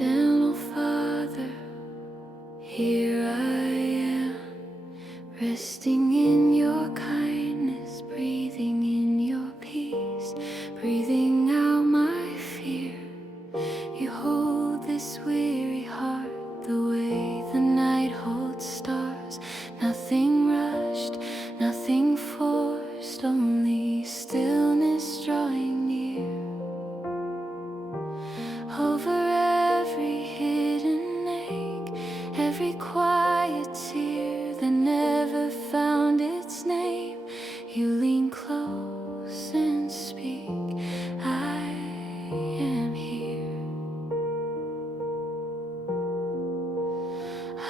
Gentle Father, here I am, resting in your kindness, breathing in your peace, breathing out my fear. You hold this weary heart the way the night holds stars. Nothing rushed, nothing forced, only stillness drawing near. Over every hidden ache, every quiet tear that never found its name, you lean close and speak, I am here.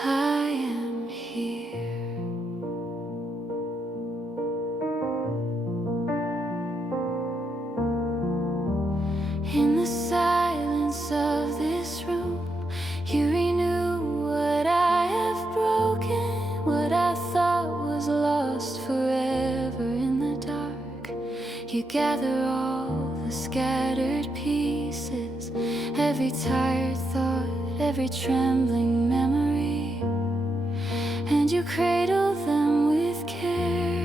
I am here. In the silence of this room, you renew what I have broken, what I thought was lost forever in the dark. You gather all the scattered pieces, every tired thought, every trembling memory, and you cradle them with care.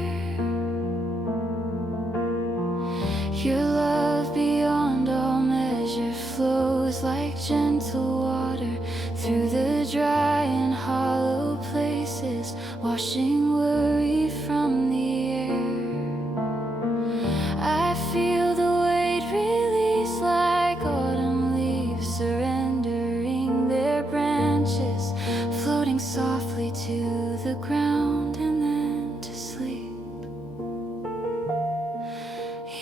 Your love beyond all measure flows like gentle water through the dry and hollow places, washing worry from the air. I feel the weight release like autumn leaves surrendering their branches, floating softly to the ground and then to sleep.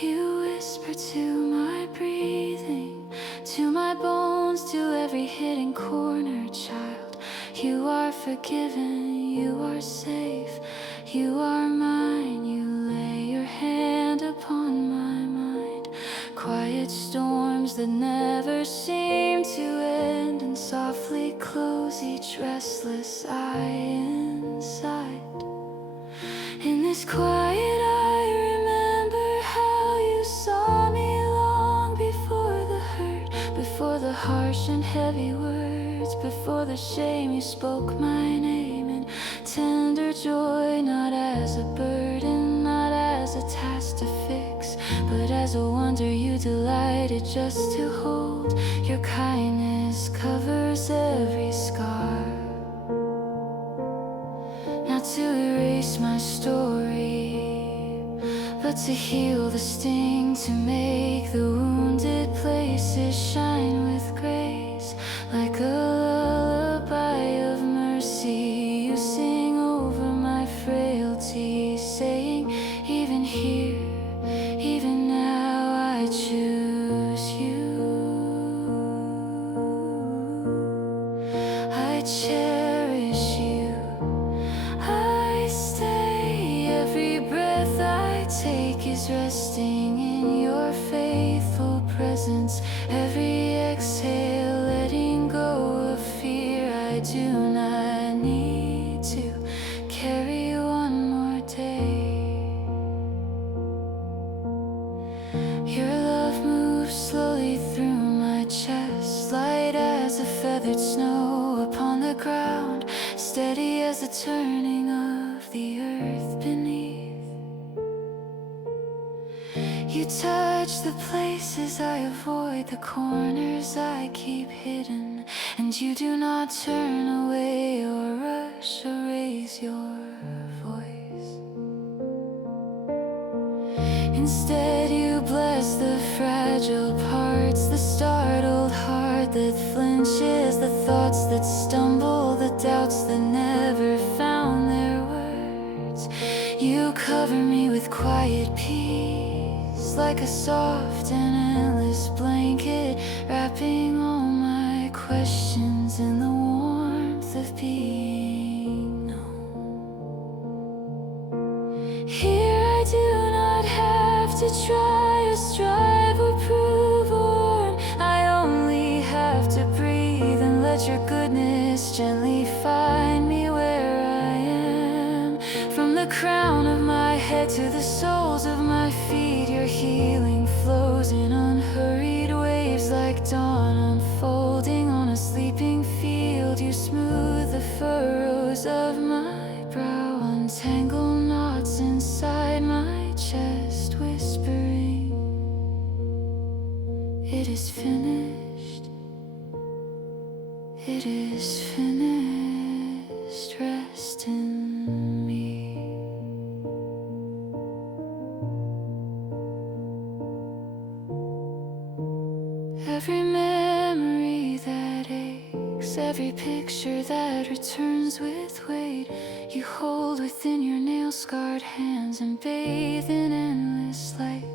You whisper to my breathing, to my bones, to every hidden corner, child. You are forgiven, you are safe, you are mine. You lay your hand upon my mind. Quiet storms that never seem to end, and softly close each restless eye inside. In this quiet I remember how you saw me long before the hurt, before the harsh and heavy words, before the shame. You spoke my name in tender joy, not as a burden, not as a task to fix, but as a wonder you delighted just to hold. Your kindness covers every scar, not to erase my story, but to heal the sting, to make the wounded places shine with grace. Like a lullaby of mercy, you sing over my frailty, saying, even here, even now, I choose you. I cherish you. I stay. Every breath I take is resting in your faithful presence. Every exhale, letting go of fear. I do not need to carry one more day. Your love moves slowly through my chest, light as a feathered snow upon the ground, steady as the turning of the earth beneath. You touch the places I avoid, the corners I keep hidden, and you do not turn away or rush or raise your voice. Instead you bless the fragile parts, the startled heart that flinches, the thoughts that stumble, the doubts that never found their words. You cover me with quiet peace, like a soft and endless blanket, wrapping all my questions in the warmth of being known. Here I do not have to try or strive or prove or earn. I only have to breathe and let your goodness gently find me where I am. From the crown of my head to the soles of my feet, your healing flows in unhurried waves like dawn unfolding on a sleep. layers of my brow, untangle knots inside my chest, whispering, it is finished, it is finished, rest in me. Every memory that aches, every picture that returns with weight, you hold within your nail-scarred hands and bathe in endless light.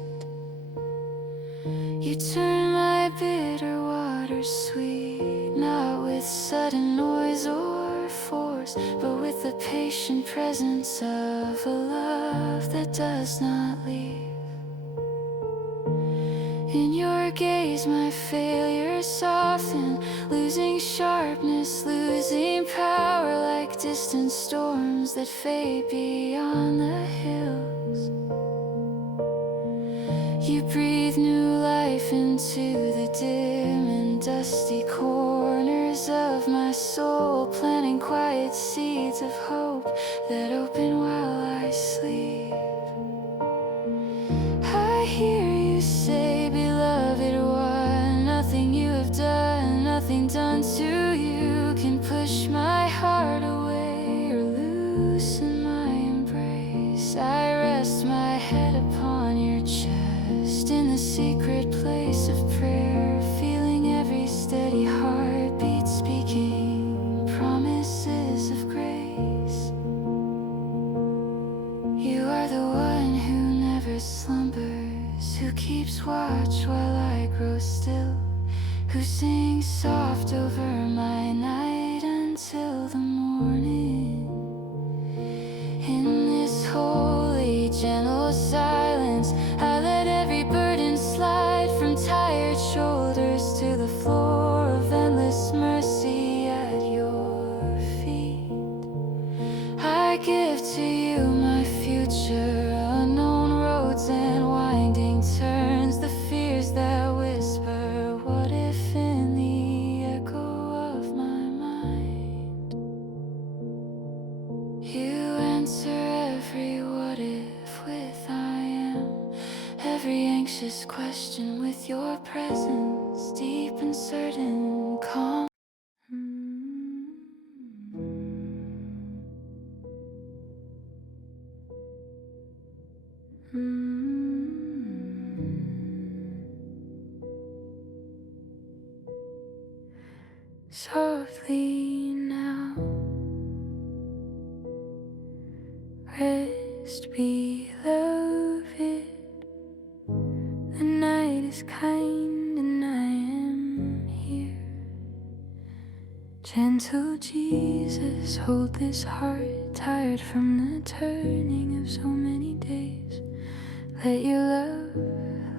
You turn my bitter waters sweet, not with sudden noise or force, but with the patient presence of a love that does not leave. In your gaze my failures soften, losing sharpness, losing power, like distant storms that fade beyond the hills. You breathe new life into the dim and dusty corners of my soul, planting quiet seeds of hope that open while I sleep. I hear you say, beloved one, nothing you have done, nothing done to you can push my heart away or loosen my embrace. I rest my head upon your chest in the secret place of prayer, feeling every steady heartbeat, speaking promises of grace. You are the one who never slumbers, who keeps watch while I grow still, who sings soft over my night until the morning. In this holy, gentle silence, I let every burden slide from tired shoulders to the floor of endless mercy at your feet. I give to you my future, unknown roads and winding turns, the fears that whisper, what if, in the echo of my mind. You answer every what if with I am, every anxious question with your presence, deep and certain, calm. Softly now, rest, beloved. The night is kind and I am here. Gentle Jesus, hold this heart, tired from the turning of so many days. Let your love,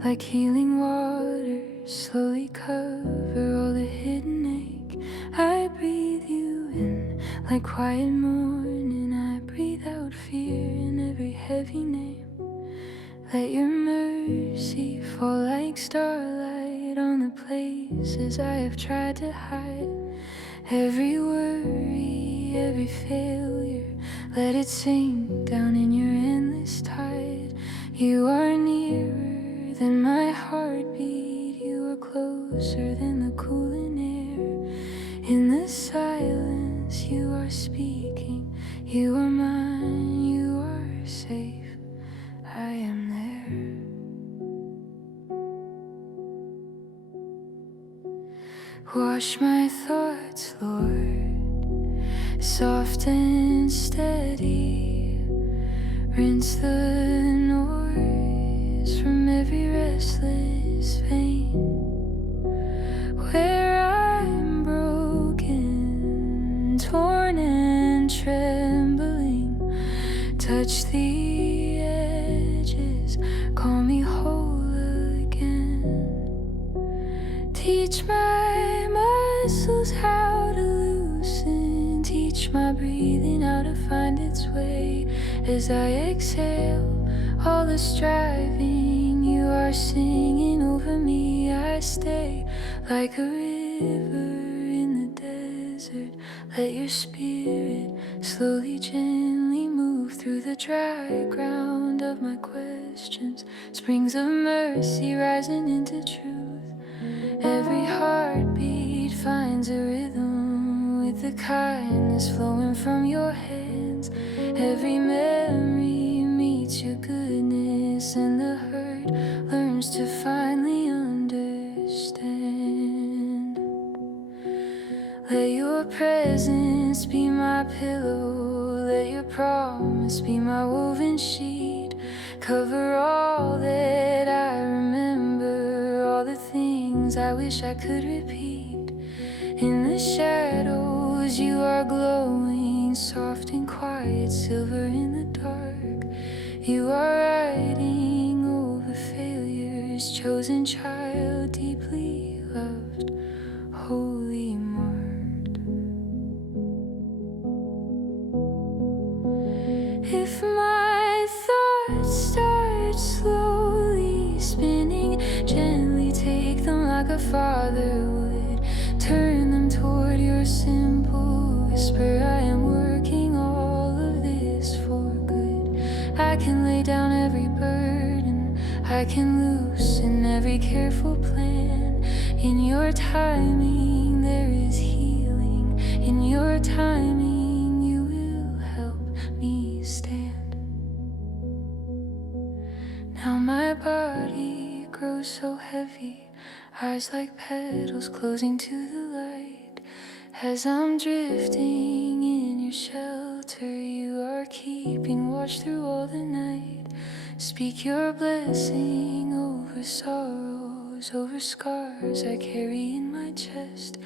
like healing water, slowly cover all the hidden ache. I breathe you in like quiet morning, I breathe out fear in every heavy name. Let your mercy fall like starlight on the places I have tried to hide. Every worry, every failure, let it sink down in your endless tide. You are nearer than my heartbeat, you are closer than the cooling air. In the silence you are speaking, you are mine, you are safe, I am there. Wash my thoughts, Lord, soft and steady. Rinse the noise from every restless vein. Where I'm broken, torn and trembling, touch the edges, call me whole again. Teach my muscles how to loosen, teach my breathing how to find its way. As I exhale all the striving, you are singing over me. I stay like a river in the desert. Let your spirit Slowly, gently move through the dry ground of my questions. Springs of mercy rising into truth. Every heartbeat finds a rhythm with the kindness flowing from your hands. Every memory meets your goodness, and the hurt learns to finally understand. Let your presence be my pillow, let your promise be my woven sheet. Cover all that I remember, all the things I wish I could repeat. In the shadows you are glowing, soft and quiet, silver in the dark. You are riding over failures, chosen child, deeply loved, holy marked. If my thoughts start slowly spinning, gently take them like a father would. Turn them toward your simple whisper. I am working all of this for good. I can lay down every burden, I can loosen every careful plan. In your timing there is healing. In your timing you will help me stand. Now my body grows so heavy, eyes like petals closing to the light. As I'm drifting in your shelter, you are keeping watch through all the night. Speak your blessing over sorrows, over scars I carry in my chest.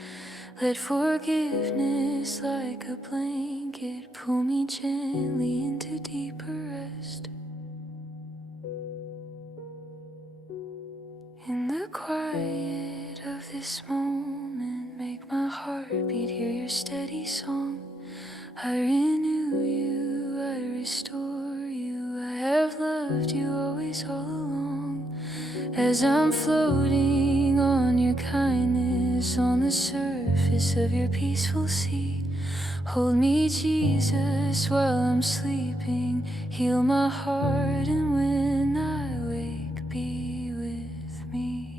Let forgiveness like a blanket pull me gently into deeper rest. In the quiet of this moment, make my heart beat, hear your steady song. I renew you, I restore you, I have loved you always all along. As I'm floating on your kindness, on the surface of your peaceful sea, hold me, Jesus, while I'm sleeping. Heal my heart, and when I wake, be with me.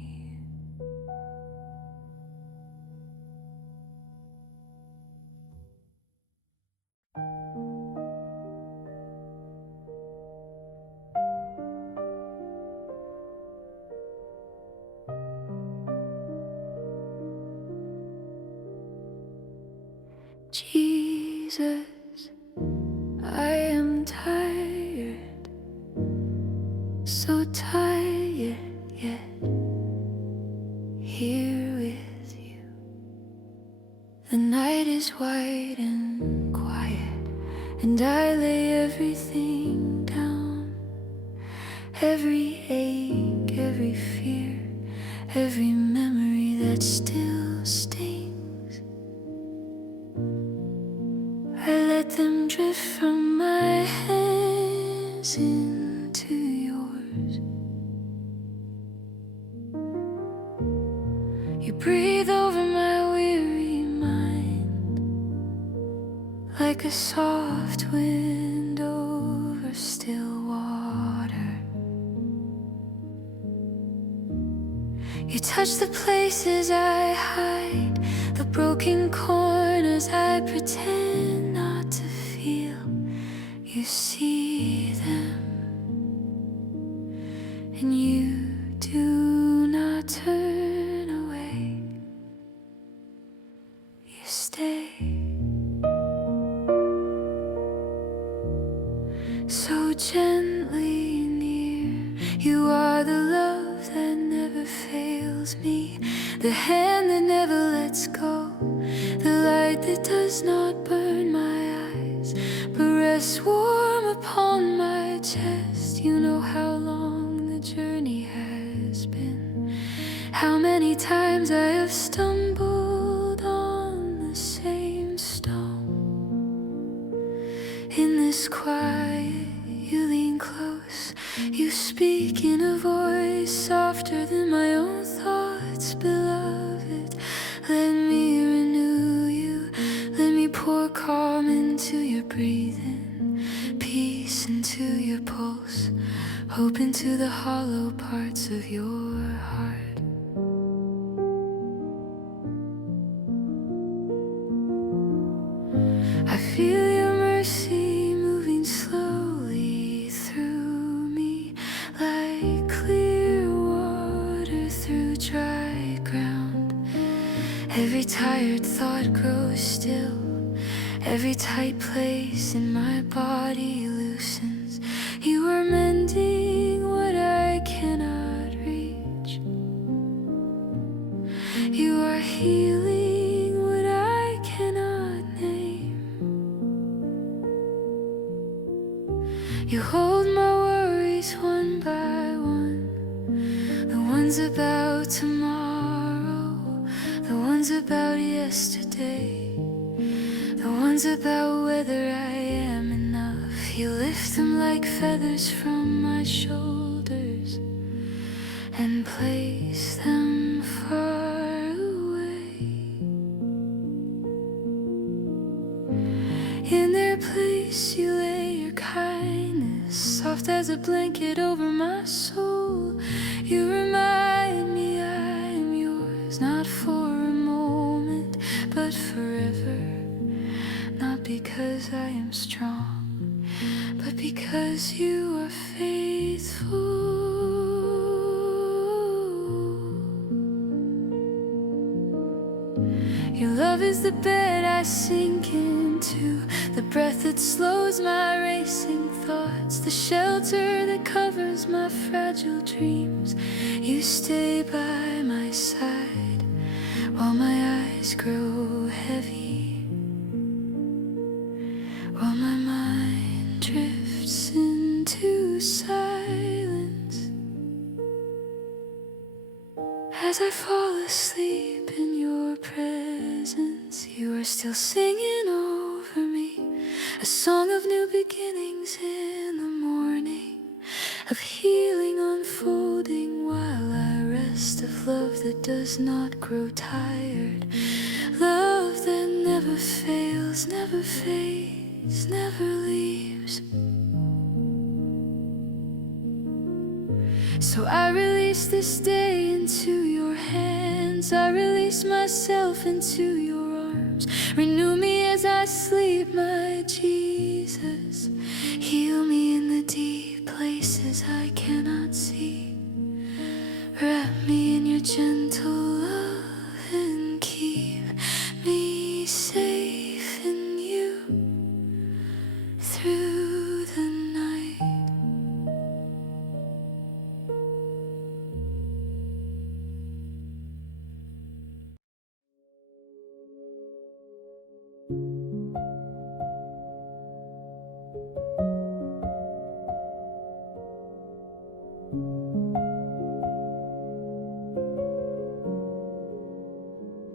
Jesus, I am tired, so tired, yet here with you. The night is white and quiet, and I lay everything down. Every ache, every fear, every memory that still stings, I let them drift from my hands into yours. You breathe over my weary mind like a soft wind over still water. You touch the places I hide, the broken corners I pretend not to feel. You see them, and you do not turn away. You stay so gently near. You are the love that never fails me, the hand that never lets go, the light that does not burn my eyes, but rests warm upon my chest. You know how long the journey has been, how many times I have stumbled on the same stone. In this quiet, you lean close, you speak in a voice softer than my own thoughts. Beloved, let me renew you, let me pour calm in into your breathing, peace into your pulse, hope into the hollow parts of your heart. I feel your mercy moving slowly through me, like clear water through dry ground. Every tired thought grows still, every tight place in my body loosens. You are mending what I cannot reach. You are healing what I cannot name. You hold my worries one by one, the ones about tomorrow, the ones about yesterday, the ones about whether I am enough. You lift them like feathers from my shoulders and place them far away. In their place you lay your kindness, soft as a blanket over my soul. You remind me I am yours, not for a moment, but forever. Not because I am strong, but because you are faithful. Your love is the bed I sink into, the breath that slows my racing thoughts, the shelter that covers my fragile dreams. You stay by my side while my eyes grow heavy, while my mind drifts into silence. As I fall asleep in your presence, you are still singing over me, a song of new beginnings in the morning, of healing unfolding while I rest, of love that does not grow tired, love that never fails, never fades, never leaves. So I release this day into your hands, I release myself into your arms. Renew me as I sleep, my Jesus. Heal me in the deep places I cannot see. Wrap me in your gentle love and keep me safe in you through the night.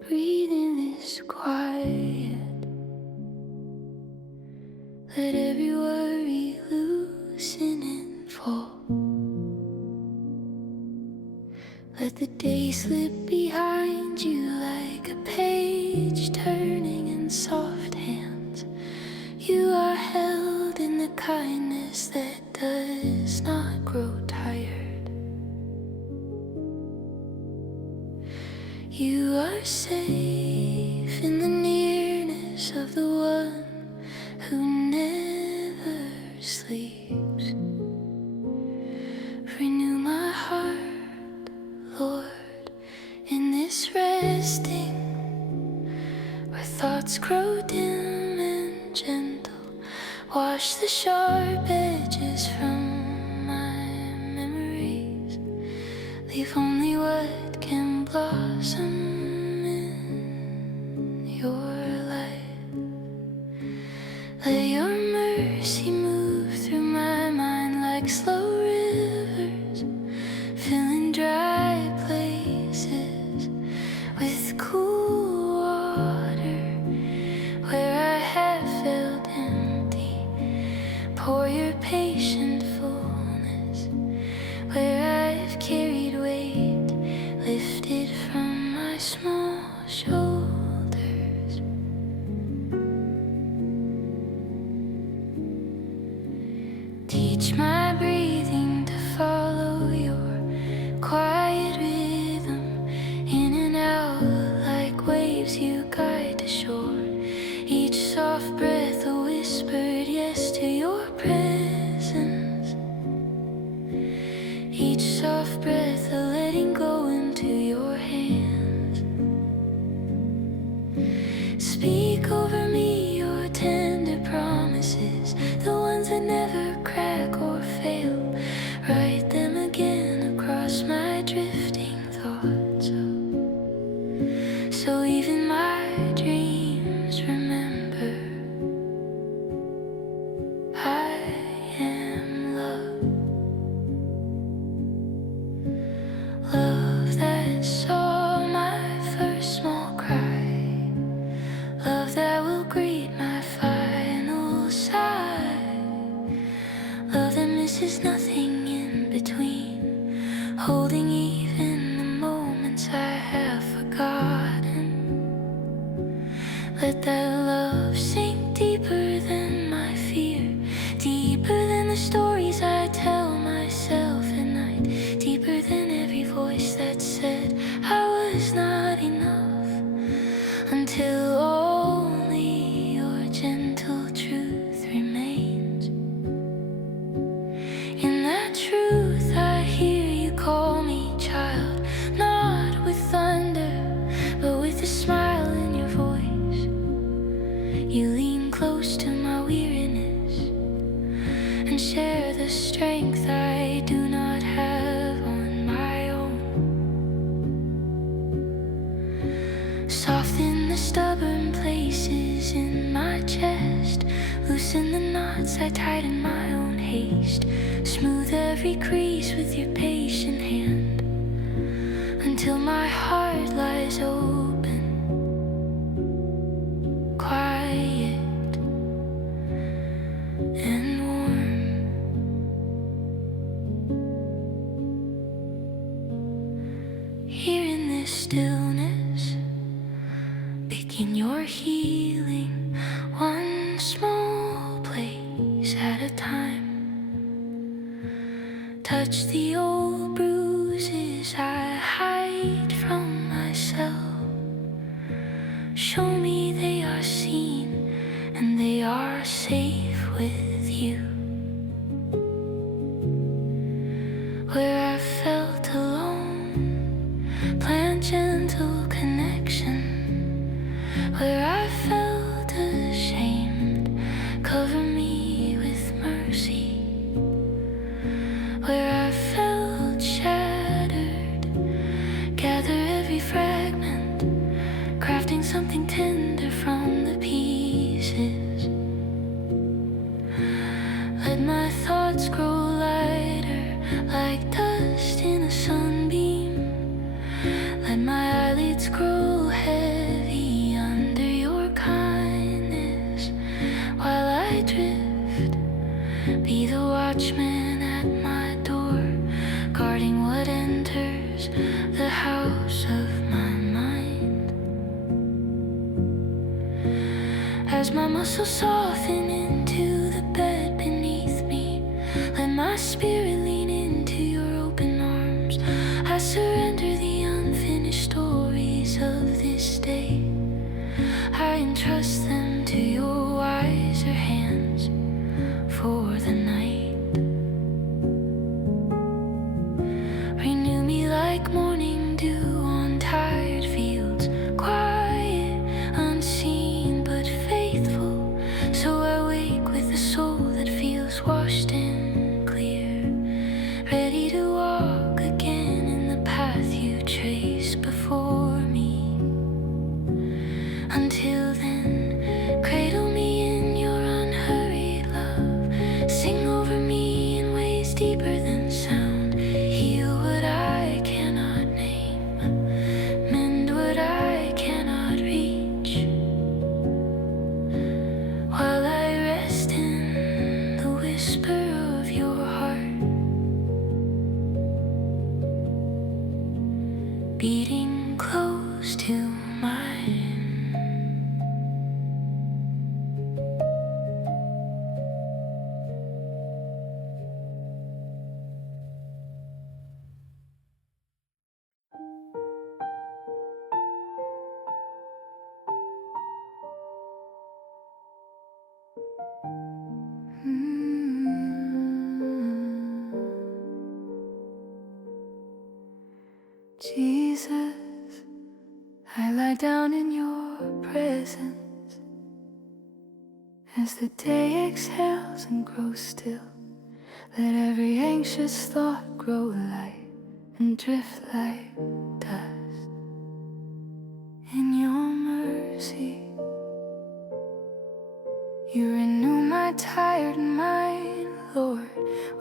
Breathing is quiet. Let every worry loosen and fall. Let the day slip behind you like a page turning in soft hands. You are held in the kindness that does not grow tired. You are safe in the nearness of the one who never sleeps. Renew my heart, Lord, in this resting, where thoughts grow dim and gentle. Wash the sharp edges from my memories. Leave only what can blossom in your light. Let your mercy move through my mind like slow rivers, filling dry places with cool water. Where I have felt empty, pour your patient fullness. Where I've carried weight, lift it from my small shoulders. tide to shore. Each soft breath a whispered yes to your presence. Each soft breath a letting go into your hands. Speak over me your tender promises, the ones that never crack or fail. Write them again across my drifting thoughts. So even my dreams remember I am love. Love that saw my first small cry. Love that will greet my final sigh. Love that misses nothing in between, holding even the moments I have forgotten. Let that love sink deeper than my fear, deeper than the stories I tell myself at night, deeper than every voice that said I was not enough, until only your gentle truth remains. In that truth I hear you call me child, not with thunder, but with a smile in your voice. You lean close to my weariness and share the strength I do not have on my own. Soften the stubborn places in my chest, loosen the knots I tied in my own haste. Smooth every crease with your patient hand, until my heart lies open, quiet and warm. Here in this stillness, begin your healing, one small place at a time. Touch the old bruises I hide from myself. Show me they are seen and they are safe with you. Where I felt alone, plant gentle connection. Where I felt ashamed, cover me with mercy. Where I felt shattered, gather every fragment, crafting something tender from the pieces. Let my thoughts grow lighter, like dust in a sunbeam. Let my eyelids grow heavy under your kindness, while I drift. Be the watchman at my door, guarding what enters the house of my mind. As my muscles soften into the bed beneath me, let my spirit lean into your open arms. I surrender the unfinished stories of this day. I entrust them to your wiser hands for the night. Renew me like morning dew on tired fields, quiet, unseen but faithful. So I wake with a soul that feels washed and clear, ready to walk again in the path you traced before me. Until then, Jesus, I lie down in your presence as the day exhales and grows still. Let every anxious thought grow light and drift like dust. In your mercy, you renew my tired mind, Lord,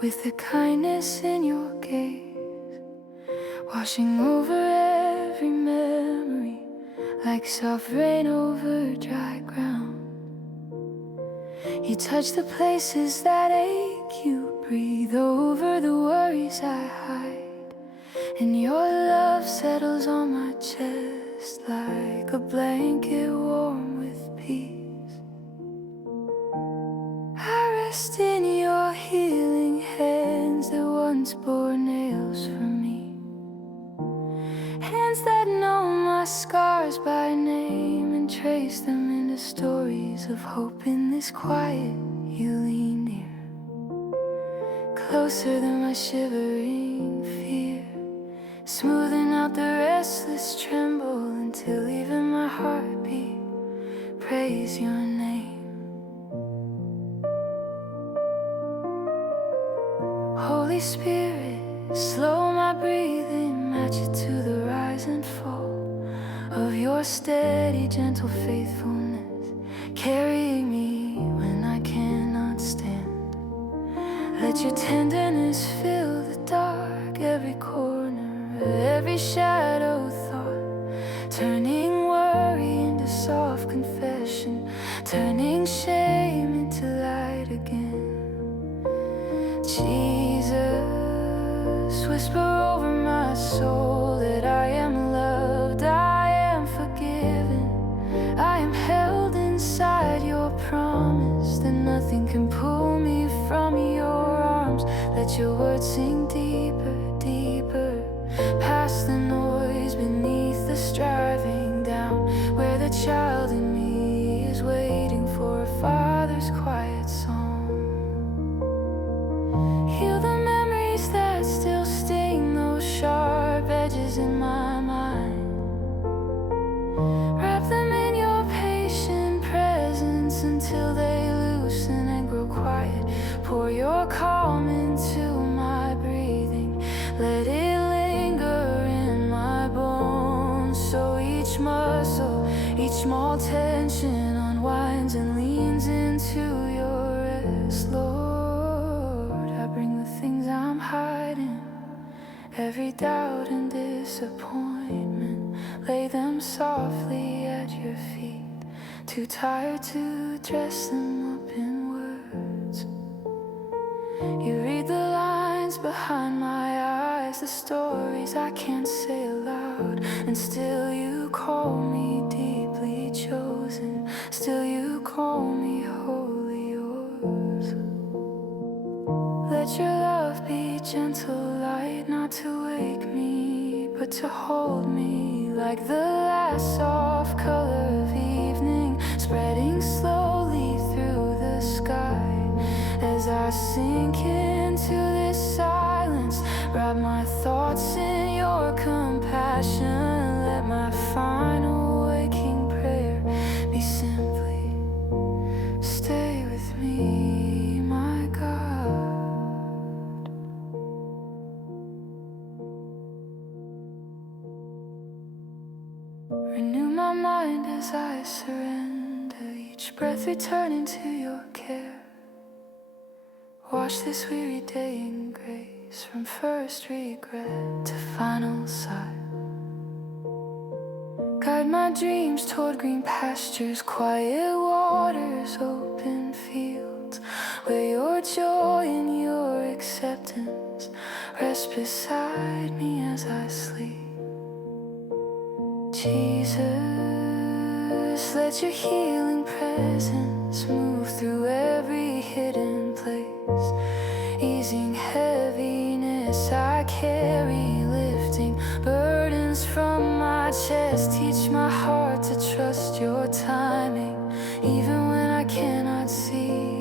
with the kindness in your gaze, washing over every memory like soft rain over dry ground. You touch the places that ache, you breathe over the worries I hide, and your love settles on my chest like a blanket warm with peace. I rest in your healing hands that once bore nails for me, hands that know my scars by name and trace them into stories of hope. In this quiet, you lean near, closer than my shivering fear, smoothing out the restless tremble until even my heartbeat praise your name. Holy Spirit, slow my breathing, match it to the rise and fall of your steady, gentle faithfulness, carrying me when I cannot stand. Let your tenderness fill the dark, every corner, every shadow thought, turning worry into soft confession, turning shame into light again. Jesus, whisper over my soul that I am loved, I am forgiven, I am held inside your promise, that nothing can pull me from your arms. Let your words sink deeper, deeper, past the noise, beneath the striving, down where the child in me is waiting for a father's quiet song. Heal the memories that still sting, those sharp edges in my mind. Wrap them in your patient presence until they loosen and grow quiet. Pour your calm into my breathing, let it linger in my bones, so each muscle, each small tension unwinds and leans into your rest. Lord, I bring the things I'm hiding, every doubt and disappointment, lay them softly at your feet, too tired to dress them up in words. You read the lines behind my eyes, the stories I can't say aloud, and still you call me deeply chosen, still you call me wholly yours. Let your love be gentle light, not to wake me, but to hold me, like the last soft color of evening, spreading slowly through the sky. As I sink into this silence, wrap my thoughts in your compassion. Let my final waking prayer be simply, stay with me, my God. Renew my mind as I surrender, each breath returning to your care. Wash this weary day in grace, from first regret to final sigh. Guide my dreams toward green pastures, quiet waters, open fields, where your joy and your acceptance rest beside me as I sleep. Jesus, let your healing presence move through every hidden place, easing heaviness I carry, lifting burdens from my chest. Teach my heart to trust your timing, even when I cannot see.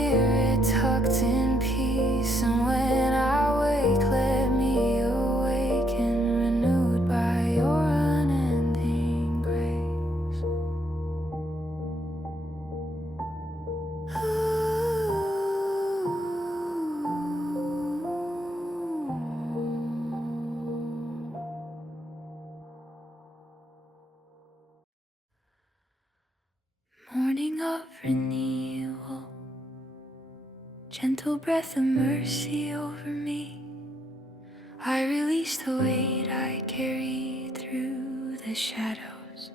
spirit tucked in peace, and when I wake, let me awaken, renewed by your unending grace. Morning of renewal, gentle breath of mercy over me. I release the weight I carried through the shadows.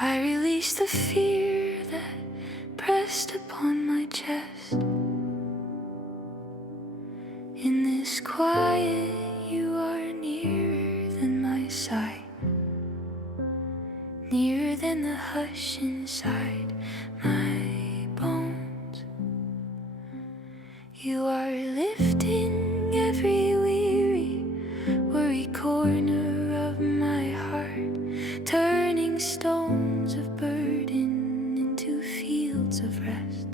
I release the fear that pressed upon my chest. In this quiet, you are nearer than my sight, nearer than the hush inside my bones. You are lifting every worry corner of my heart, turning stones of burden into fields of rest.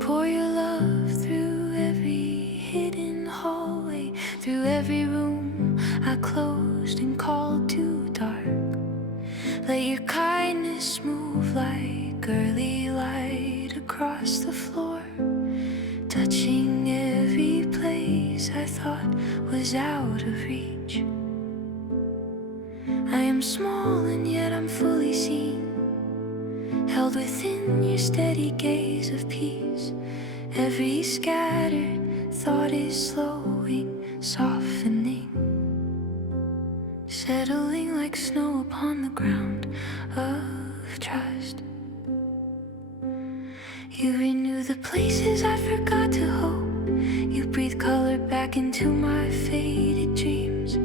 Pour your love through every hidden hallway, through every room I closed and called too dark. Let your kindness move like early light across the floor, touching every place I thought was out of reach. I am small and yet I'm fully seen, held within your steady gaze of peace. Every scattered thought is slowing, softening, settling like snow upon the ground of trust. You renew the places I forgot to hope. You breathe color back into my faded dreams,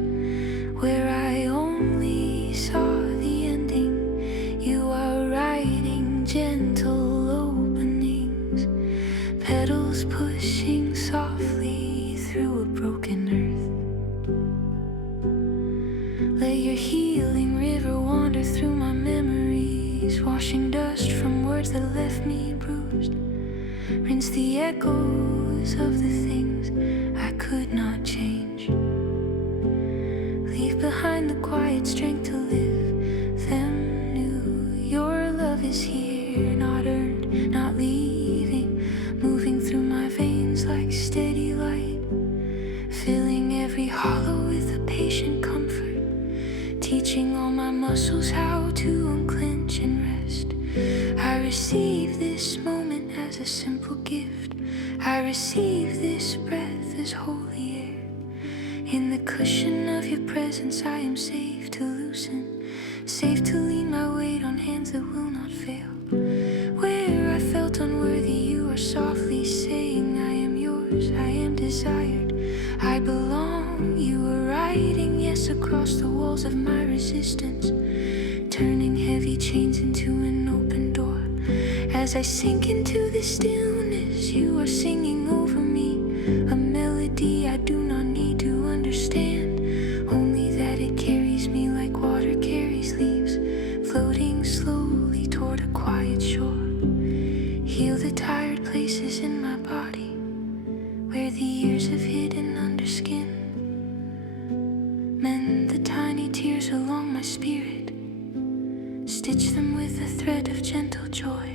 where I only saw the ending. You are writing gentle openings, petals pushing softly through a broken earth. Let your healing river wander through my memories, washing dust from words that left me bruised. Rinse the echoes of the things I could not change. Leave behind the quiet strength to live them new. Your love is here, not earned, not leaving, moving through my veins like steady light, filling every hollow with a patient comfort, teaching all my muscles how to unclench and rest. I receive this moment as a simple gift. I receive this breath as holy air. In the cushion of your presence I am safe to loosen, safe to lean my weight on hands that will not fail. Where I felt unworthy, you are softly saying, I am yours, I am desired, I belong. You are writing yes across the walls of my resistance, turning heavy chains into an open door. As I sink into the stillness, you are singing over me a melody I do not need to understand, only that it carries me like water carries leaves, floating slowly toward a quiet shore. Heal the tired places in my body, where the years have hidden under skin. Mend the tiny tears along my spirit, stitch them with a thread of gentle joy.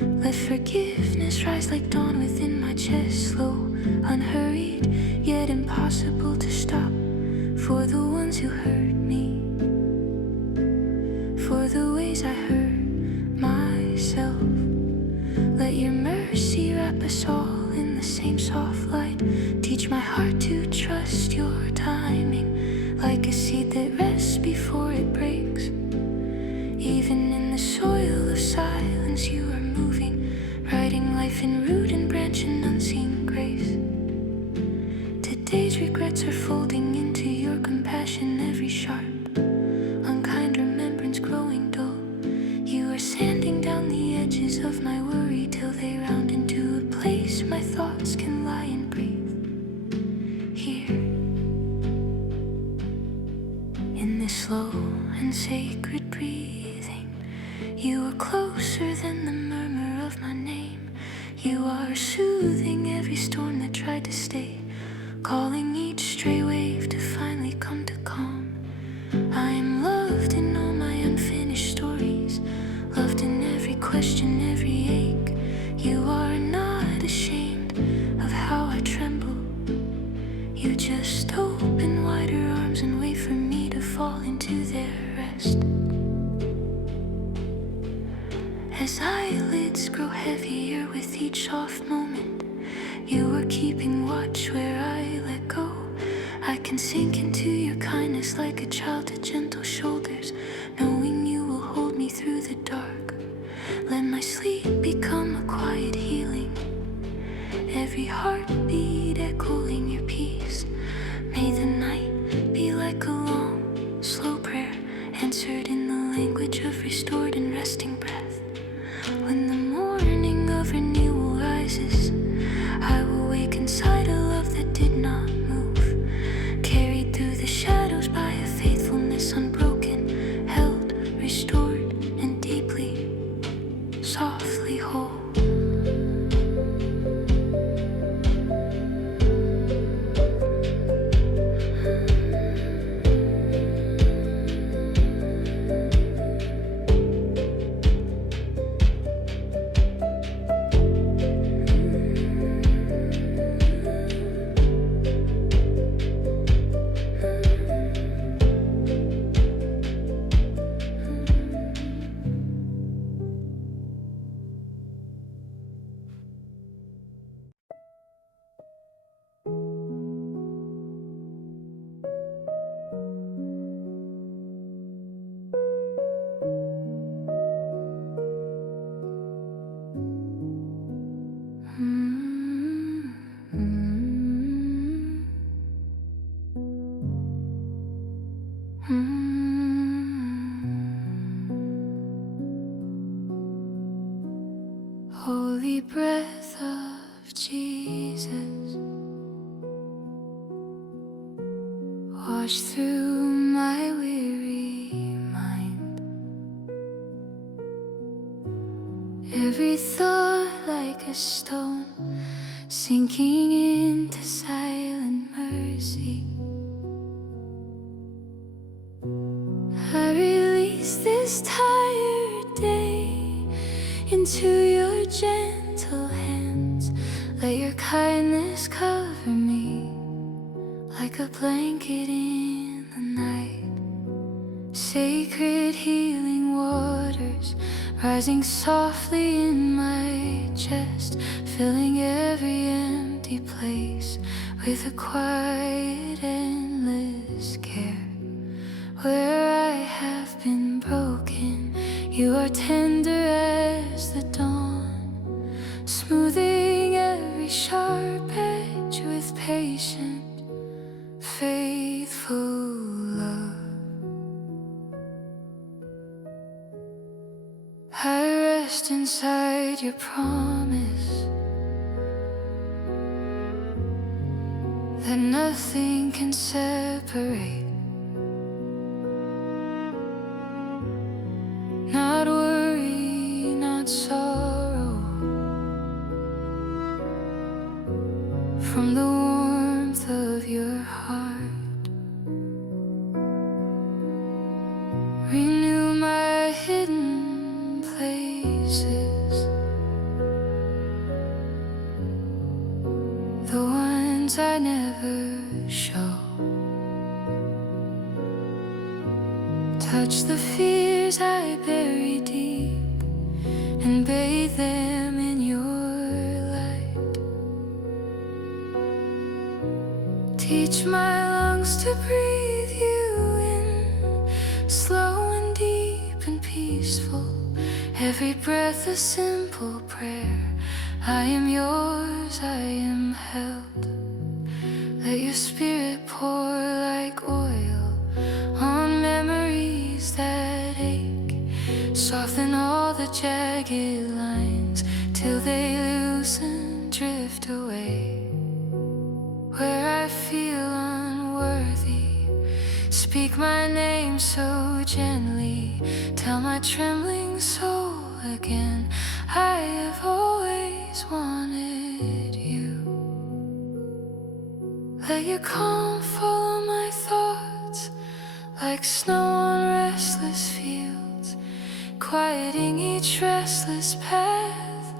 Let forgiveness rise like dawn within my chest, slow, unhurried, yet impossible to stop. For the ones who hurt me, for the ways I hurt myself. Let your mercy wrap us all in the same soft light. Teach my heart to trust your timing, like a seed that rests before it breaks. Even in the soil of silence you are moving, writing life in root and branch and unseen grace. Today's regrets are folding into your compassion, every sharp, unkind remembrance growing dull. You are sanding down the edges of my worry till they round into a place my thoughts can lie and breathe. Here, in this slow and sacred breathing, You are closer than the murmur of my name. You are soothing every storm that tried to stay, calling each stray wave to finally come to calm. I am loved in all my unfinished stories, loved in every question, every ache. You are not ashamed of how I tremble. You just open wider arms and wait for me to fall into their rest. As eyelids grow heavier with each soft moment, you are keeping watch where I let go. I can sink into your kindness like a child to gentle shoulders, knowing you will hold me through the dark. Let my sleep become a quiet healing, every heartbeat echoing your peace. May the night be like a long, slow prayer, answered in the language of restored and resting breath. When the morning of renewal rises, I will wake inside a love that did not move, carried through the shadows by a faithfulness unbroken, held, restored, and deeply, softly whole. Holy breath of Jesus, wash through my weary mind. Every thought like a stone, sinking into silent mercy. I release this tired day into your gentle hands. Let your kindness cover me like a blanket in the night. Sacred healing waters rising softly in my chest, filling every empty place with a quiet, endless care. Where I have been broken, you are tender as the dawn, smoothing every sharp edge with patient, faithful love. I rest inside your promise that nothing can separate. Not worry, not sorrow, from the warmth of your heart. Renew my hidden places, the ones I never show. Touch the fears I bury deep and bathe them in your light. Teach my lungs to breathe you in, slow and deep and peaceful. Every breath a simple prayer. I am yours, I am held. Let your spirit pour like oil on memories that ache. Soften all the jagged lines till they loosen, drift away. Where I feel unworthy, speak Speak my name so gently, tell my trembling soul again, I have always wanted you. Let your calm follow my thoughts, like snow on restless fields, quieting each restless path,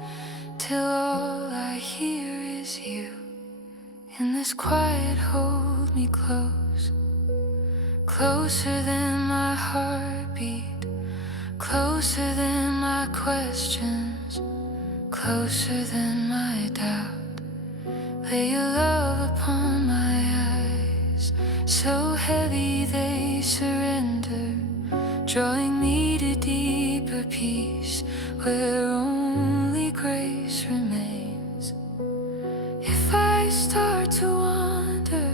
till all I hear is you. In this quiet, hold me close, closer than my heartbeat, closer than my questions, closer than my doubt. Lay your love upon my eyes, so heavy they surrender, drawing me to deeper peace, where only grace remains. If I start to wander,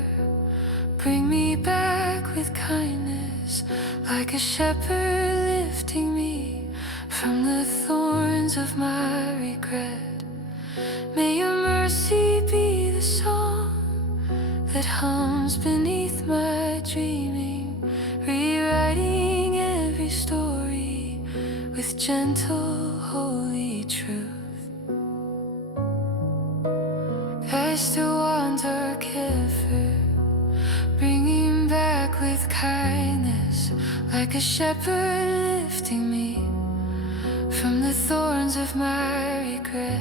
bring me back with kindness, like a shepherd lifting me from the thorns of my regret. May your mercy be the song that hums beneath my dreaming, rewriting every story with gentle, holy truth. I still wander careful, bringing back with kindness, like a shepherd lifting me from the thorns of my regret.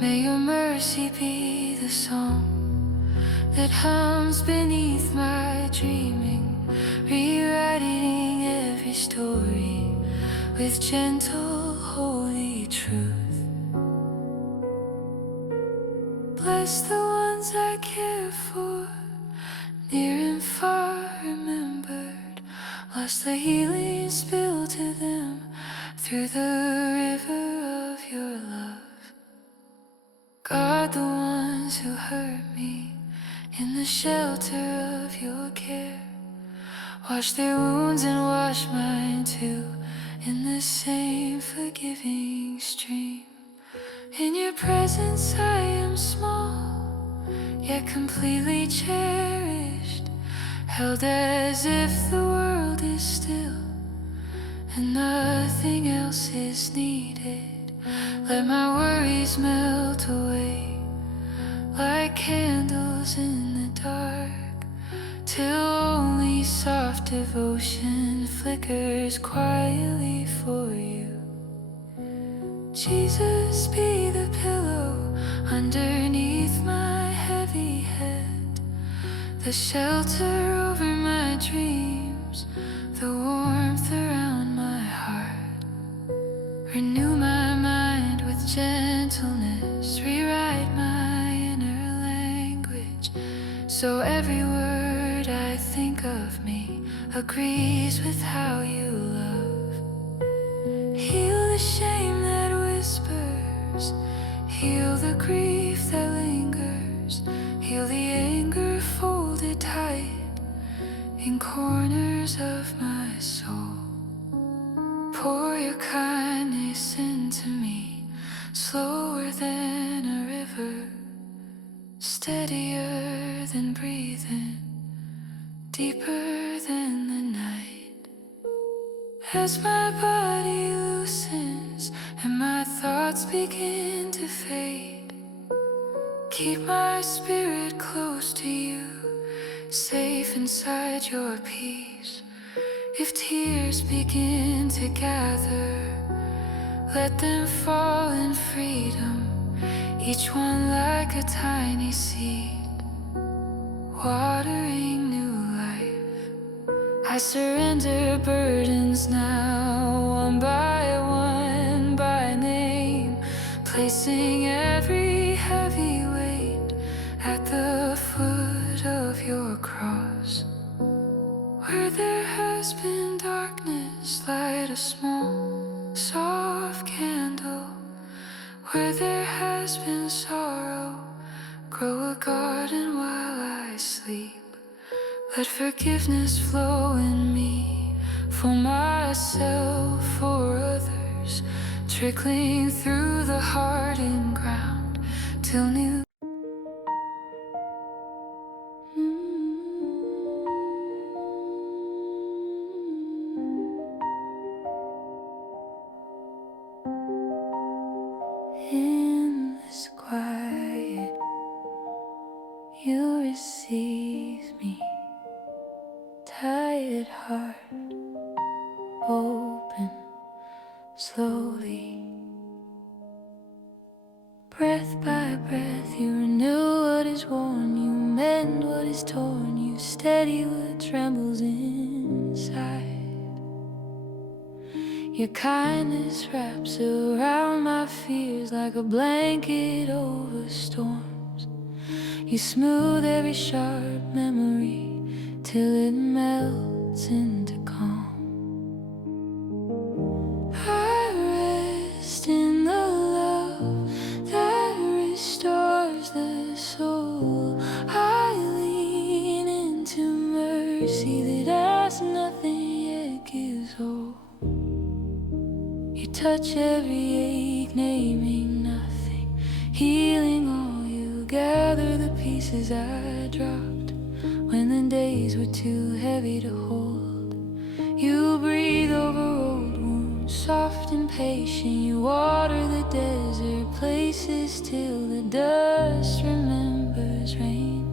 May your mercy be the song that hums beneath my dreaming, rewriting every story with gentle, holy truth. Bless the ones I care for, near and far remembered, lost the healing spill to them through the river of your love. Guard the ones who hurt me in the shelter of your care. Wash their wounds and wash mine too, in the same forgiving stream. In your presence I am small, yet completely cherished, held as if the world is still and nothing else is needed. Let my worries melt away like candles in the dark, till only soft devotion flickers quietly for you. Jesus, be the pillow underneath my heavy head, the shelter over my dreams, the warmth around my heart. Renew my mind with gentleness, rewrite my inner language, so every word I think of me agrees with how you love. Heal the shame that whispers, heal the grief that lingers, heal the anger folded tight in corners of my soul. Pour your kindness into me, slower than a river, steadier than breathing, deeper than the night. As my body loosens and my thoughts begin to fade, keep my spirit close to you, safe inside your peace. If tears begin to gather, let them fall in freedom, each one like a tiny seed, watering new life. I surrender burdens now, one by name, placing every heavy weight at the foot of your cross. Where there has been darkness, light a small, soft candle. Where there has been sorrow, grow a garden while I sleep. Let forgiveness flow in me, for myself, for others, trickling through the hardened ground till new. is quiet. You receive me, tired heart, open slowly. Breath by breath, you renew what is worn, you mend what is torn, you steady what trembles inside. Your kindness wraps around my fears like a blanket over storms. You smooth every sharp memory till it melts into calm. I rest in the love that restores the soul. I lean into mercy that asks nothing yet gives hope. You touch every ache, naming nothing, healing all. You gather the pieces I dropped when the days were too heavy to hold. You breathe over old wounds, soft and patient. You water the desert places till the dust remembers rain.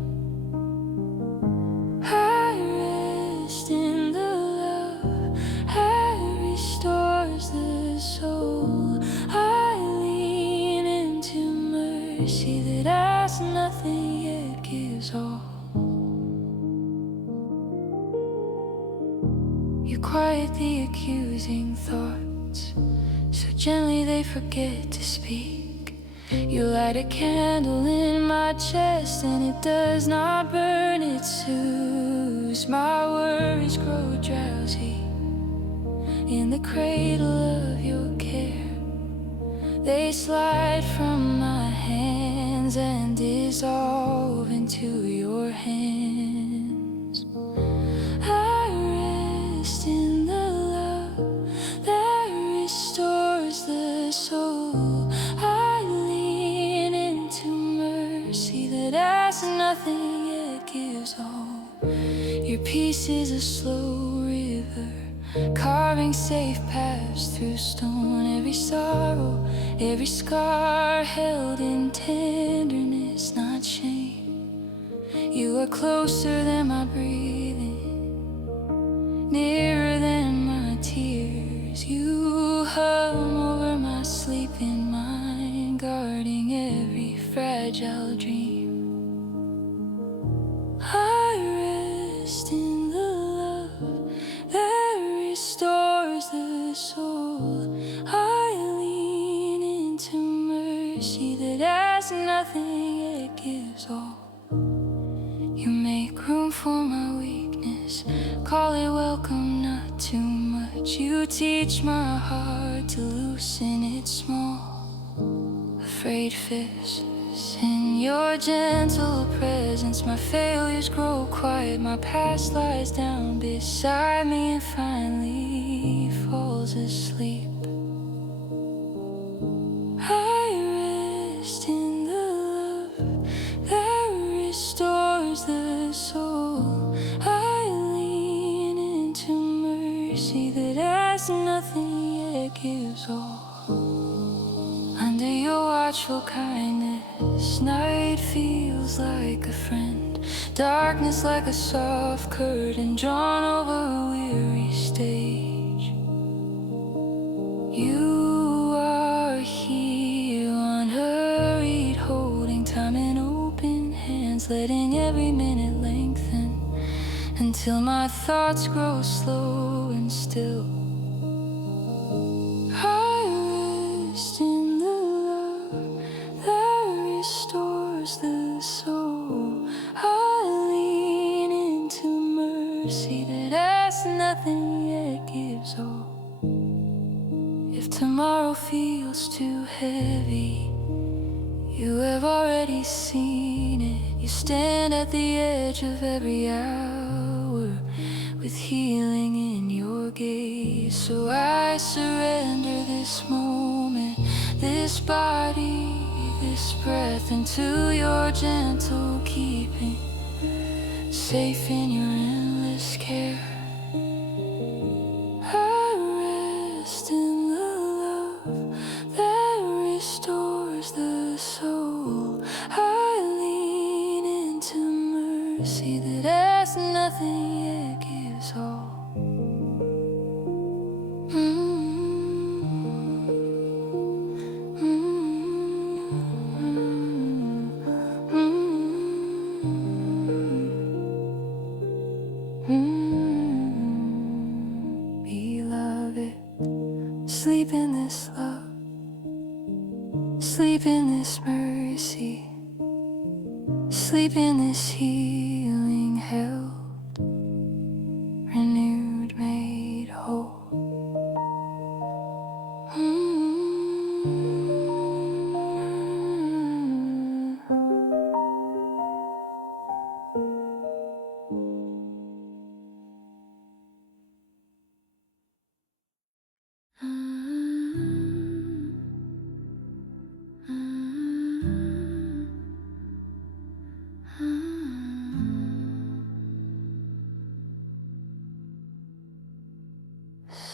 I rest in the love that restores the soul. I lean into mercy that asks nothing yet gives all. You quiet the accusing thoughts, so gently they forget to speak. You light a candle in my chest and it does not burn, it soothes. My worries grow drowsy in the cradle of your care. They slide from my hands and dissolve into your hands. I rest in the love that restores the soul. I lean into mercy that asks nothing yet gives all. Your peace is a slow river, carving safe paths through stone. Every sorrow, every scar held in tenderness, not shame. You are closer than my breathing, nearer than my tears. You hum over my sleeping mind, guarding every fragile dream. I rest in the love that restores the soul. I lean into mercy that asks nothing yet gives all. You make room for my weakness, call it welcome, not too much. You teach my heart to loosen its small, afraid fists. In your gentle presence, my failures grow quiet. My past lies down beside me and finally falls asleep. I rest in the love that restores the soul. I lean into mercy that asks nothing yet gives all. Under your watchful kindness, night feels like a friend, darkness like a soft curtain drawn over a weary stage. You are here, unhurried, holding time in open hands, letting every minute lengthen until my thoughts grow slow and still. I rest in the love that restores the soul. I lean into mercy that asks nothing yet gives all. If tomorrow feels too heavy, you have already seen it. You stand at the edge of every hour with healing in your gaze. So I surrender this moment, this body, this breath into your gentle keeping, safe in your endless care. I rest in the love that restores the soul. mercy that asks nothing yet gives all. Beloved, sleep in this love, sleep in this mercy, sleep in this healing held, renewed, made whole.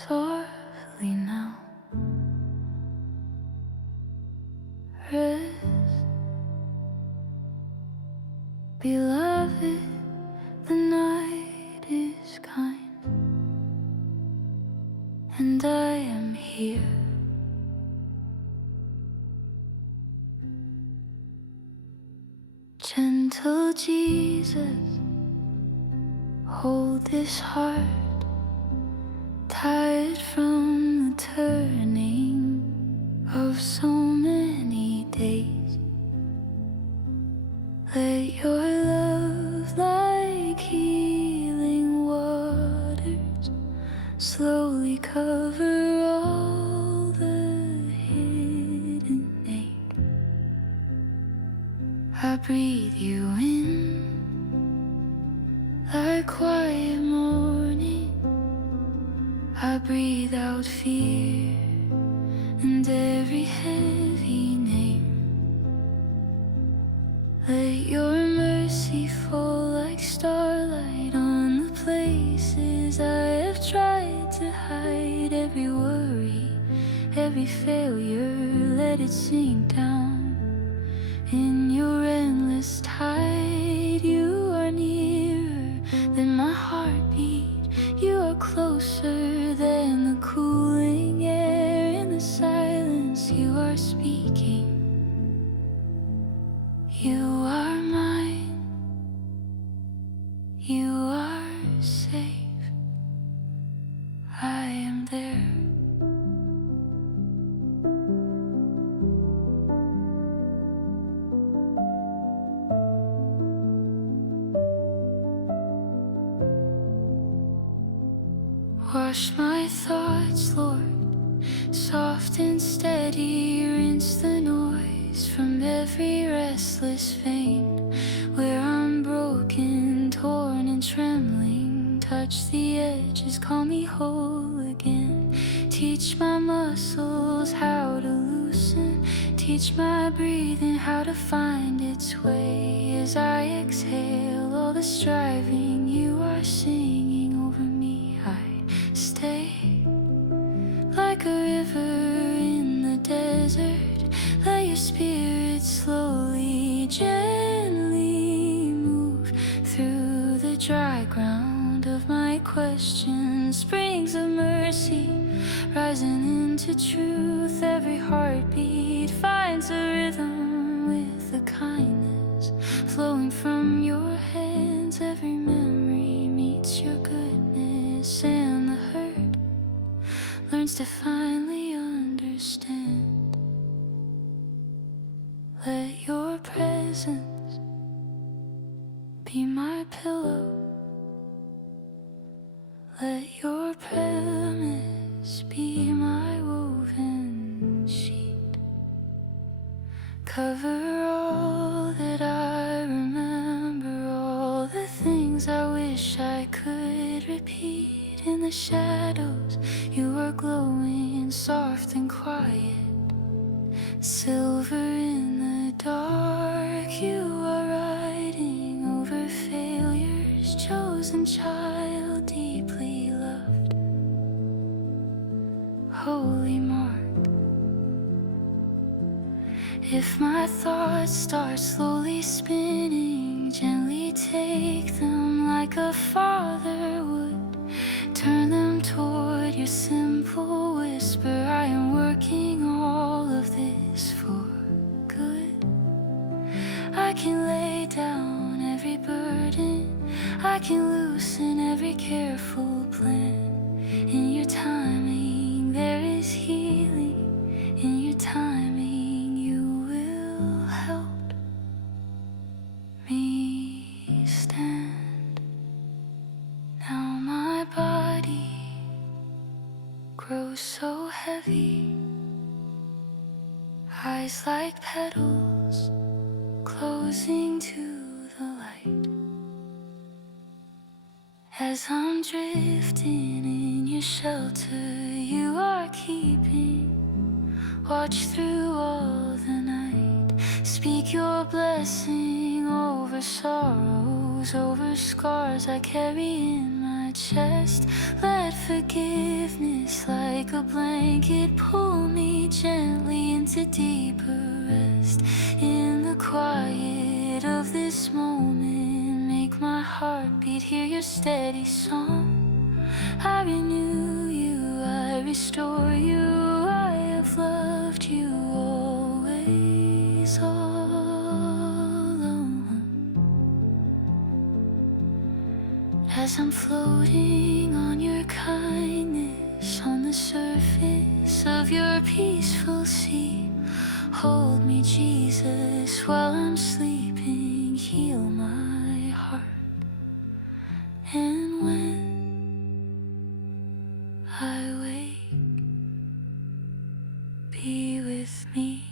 Softly now, rest, beloved, the night is kind, and I am here. Gentle Jesus, hold this heart, tired from the turning of so many days. Let your love, like healing waters, slowly cover all the hidden ache. I breathe you in like quiet morning. I breathe out fear and every heavy name. Let your mercy fall like starlight on the places I have tried to hide. Every worry, every failure, let it sink down in your endless tide. You are nearer than my heartbeat. You are closer than the cooling air. In the silence you are speaking. You are mine. You are safe. I am there. Wash my thoughts, Lord, soft and steady. Rinse the noise from every restless vein. Where I'm broken, torn and trembling, touch the edges, call me whole again. Teach my muscles how to loosen, teach my breathing how to find its way. As I exhale all the striving, you are singing over me. I stay like a river in the desert. Let your spirit slowly, gently move through the dry ground of my questions. Springs of mercy rising into truth. Every heartbeat finds a rhythm with the kindness flowing from your hands. Every memory meets your goodness, and the hurt learns to finally understand. Let your presence be my pillow. Let your promise be my woven sheet. Cover all that I remember, all the things I wish I could repeat. In the shadows you are glowing, soft and quiet, silver in the dark. You are riding over failures, chosen child, deeply loved, holy mark. If my thoughts start slowly spinning, gently take them like a father would. Turn them toward your simple whisper. I am working all of this for good. I can lay down every burden, I can loosen every careful plan. In your timing there is healing. In your timing you will help me stand. Now my body grows so heavy, eyes like petals closing to the light. As I'm drifting in your shelter, you are keeping watch through all the night. Speak your blessing over sorrows, over scars I carry in my chest. Let forgiveness like a blanket pull me gently into deeper rest. In the quiet of this moment, make my heart beat, hear your steady song. I renew you, I restore you, I have loved you always, all alone. As I'm floating on your kindness, on the surface of your peaceful sea, hold me, Jesus, while I'm sleeping, heal my heart. And when I wake, be with me.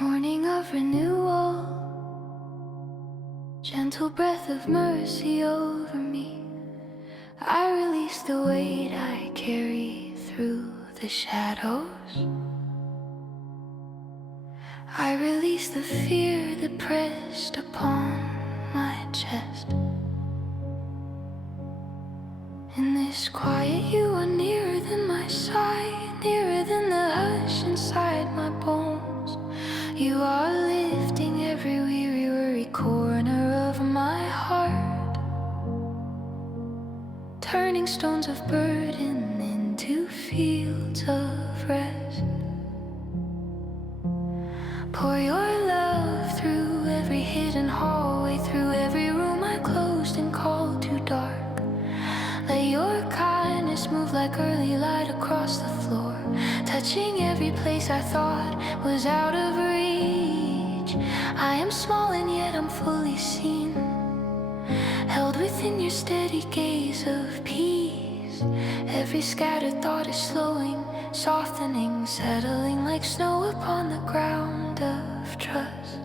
Morning of renewal, gentle breath of mercy over me. I release the weight I carry through the shadows. I release the fear that pressed upon my chest. In this quiet you are nearer than my sight, nearer than the hush inside my bones. You are lifting every weary, worry corner of my heart, turning stones of burden into fields of rest. Pour your love through every hidden hallway, through every room I closed and called too dark. Let your kindness move like early light across the floor, touching every place I thought was out of reach. I am small and yet I'm fully seen, held within your steady gaze of peace. Every scattered thought is slowing, softening, settling like snow upon the ground of trust.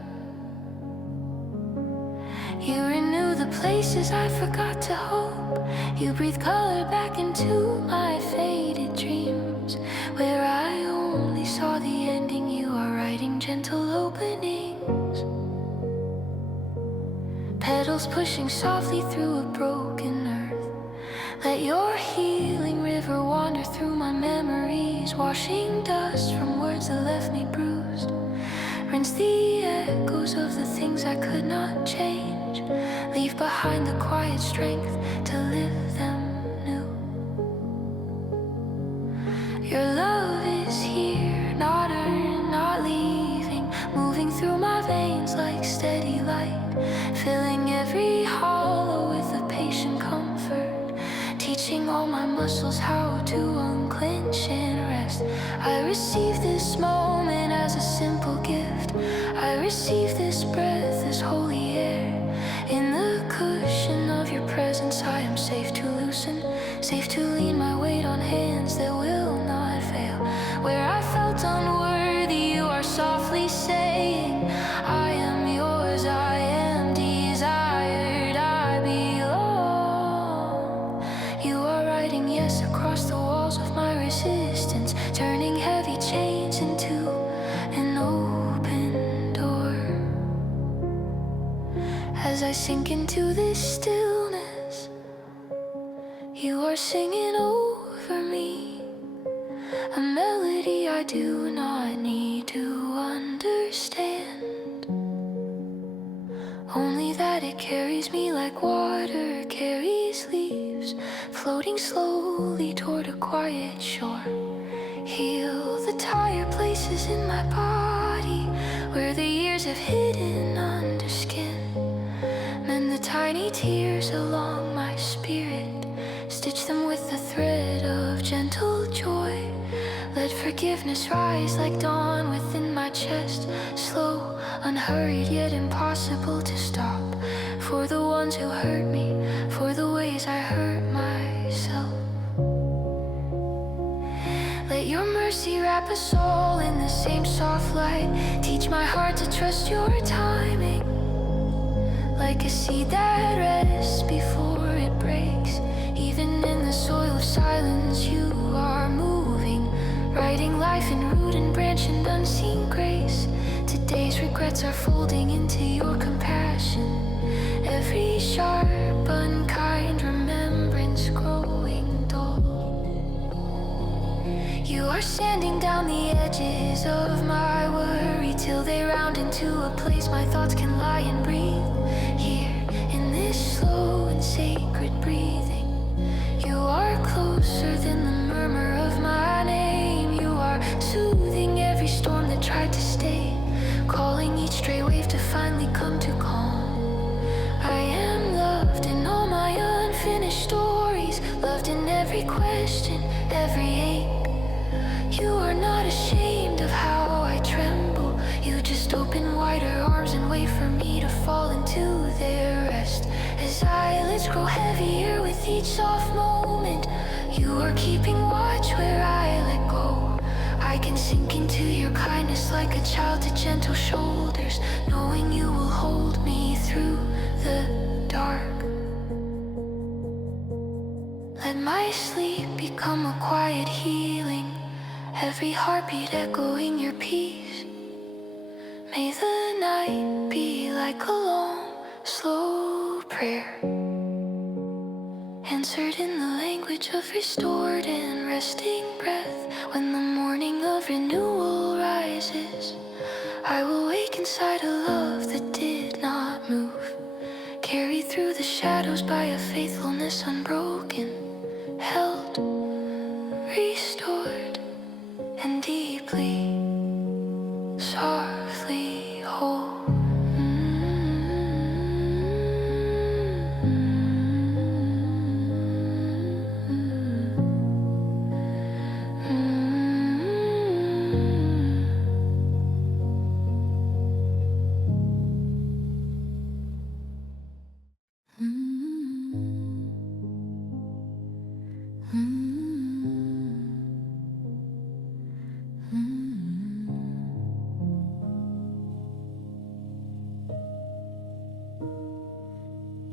You renew the places I forgot to hope. You breathe color back into my faded dreams. Where I only saw the ending, you are writing gentle openings. Petals pushing softly through a broken earth. Let your healing river wander through my memories, washing dust from words that left me bruised. Rinse the echoes of the things I could not change. Leave behind the quiet strength to live them new. Your love is here, not earned, not leaving, moving through my veins like steady light, filling every hollow with a patient comfort, teaching all my muscles how to unclench and rest. I receive this moment as a simple gift. I receive this breath as holy air. In the cushion of your presence I am safe to loosen, safe to lean my weight on hands that will not fail. Where I felt unworthy, you are softly saying, I am yours, I am desired, I belong. You are writing yes across the walls of my resistance, turning heavy chains into an open door. As I sink into this stillness, you are singing over me, a melody I do not need to understand, only that it carries me like water carries leaves, floating slowly toward a quiet shore. Heal the tired places in my body where the years have hidden under skin. Mend the tiny tears along my spirit, stitch them with a thread of gentle joy. Let forgiveness rise like dawn within my chest, slow, unhurried, yet impossible to stop. For the ones who hurt me, for the ways I hurt myself. Let your mercy wrap us all in the same soft light. Teach my heart to trust your timing, like a seed that rests before it breaks. Even in the soil of silence, you are moving, writing life in root and branch and unseen grace. Today's regrets are folding into your compassion, every sharp, unkind remembrance growing dull. You are sanding down the edges of my worry till they round into a place my thoughts can lie and breathe. Here in this slow and sacred breathing, you are closer than the murmur of my name. You are soothing every storm that tried to stay, calling each stray wave to finally come to calm. I am loved in all my unfinished stories, loved in every question, every ache. You are not ashamed of how I tremble. You just open wider arms and wait for me to fall into their rest. As eyelids grow heavier with each soft moment, you are keeping watch where I let go. I can sink into your kindness like a child to gentle shoulders, knowing you will hold me through the dark. Let my sleep become a quiet healing, every heartbeat echoing your peace. May the night be like a long, slow prayer, answered in the language of restored and resting breath. When the morning of renewal rises, I will wake inside a love that did not move, carried through the shadows by a faithfulness unbroken, held, restored, and deeply, softly whole.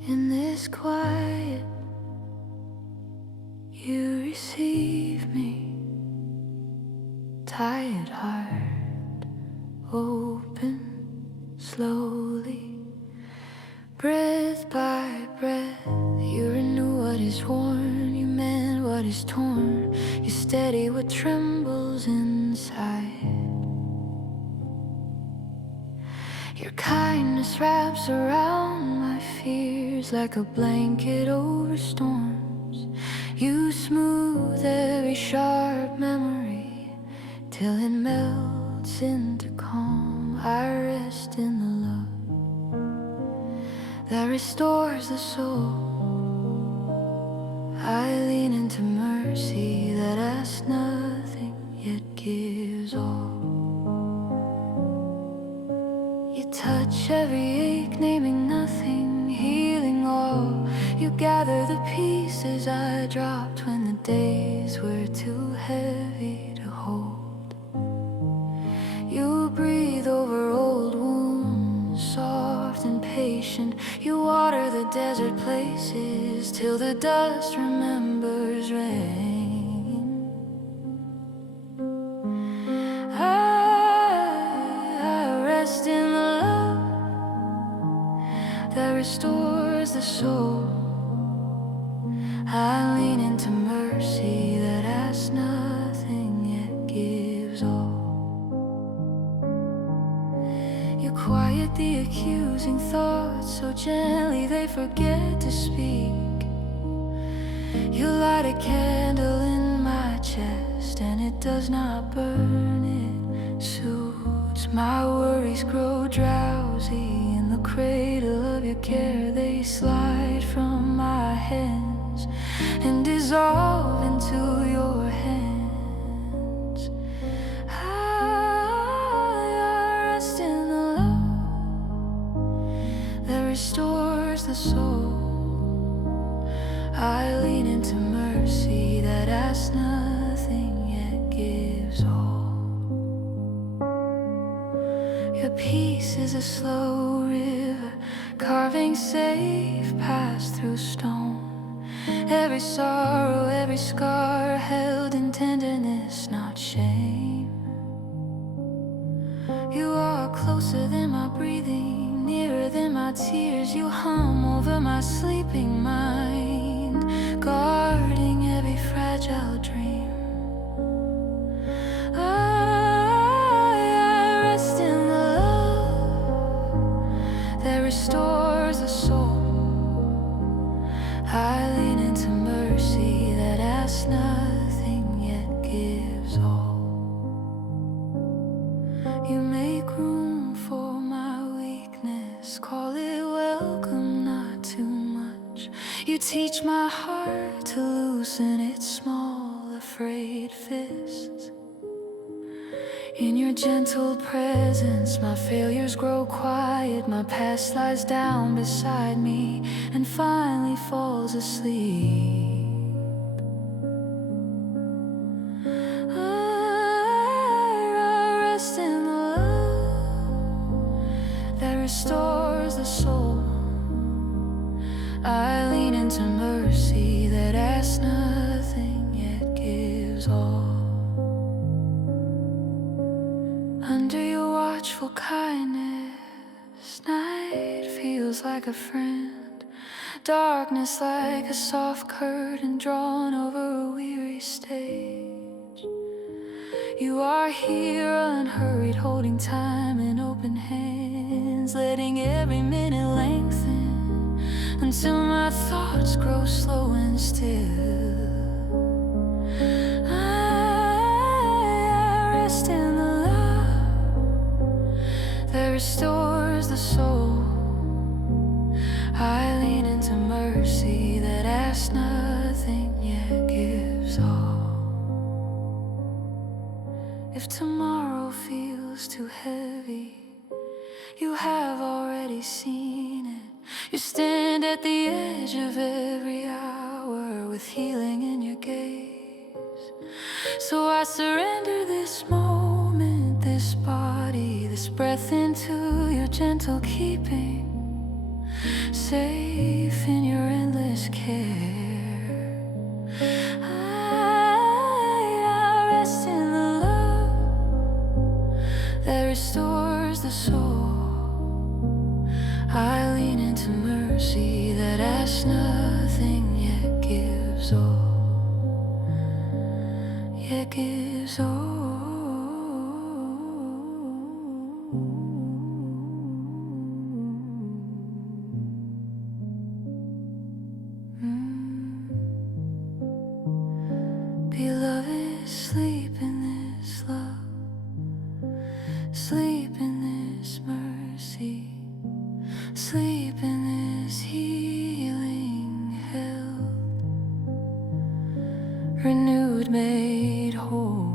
In this quiet, you receive me, tired heart, open slowly, breath by breath. You renew what is worn, you mend what is torn, you steady what trembles inside. Your kindness wraps around my fears like a blanket over storms. You smooth every sharp memory till it melts into calm. I rest in the love that restores the soul. I lean into mercy that asks nothing yet gives all. You touch every ache, naming nothing, healing all. You gather the pieces I dropped when the days were too heavy to hold. You breathe over old wounds, soft and patient. You water the desert places till the dust remembers rain. I rest in the love that restores the soul. I lean into mercy that asks nothing yet gives all. You quiet the accusing thoughts so gently they forget to speak. You light a candle in my chest and it does not burn, it soothes. My worries grow drowsy in the cradle of your care. They slide from my hands and dissolve into your hands. I rest in the love that restores the soul. I lean into mercy that asks nothing yet gives all. Your peace is a slow river, carving safe paths through stone. Every sorrow, every scar held in tenderness, not shame. You are closer than my breathing, nearer than my tears. You hum over my sleeping mind, guarding every fragile dream. I rest in the love that restores the soul. I lean into mercy that asks nothing yet gives all. You make room for my weakness, call it welcome, not too much. You teach my heart to loosen its small, afraid fists. In your gentle presence, my failures grow quiet. My past lies down beside me and finally falls asleep. I rest in the love that restores the soul. I lean into mercy that asks nothing yet gives all. Under your watchful kindness, night feels like a friend, darkness like a soft curtain drawn over a weary stage. You are here unhurried, holding time in open hands, letting every minute lengthen until my thoughts grow slow and still. I rest in the that restores the soul. I lean into mercy that asks nothing yet gives all. If tomorrow feels too heavy, you have already seen it. You stand at the edge of every hour with healing in your gaze. So I surrender this moment, this body, this breath into your gentle keeping, safe in your endless care. I rest in the love that restores the soul. I lean into mercy that asks nothing yet gives all, yet gives all. Beloved, sleep in this love, sleep in this mercy, sleep in this healing help, renewed, made whole.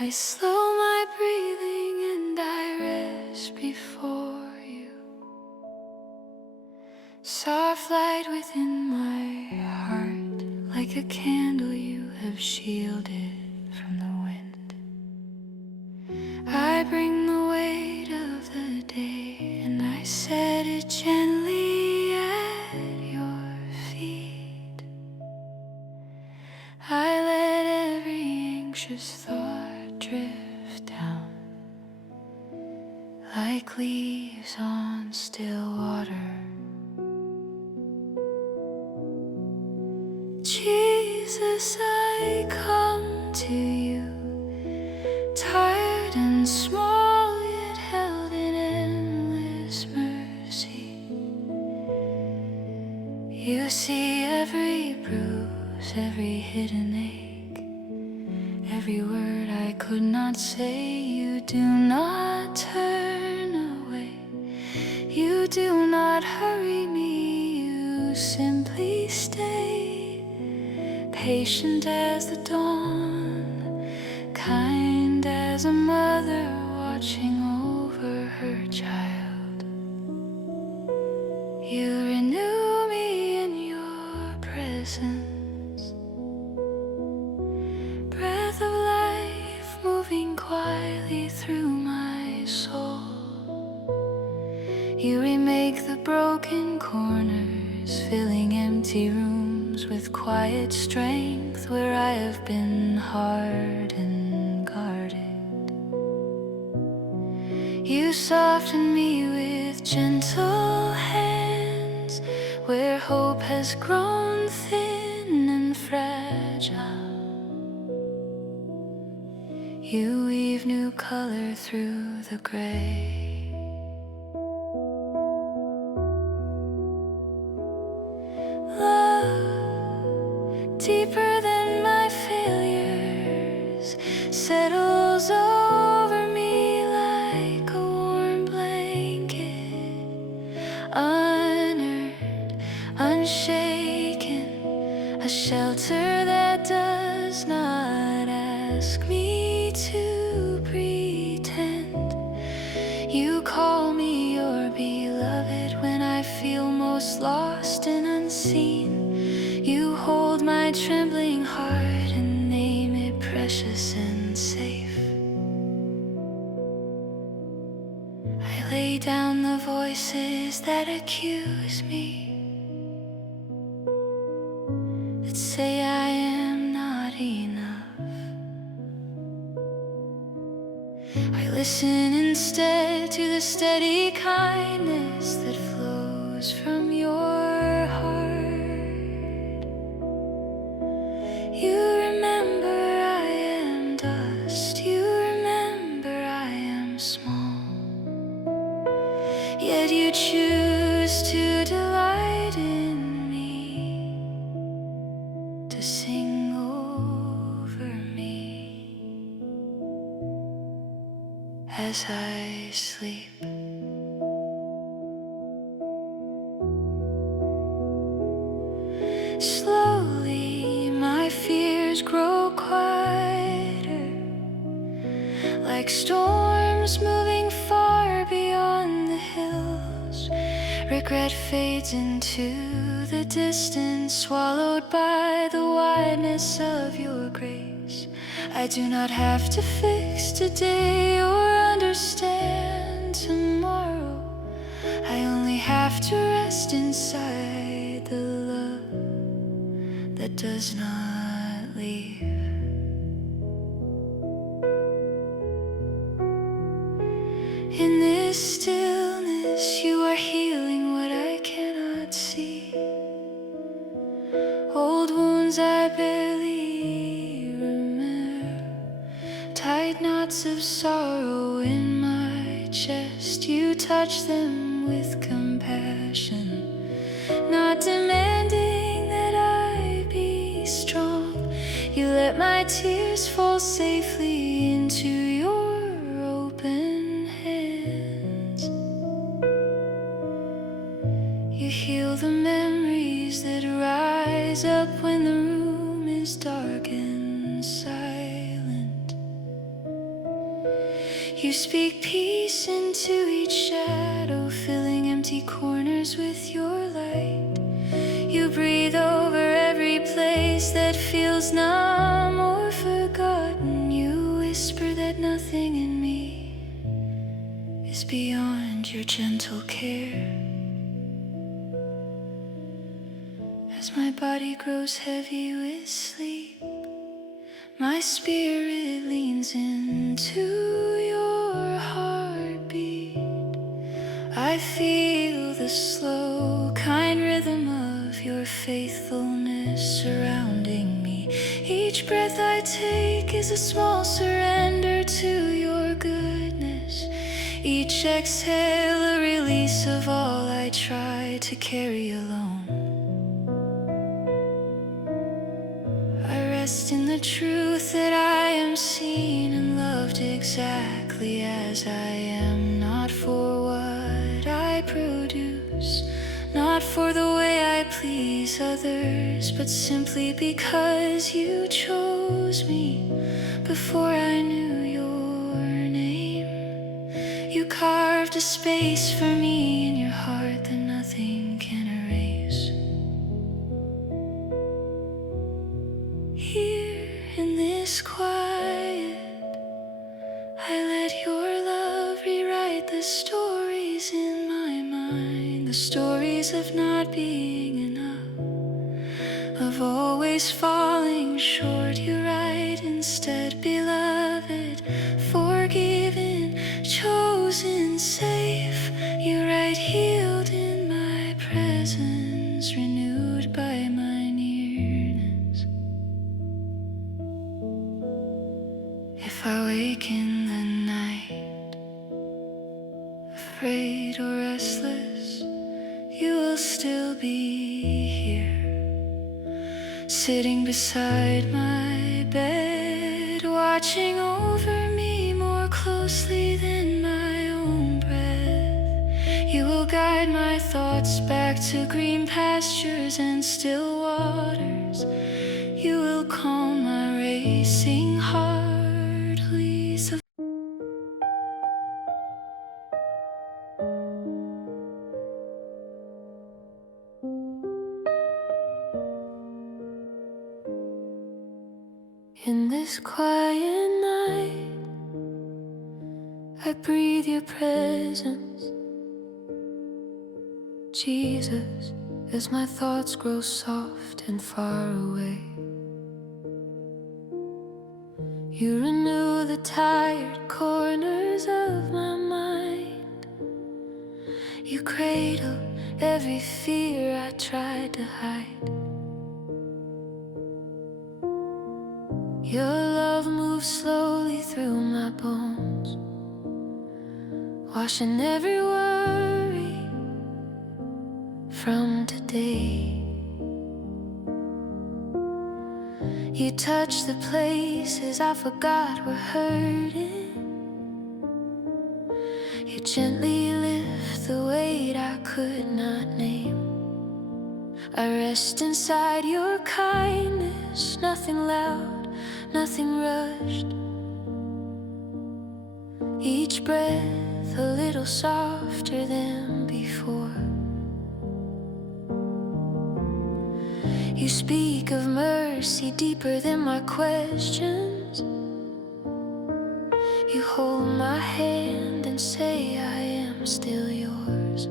I slow my breathing and I rest before you. Soft light within my heart, like a candle you have shielded from the wind. I bring the weight of the day and I set it gently at your feet. I let every anxious thought drift down like leaves on still water. Jesus, I come to you, tired and small, yet held in endless mercy. You see every bruise, every hidden ache, every word I could not say. You do not turn away, you do not hurry me, you simply stay, patient as the dawn, kind as a mother watching over her child. You renew me in your presence, breath of life moving quietly through my soul. You remake the broken corners, filling empty rooms with quiet strength where I have been hard and guarded. You soften me with gentle hands where hope has grown thin and fragile. You weave new color through the gray. Love, deeper than my failures, settles over me like a warm blanket, unearned, unshaken, a shelter that does not ask me to pretend. You call me your beloved when I feel most lost and unseen. You hold my trembling heart and name it precious and safe. I lay down the voices that accuse me, that say I am not enough. I listen instead to the steady kindness that flows from your heart. You remember I am dust, you remember I am small, yet you choose to delight in me, to sing over me as I sleep. Slowly my fears grow quieter, like storms moving far beyond the hills. Regret fades into the distance, swallowed by the wideness of your grace. I do not have to fix today or understand tomorrow. I only have to rest inside the love that does not leave. In this stillness, you are healing what I cannot see. Old wounds I barely remember, tight knots of sorrow in my chest. You touch them with compassion, not demanding that I be strong. You let my tears fall safely into your open hands. You heal the memories that rise up when the room is dark and silent. You speak peace into each shadow, filling empty corners with your light. You breathe over every place that feels numb or forgotten. You whisper that nothing in me is beyond your gentle care. As my body grows heavy with sleep, my spirit leans into your heartbeat. I feel the slow, kind rhythm of your faithfulness surrounding me. Each breath I take is a small surrender to your goodness. Each exhale a release of all I try to carry alone. Rest in the truth that I am seen and loved exactly as I am, not for what I produce, not for the way I please others, but simply because you chose me before I knew your name. You carved a space for me in your heart that nothing can erase. Here in this quiet, I let your love rewrite the stories in my mind, the stories of not being enough, of always falling short. You write instead, beloved, forgiven, chosen, safe. You write healed in my presence, renewed by my nearness. If I wake in the night, afraid or restless, you will still be here, sitting beside my bed, watching over me more closely than my own breath. You will guide my thoughts back to green pastures and still waters. You will calm my racing heart. In this quiet night, I breathe your presence, Jesus, as my thoughts grow soft and far away. You renew the tired corners of my mind. You cradle every fear I tried to hide. Your love moves slowly through my bones, washing every worry from today. You touch the places I forgot were hurting. You gently lift the weight I could not name. I rest inside your kindness, nothing loud, nothing rushed. Each breath a little softer than before. You speak of mercy deeper than my questions. You hold my hand and say I am still yours.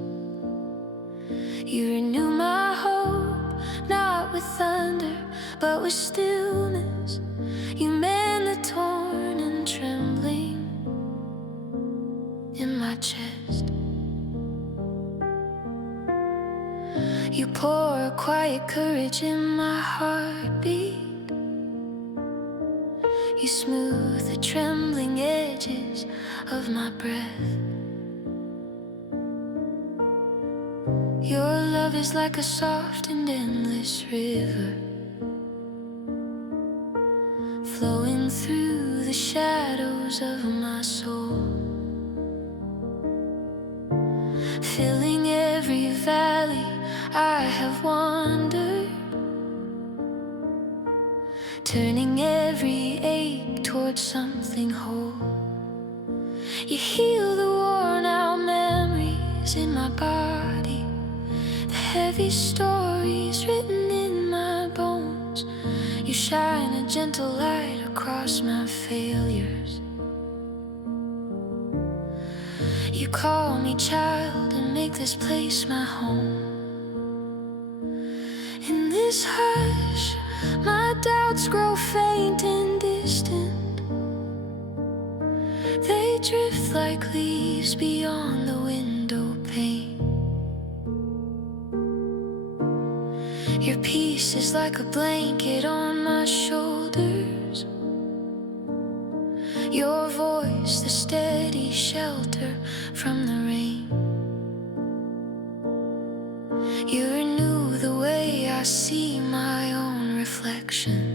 You renew my hope, not with thunder, but with stillness. You mend the torn and trembling in my chest. You pour a quiet courage in my heartbeat. You smooth the trembling edges of my breath. Your love is like a soft and endless river, flowing through the shadows of my soul, filling every valley I have wandered, turning every ache towards something whole. You heal the worn out memories in my body, the heavy stories written in my bones. You shine a gentle light across my failures. You call me child and make this place my home. In this hush, my doubts grow faint and distant. They drift like leaves beyond the window pane. Your peace is like a blanket on my shoulders. Your voice, the steady shelter from the rain. You renew the way I see my own reflection.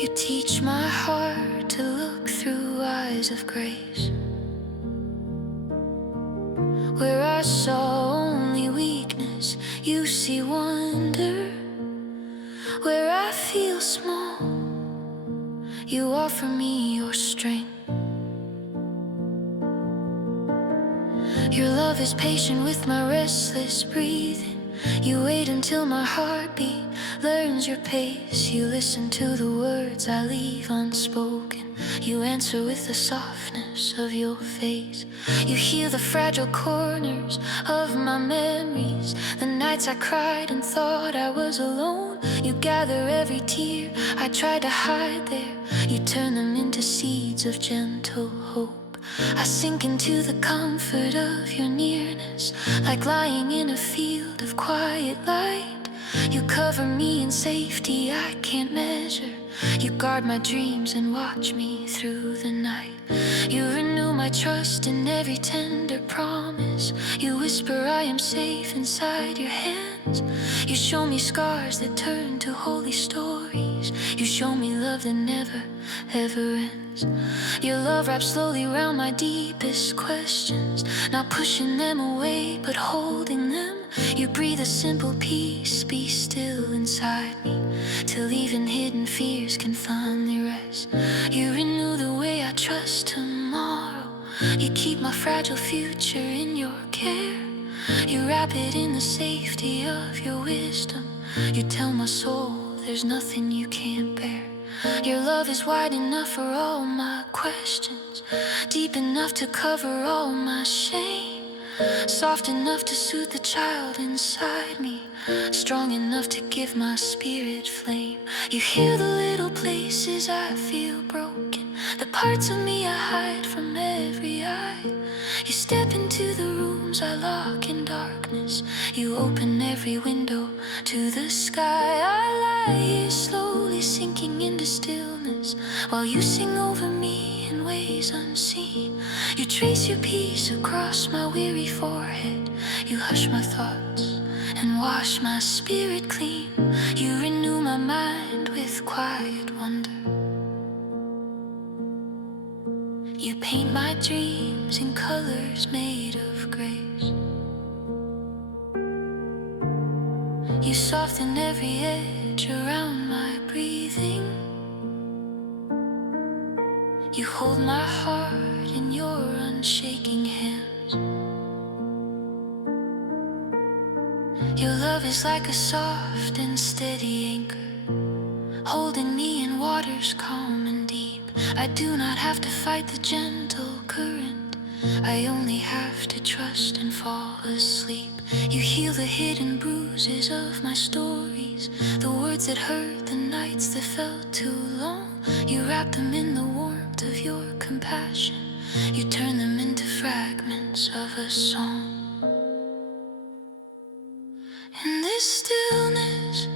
You teach my heart to look through eyes of grace. Where I saw only weakness, you see wonder. Where I feel small, you offer me your strength. Your love is patient with my restless breathing. You wait until my heartbeat learns your pace. You listen to the words I leave unspoken. You answer with the softness of your face. You heal the fragile corners of my memories. The nights I cried and thought I was alone. You gather every tear I tried to hide there. You turn them into seeds of gentle hope. I sink into the comfort of your nearness, like lying in a field of quiet light. You cover me in safety I can't measure. You guard my dreams and watch me through the night. You renew my trust in every tender promise. You whisper I am safe inside your hands. You show me scars that turn to holy stories. You show me love that never, ever ends. Your love wraps slowly around my deepest questions, not pushing them away, but holding them. You breathe a simple peace, be still inside me, till even hidden fears can finally rest. You renew the way I trust tomorrow. You keep my fragile future in your care. You wrap it in the safety of your wisdom. You tell my soul there's nothing you can't bear. Your love is wide enough for all my questions, deep enough to cover all my shame, soft enough to soothe the child inside me, strong enough to give my spirit flame. You heal the little places I feel broken, the parts of me I hide from every eye. You step into the rooms I lock in darkness. You open every window to the sky. I lie here slowly sinking into stillness, while you sing over me in ways unseen. You trace your peace across my weary forehead. You hush my thoughts and wash my spirit clean. You renew my mind with quiet wonder. You paint my dreams in colors made of grace. You soften every edge around my breathing. You hold my heart in your unshaking hands. Your love is like a soft and steady anchor, holding me in waters calm and deep. I do not have to fight the gentle current. I only have to trust and fall asleep. You heal the hidden bruises of my stories, the words that hurt, the nights that felt too long. You wrap them in the warmth of your compassion. You turn them into fragments of a song. In this stillness,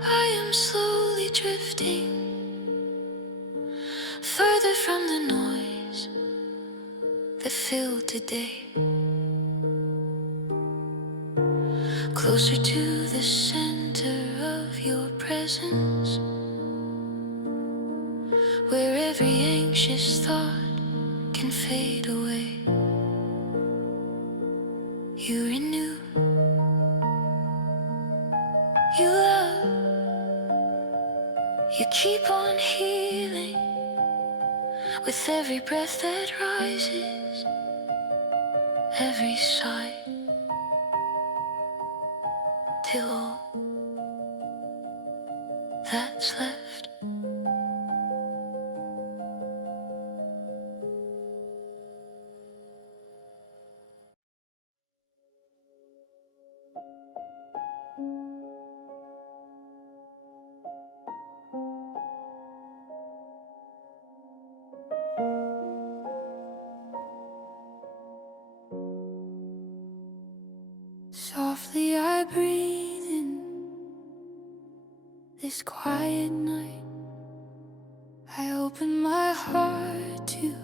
I am slowly drifting further from the noise that filled today, closer to the center of your presence, where every anxious thought can fade away. You renew, you love, you keep on healing With every breath that rises, every sigh, till all that's left. Softly I breathe in this quiet night. I open my heart to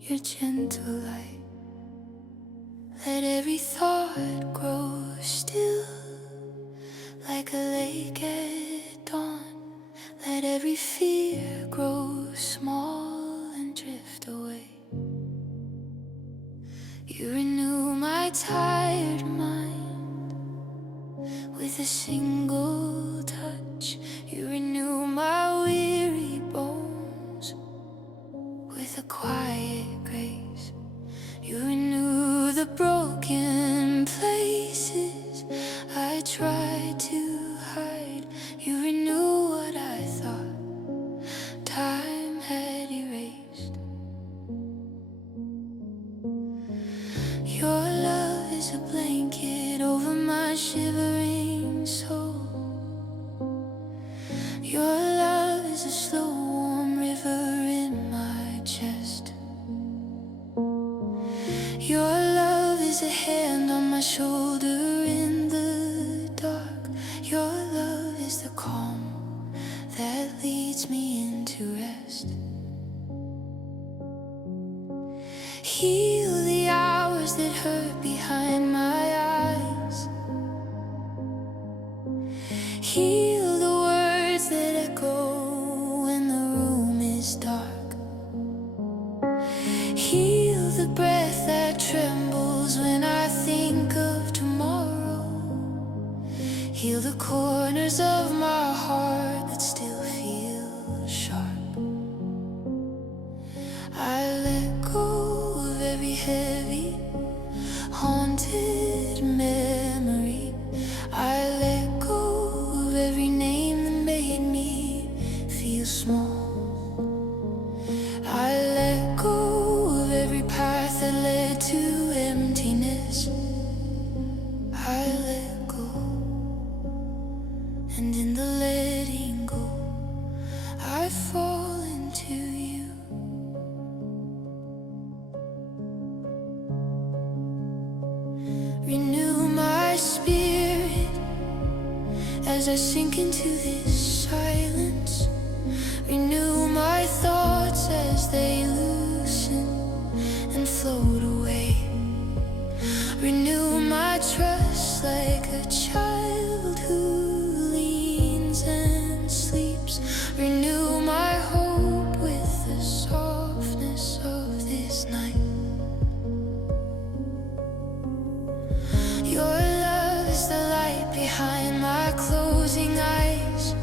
your gentle light. Let every thought grow still, like a lake at dawn. Let every fear grow small and drift away. You renew my tired mind with a single touch. You renew my weary bones with a quiet grace. You renew the broken places I tried to hide. You renew what I thought time had erased. Your love is a blanket over my shivering soul. Your love is a slow, warm river in my chest. Your love is a hand on my shoulder in the dark. Your love is the calm that leads me into rest. Heal the hours that hurt behind my eyes. Heal the words that echo when the room is dark. Heal the breath that trembles when I think of tomorrow. Heal the corners of my heart that still feel sharp. I let go of every heavy, haunted memory. I let go of every name that made me feel small. I let go of every path that led to emptiness. I let go, and in the letting go, I fall into you. Renew my spirit as I sink into this silence. Renew my thoughts as they loosen and float away. Renew my trust like a child who leans and sleeps. Renew my hope with the softness of this night. Your love is the light behind my closing eyes.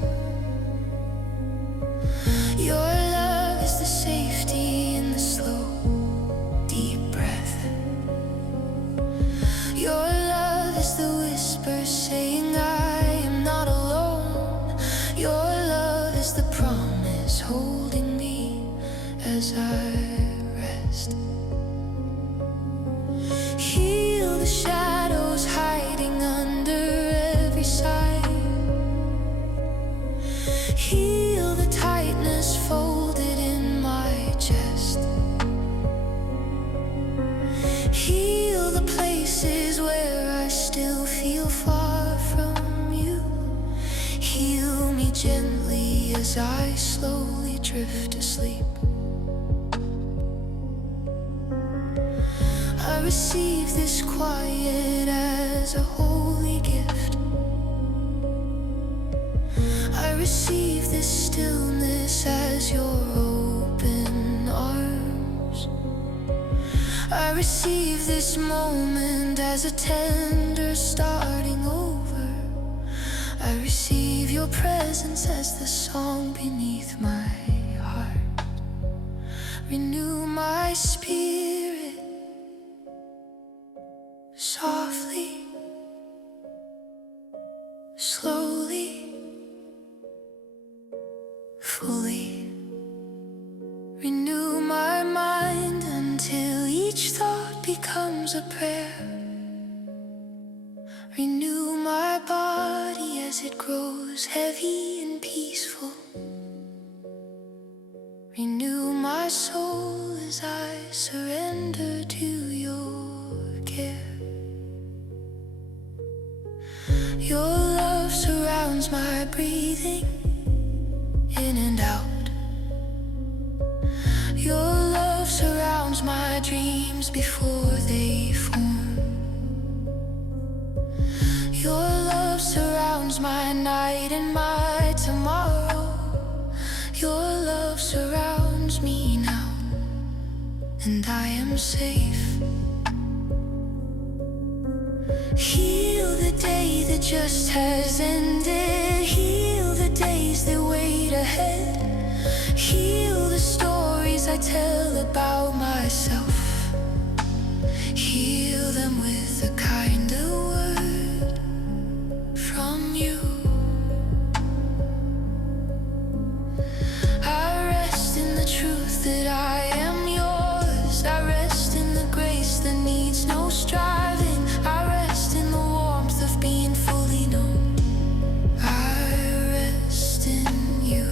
Your love is the safety in the slow, deep breath. Your love is the whisper saying I am not alone. Your love is the promise holding me as I rest. Heal the shadows hiding under every sigh. Heal the tightness folded in my chest. Heal the places where I still feel far from you. Heal me gently as I slowly drift asleep. I receive this quiet as a holy gift. I receive this stillness as your open arms. I receive this moment as a tender starting over. I receive your presence as the song beneath my heart. Renew my spirit softly, slowly, fully. Renew my mind until each thought becomes a prayer. Renew my body as it grows heavy and peaceful. Renew my soul as I surrender to your care. Your love surrounds my breathing in and out. Your love surrounds my dreams before they form. Your love surrounds my night and my tomorrow. Your love surrounds me now, and I am safe. Heal the day that just has ended. Heal the days that wait ahead. Heal the stories I tell about myself. Heal them with a kinder word from you. I rest in the truth that I am yours. I rest in the grace that needs no striving. I rest in the warmth of being fully known. I rest in you,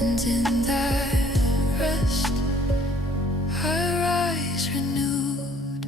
and in that rest I rise renewed.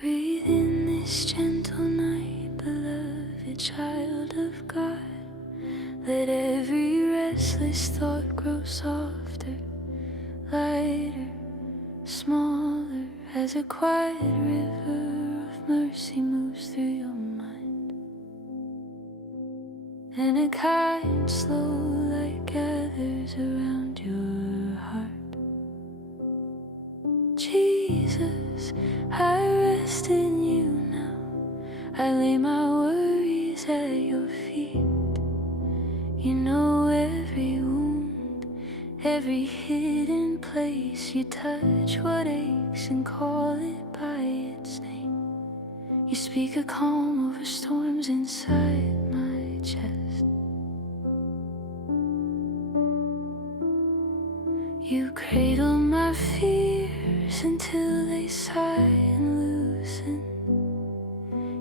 Breathe in this gentle night, beloved child of God. Let every restless thought grow softer, lighter, smaller, as a quiet river of mercy moves through your mind. And a kind, slow light gathers around your heart. Jesus, I rest in you now. I lay my worries at your feet. You know every wound, every hidden place. You touch what aches and call it by its name. You speak a calm over storms inside my chest. You cradle my fears until they sigh and loosen.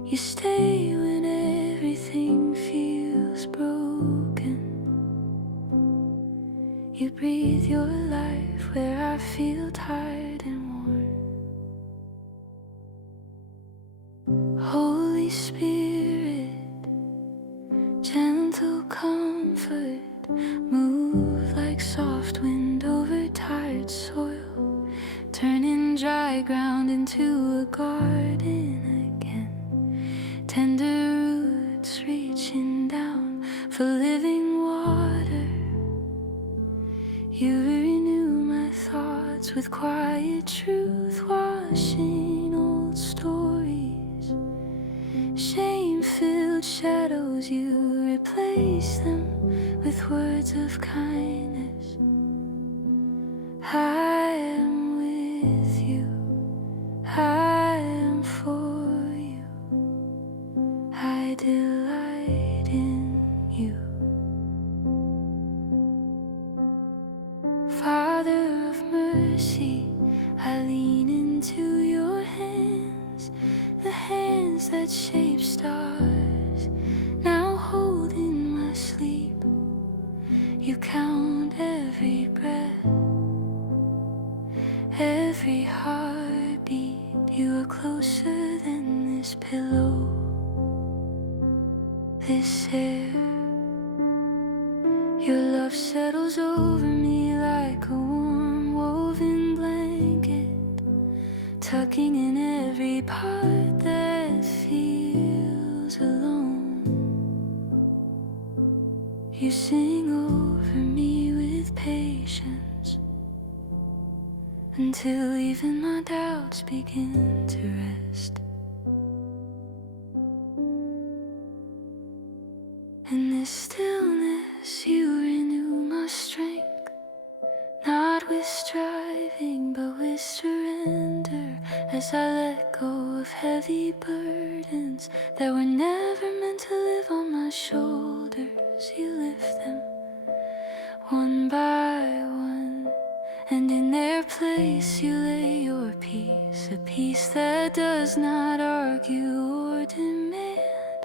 You stay when everything feels broken. You breathe your life where I feel tired and worn. Holy Spirit, gentle comfort, move like soft wind over tired soil, turning dry ground into a garden again. Tender roots reaching down for living water. You renew my thoughts with quiet truth, washing old stories. Shame-filled shadows, you replace them with words of kindness. I am with you, I am for you, I delight in you. Father of mercy, I lean into your hands, the hands that shape stars, now holding my sleep. You count every breath, every heartbeat. You closer than this pillow, this air. Your love settles over me like a warm woven blanket, tucking in every part that feels alone. You sing over me with patience until even my doubts begin to rest. In this stillness you renew my strength, not with striving but with surrender. As I let go of heavy burdens that were never meant to live on my shoulders, you lift them one by one, and in their place you lay your peace, a peace that does not argue or demand.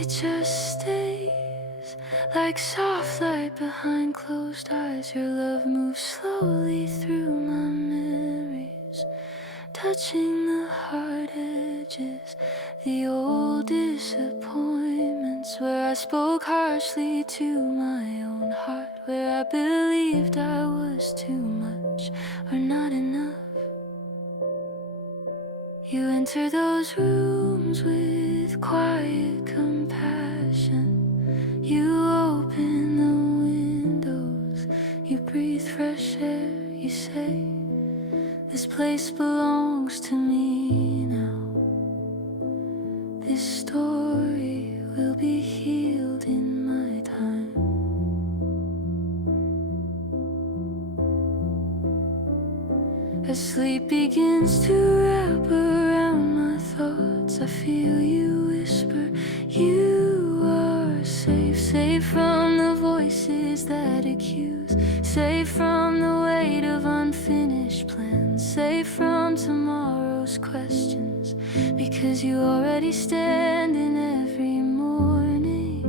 It just stays like soft light behind closed eyes. Your love moves slowly through my memories, touching the hard edges, the old disappointments where I spoke harshly to my own heart, where I believed I was too much or not enough. You enter those rooms with quiet compassion. You open the windows, you breathe fresh air. You say, this place belongs to me now. This story will be healed in my time. As sleep begins to wrap around my thoughts, I feel you whisper, you are safe. Safe from the voices that accuse, safe from the weight of unfinished plans, safe from tomorrow's questions, because you already stand in every morning,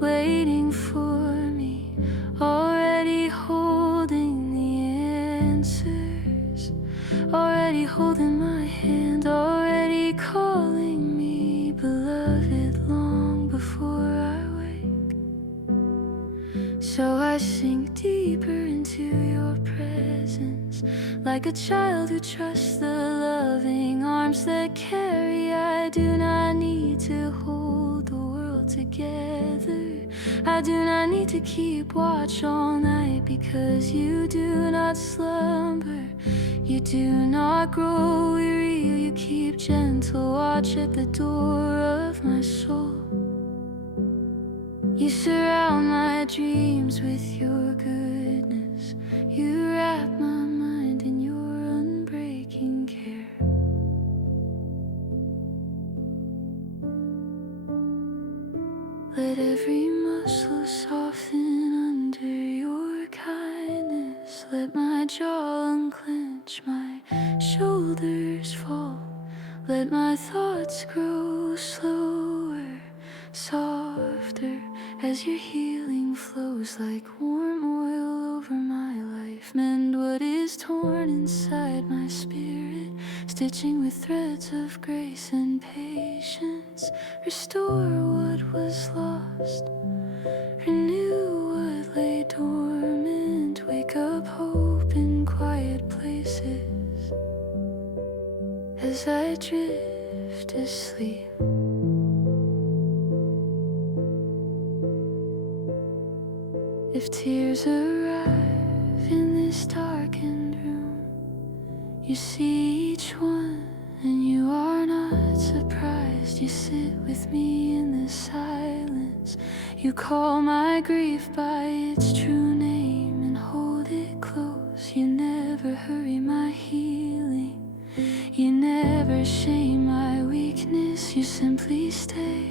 waiting for me, already holding the answers, already holding my hand, already calling me beloved long before I wake. So I sink deeper into your presence, like a child who trusts the loving arms that carry. I do not need to hold the world together, I do not need to keep watch all night, because you do not slumber, you do not grow weary, you keep gentle watch at the door of my soul. You surround my dreams with your goodness, you wrap my mind in your unbreaking care. Let every muscle soften under your kindness, let my jaw unclench, my shoulders fall, let my thoughts grow slower, softer, as your healing flows like warm oil over my life. Mend what is torn inside my spirit, stitching with threads of grace and patience. Restore what was lost, renew what lay dormant, wake up hope in quiet places as I drift asleep. If tears arrive in this darkened room, you see each one and you are not surprised. You sit with me in the silence, you call my grief by its true name and hold it close. You never hurry my healing, you never shame my weakness, you simply stay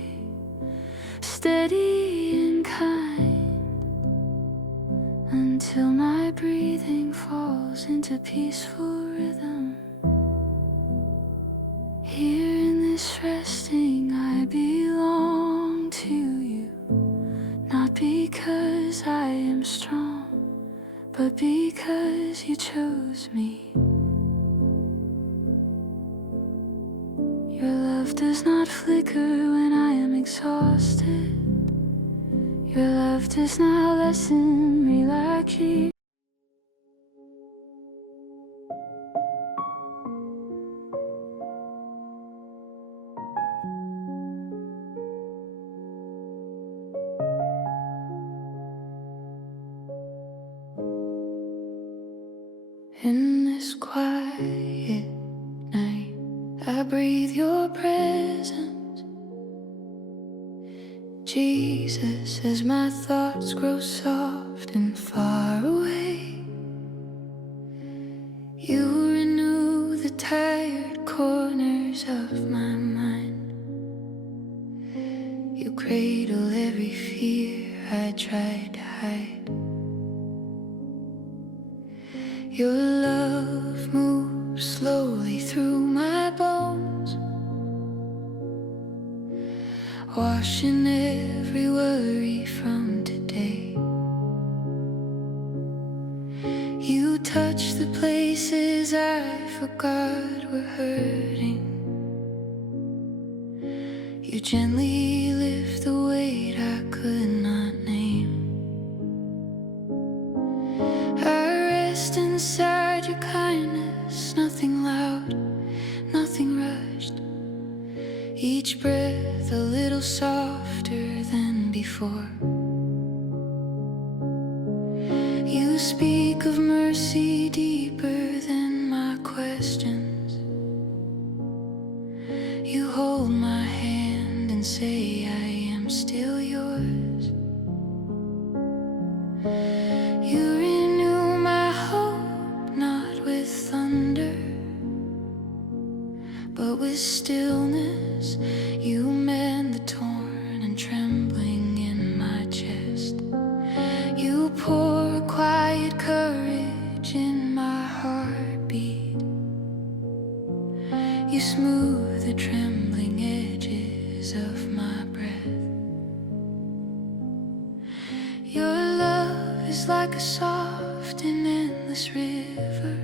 steady and kind until my breathing falls into peaceful rhythm. Here in this resting I belong to you, not because I am strong, but because you chose me. does not flicker when I am exhausted. Your love does not lessen me like heat. In this quiet night, I breathe your presence, Jesus, as my thoughts grow soft and far away. You renew the tired corners of my mind. You cradle every fear I tried to hide. Your love moves slowly through my bones, washing every worry from today. You touch the places I forgot were hurting. You gently lift the weight I could not name. Inside your kindness, nothing loud, nothing rushed. Each breath a little softer than before. You speak of mercy deeper than my questions. You hold my hand and say I am still yours. You renew my hope, not with thunder, but with stillness. You mend the torn and trembling in my chest. You pour a quiet courage in my heartbeat. You smooth the trembling edges of my breath. Your love is like a soft and endless river,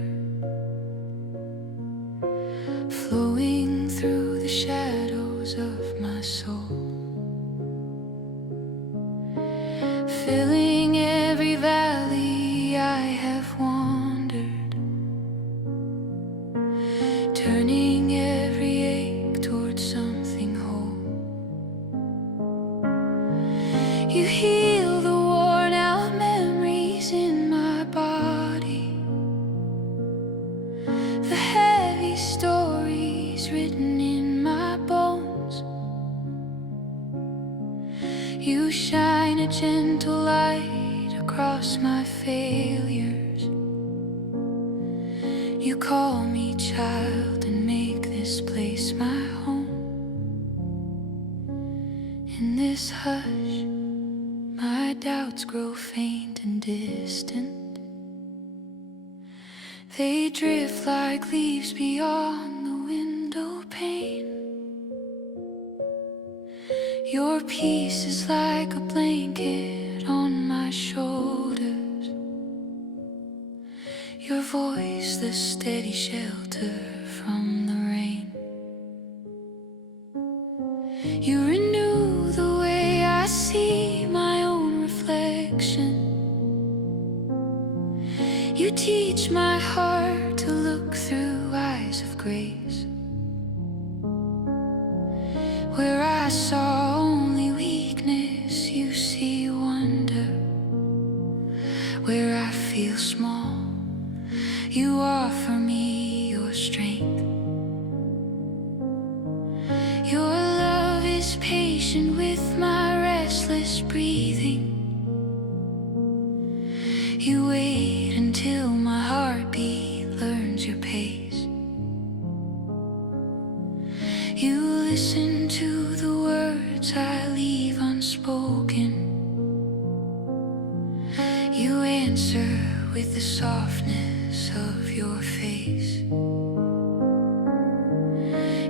flowing through the shadows of my soul, filling every valley I have wandered, turning every ache towards something whole. You heal the worn out memories in my body, the heavy stories written in my bones. You shine a gentle light across my failures. You call me child and make this place my home. In this hush, my doubts grow faint and distant. They drift like leaves beyond the window pane. Your peace is like a blanket on my shoulders. Your voice, the steady shelter from the rain. You renew the way I see my own reflection. You teach my heart to look through eyes of grace. Where I saw only weakness, you see wonder. Where I feel small, you offer me your strength. Your love is patient with my restless breathing. You wait until my heartbeat learns your pace. You listen to the words I leave unspoken. You answer with the softness of your face.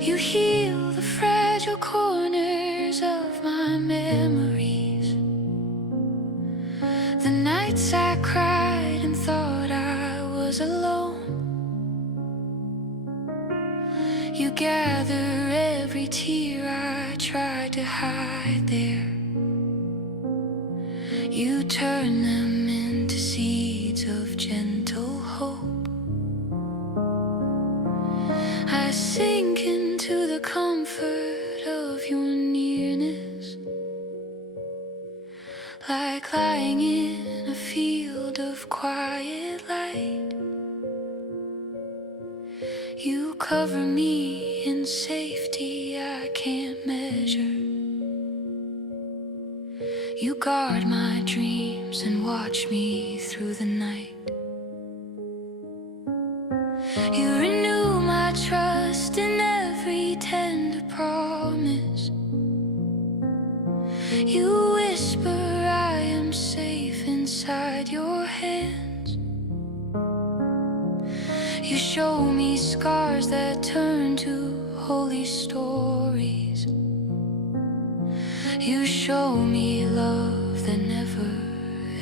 You heal the fragile corners of my memories. The nights I cried and thought I was alone. You gather every tear I tried to hide there. You turn them into seeds of gentle hope. I sink into the comfort of your nearness, like lying in a field of quiet light. You cover me in safety I can't measure. You guard my dreams and watch me through the night. You renew my trust in every tender promise. You whisper I am safe inside your hands. You show me scars that turn to holy stories. You show me love that never,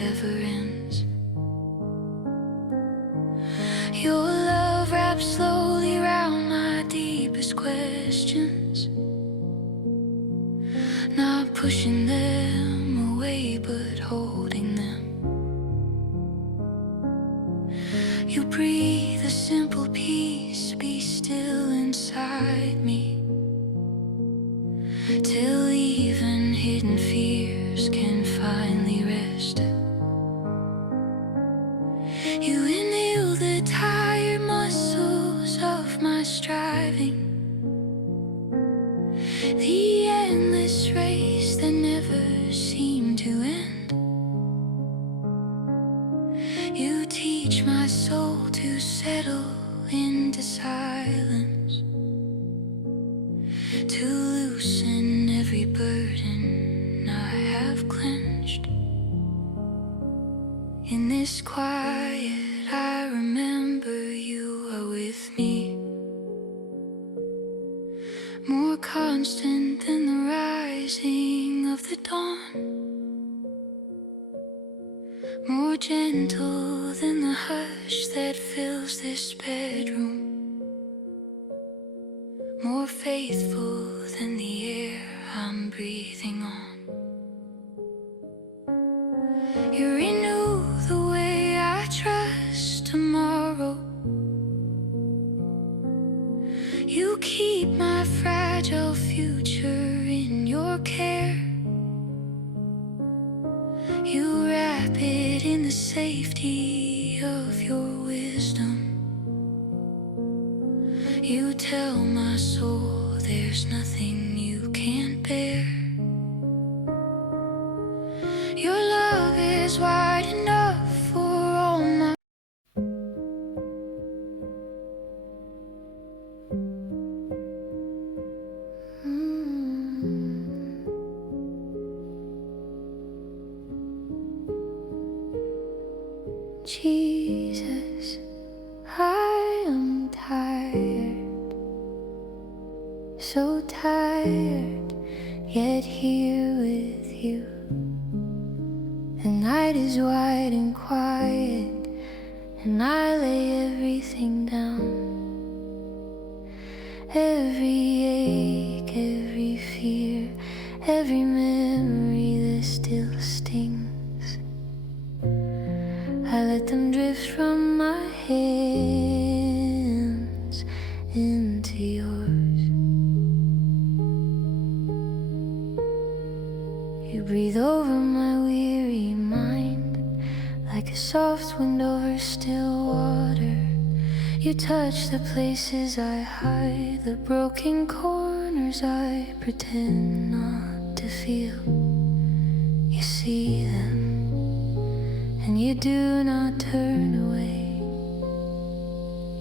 ever ends. Your love wraps slowly round my deepest questions, not pushing them away but holding them. You breathe a simple peace, be still inside me, till even hidden fears can finally rest. You renew the tired muscles of my striving, the endless race that never seemed to end. You teach my soul to settle into silence, to loosen every burden I have clenched. In this quiet I remember you are with me, more constant than the rising of the dawn, more gentle than the hush that fills this bedroom, more faithful than the air I'm breathing on. You renew the way I trust tomorrow. You keep my fragile future in your care. You wrap it in the safety of your wisdom. You tell my soul there's nothing you can't bear. Your love is wide enough for all my Jesus, I am tired, so tired, yet here with you. The night is wide and quiet, and I lay everything down. Every ache, every fear, every memory that still stings, I let them drift from my hands into yours. You breathe over my weary mind, like a soft wind over still water. You touch the places I hide, the broken corners I pretend not to feel. You see them, and you do not turn away.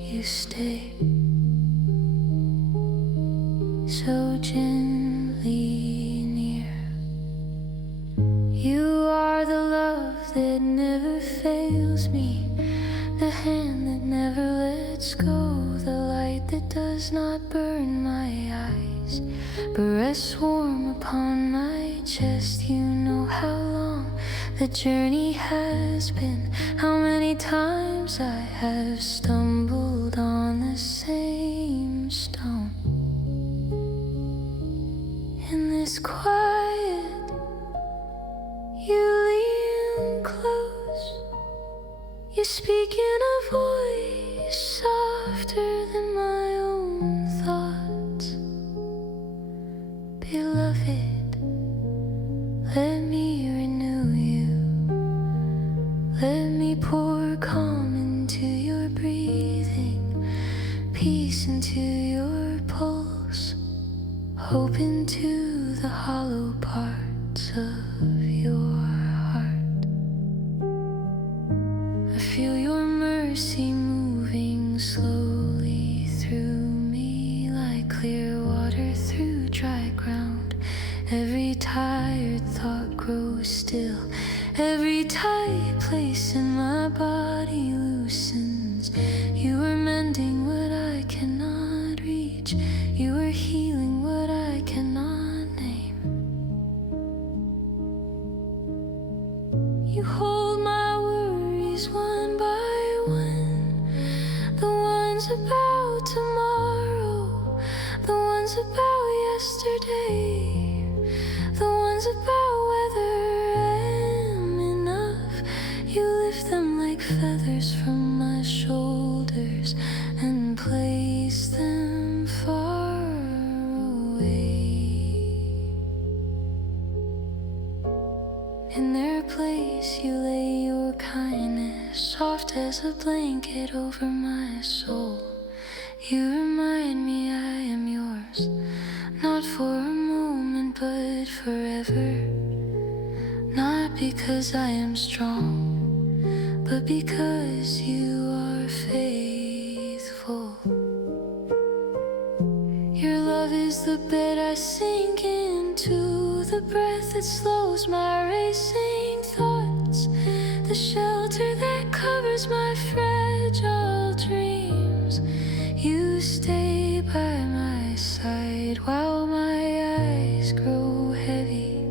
You stay so gently near. You are the love that never fails me, the hand that never lets go, the light that does not burn my eyes, but rests warm upon my chest. You know how long the journey has been, how many times I have stumbled on the same stone. quiet. You lean close. You speak in a voice softer than my own thoughts. Beloved, let me renew you. Let me pour calm into your breathing, peace into your pulse, hope into the hollow parts of your heart. I feel your mercy moving slowly through me, like clear water through dry ground. Every tired thought grows still. Every tight place in my body loosens. You are mending what I cannot reach. You are healing what I cannot name. You hold my worries one by one, the ones about tomorrow, the ones about yesterday, the ones about whether I'm enough. You lift them like feathers from my shoulders and place them far away. In their place you lay your kindness, soft as a blanket over my soul. You remind me I am yours, not for a moment but forever. Not because I am strong, but because you are faithful. Your love is the bed I sink into, the breath that slows my racing thoughts, the shelter that covers my fragile dreams. You stay by my side while my eyes grow heavy,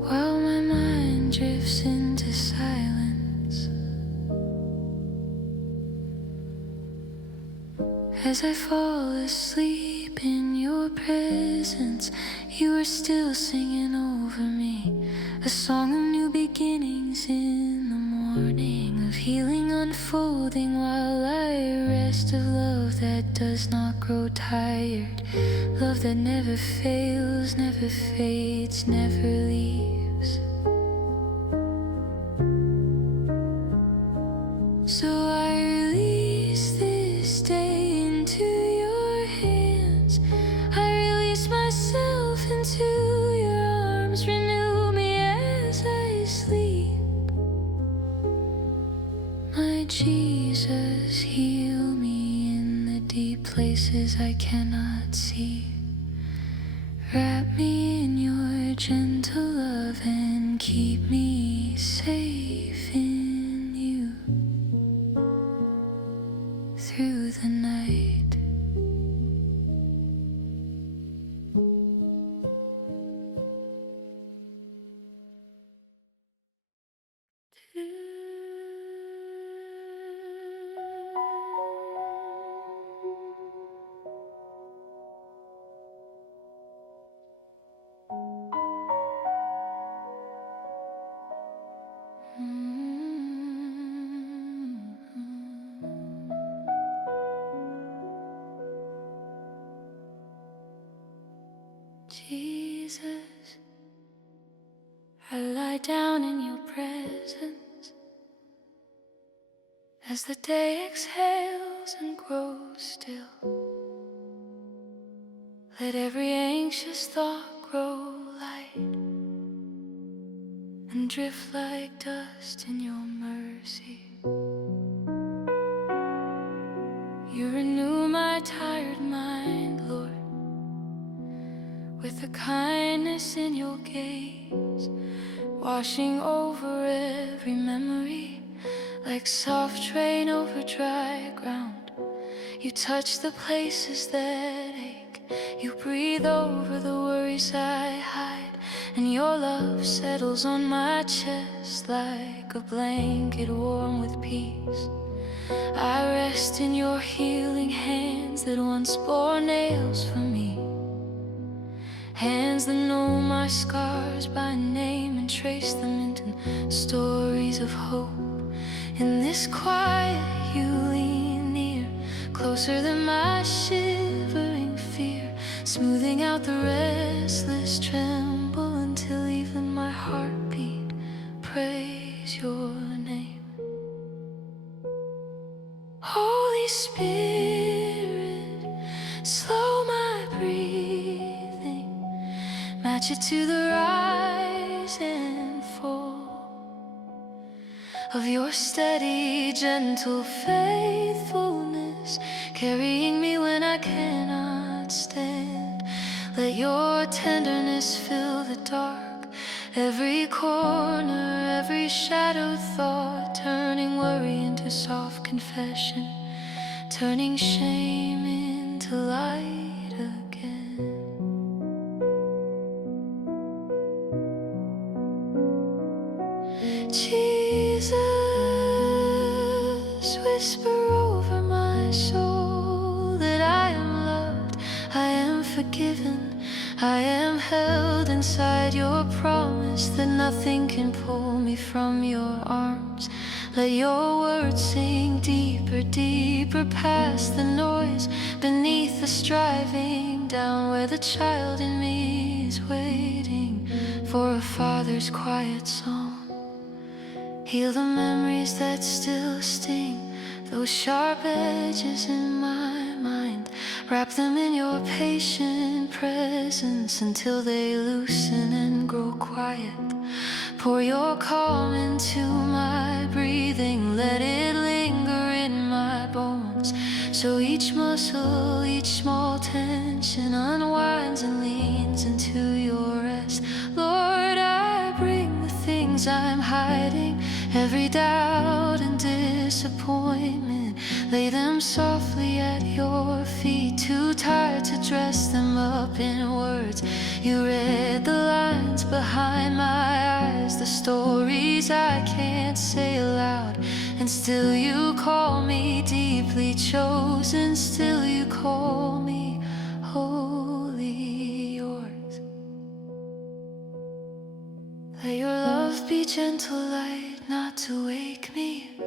while my mind drifts into silence. As I fall asleep in your presence, you are still singing over me, a song of new beginnings in the morning, of healing unfolding while I rest, of love that does not grow tired, love that never fails, never fades, never leaves. So I release this day into your hands. I release myself into your arms. Renew me as I sleep. My Jesus, heal me in the deep places I cannot see. Wrap me in your gentle love and keep me safe in you through the night. Jesus, I lie down in your presence as the day exhales and grows still. Let every anxious thought grow light and drift like dust in your mercy. You renew my tired mind, Lord, with the kindness in your gaze, washing over every memory like soft rain over dry ground. You touch the places that ache, you breathe over the worries I hide, and your love settles on my chest like a blanket warm with peace. I rest in your healing hands that once bore nails for me, Hands that know my scars by name and trace them into stories of hope. In this quiet you lean near, closer than my shivering fear, smoothing out the restless tremble until even my heartbeat praise your name. Holy Spirit, slow my breathing, match it to the rise and fall of your steady, gentle faithfulness, carrying me when I cannot stand. Let your tenderness fill the dark, every corner, every shadowed thought, turning worry into soft confession, turning shame into light again. Jesus, whisper over my soul that I am loved, I am forgiven, I am held inside your promise that nothing can pull me from your arms. Let your words sing deeper, deeper past the noise, beneath the striving, down where the child in me is waiting for a father's quiet song. Heal the memories that still sting, those sharp edges in my mind. Wrap them in your patient presence until they loosen and grow quiet. Pour your calm into my breathing, let it linger in my bones, so each muscle, each small tension unwinds and leans into your rest. Lord, I bring the things I'm hiding, every doubt and disappointment, lay them softly at your feet, too tired to dress them up in words. You read the lines behind my eyes, the stories I can't say aloud, and still you call me deeply chosen, still you call me wholly yours. Let your love be gentle light, not to wake me,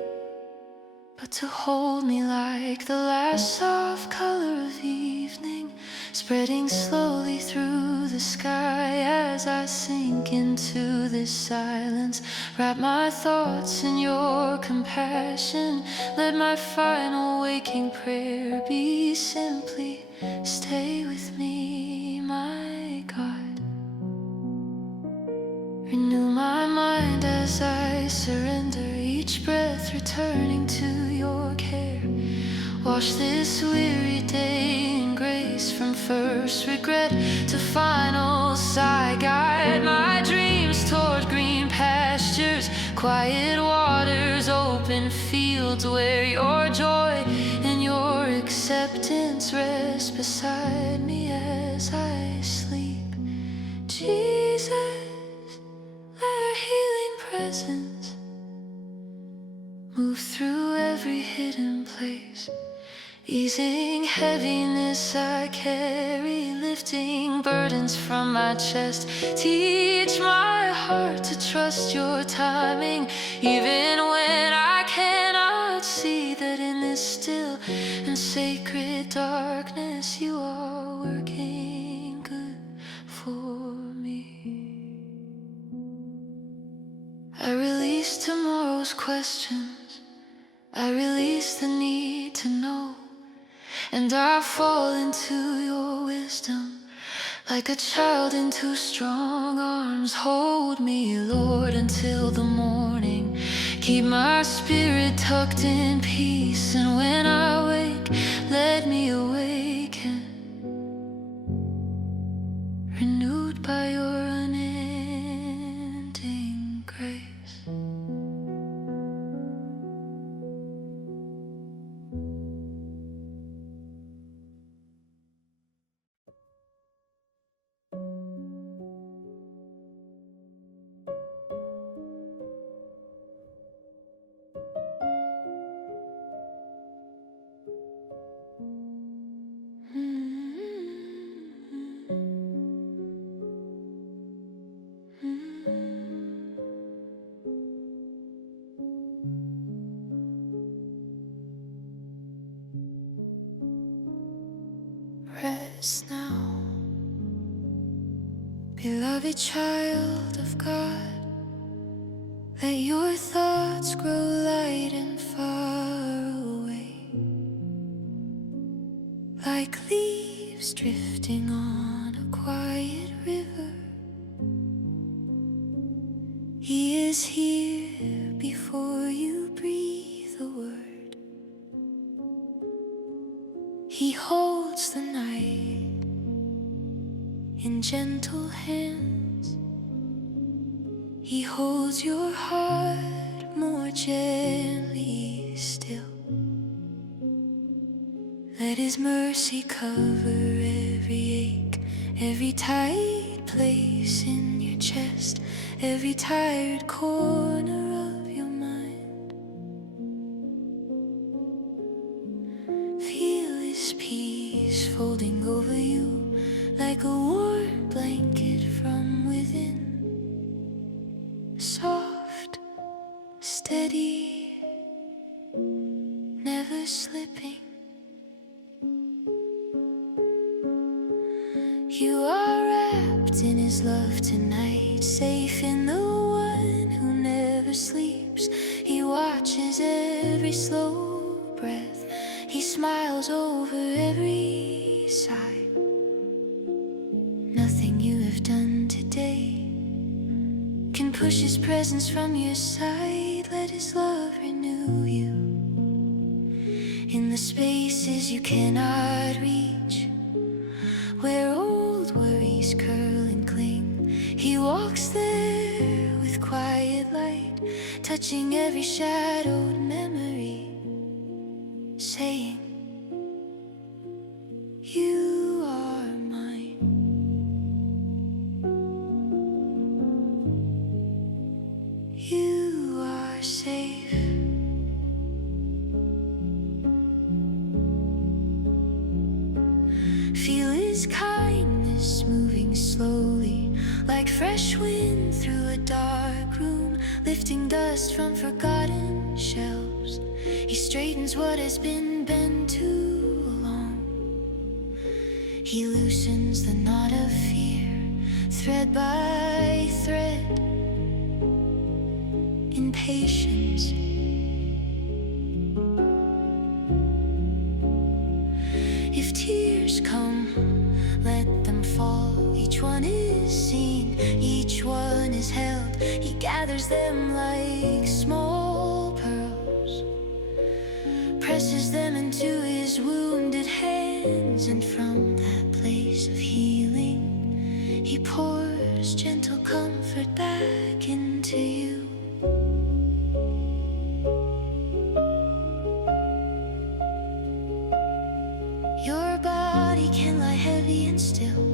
but to hold me like the last soft color of evening, spreading slowly through the sky as I sink into this silence. Wrap my thoughts in your compassion, let my final waking prayer be simply, stay with me, my God. Renew my mind as I surrender, each breath returning to your care. Wash this weary day in grace, from first regret to final sigh. Guide my dreams toward green pastures, quiet waters, open fields, where your joy and your acceptance rest beside me as I sleep. Jesus, let your healing presence move through every hidden place, easing heaviness I carry, lifting burdens from my chest. Teach my heart to trust your timing, even when I cannot see that in this still and sacred darkness you are working good for me. I release tomorrow's questions, I release the need to know, and I fall into your wisdom like a child into strong arms. Hold me, Lord, until the morning, keep my spirit tucked in peace, and when I wake, let me awaken renewed by your unending grace. rest now. Beloved child of God, let your thoughts grow light and far away, like leaves drifting on a quiet river. He is here before you breathe a word. He holds the night in gentle hands. He holds your heart more gently still. Let His mercy cover every ache, every tight place in your chest, every tired corner of your mind. Feel His peace folding over you like a warm blanket from within. Soft, steady, never slipping. You are wrapped in His love tonight, safe in the one who never sleeps. He watches every slow breath. He smiles over every sigh. Nothing you have done today can push His presence from your side. Let His love renew you in the spaces you cannot reach, where old worries curl and cling. He walks there with quiet light, touching every shadowed memory, saying, "You are mine. You are safe." Feel His kindness moving slowly, like fresh wind through a dark room, lifting dust from forgotten shelves. He straightens what has been bent too long. He loosens the knot of fear, thread by thread, in patience. If tears come, let them fall. Each one is seen, each one is held. He gathers them like small pearls, presses them into His wounded hands, and from that place of healing, He pours gentle comfort back into you. Your body can lie heavy and still.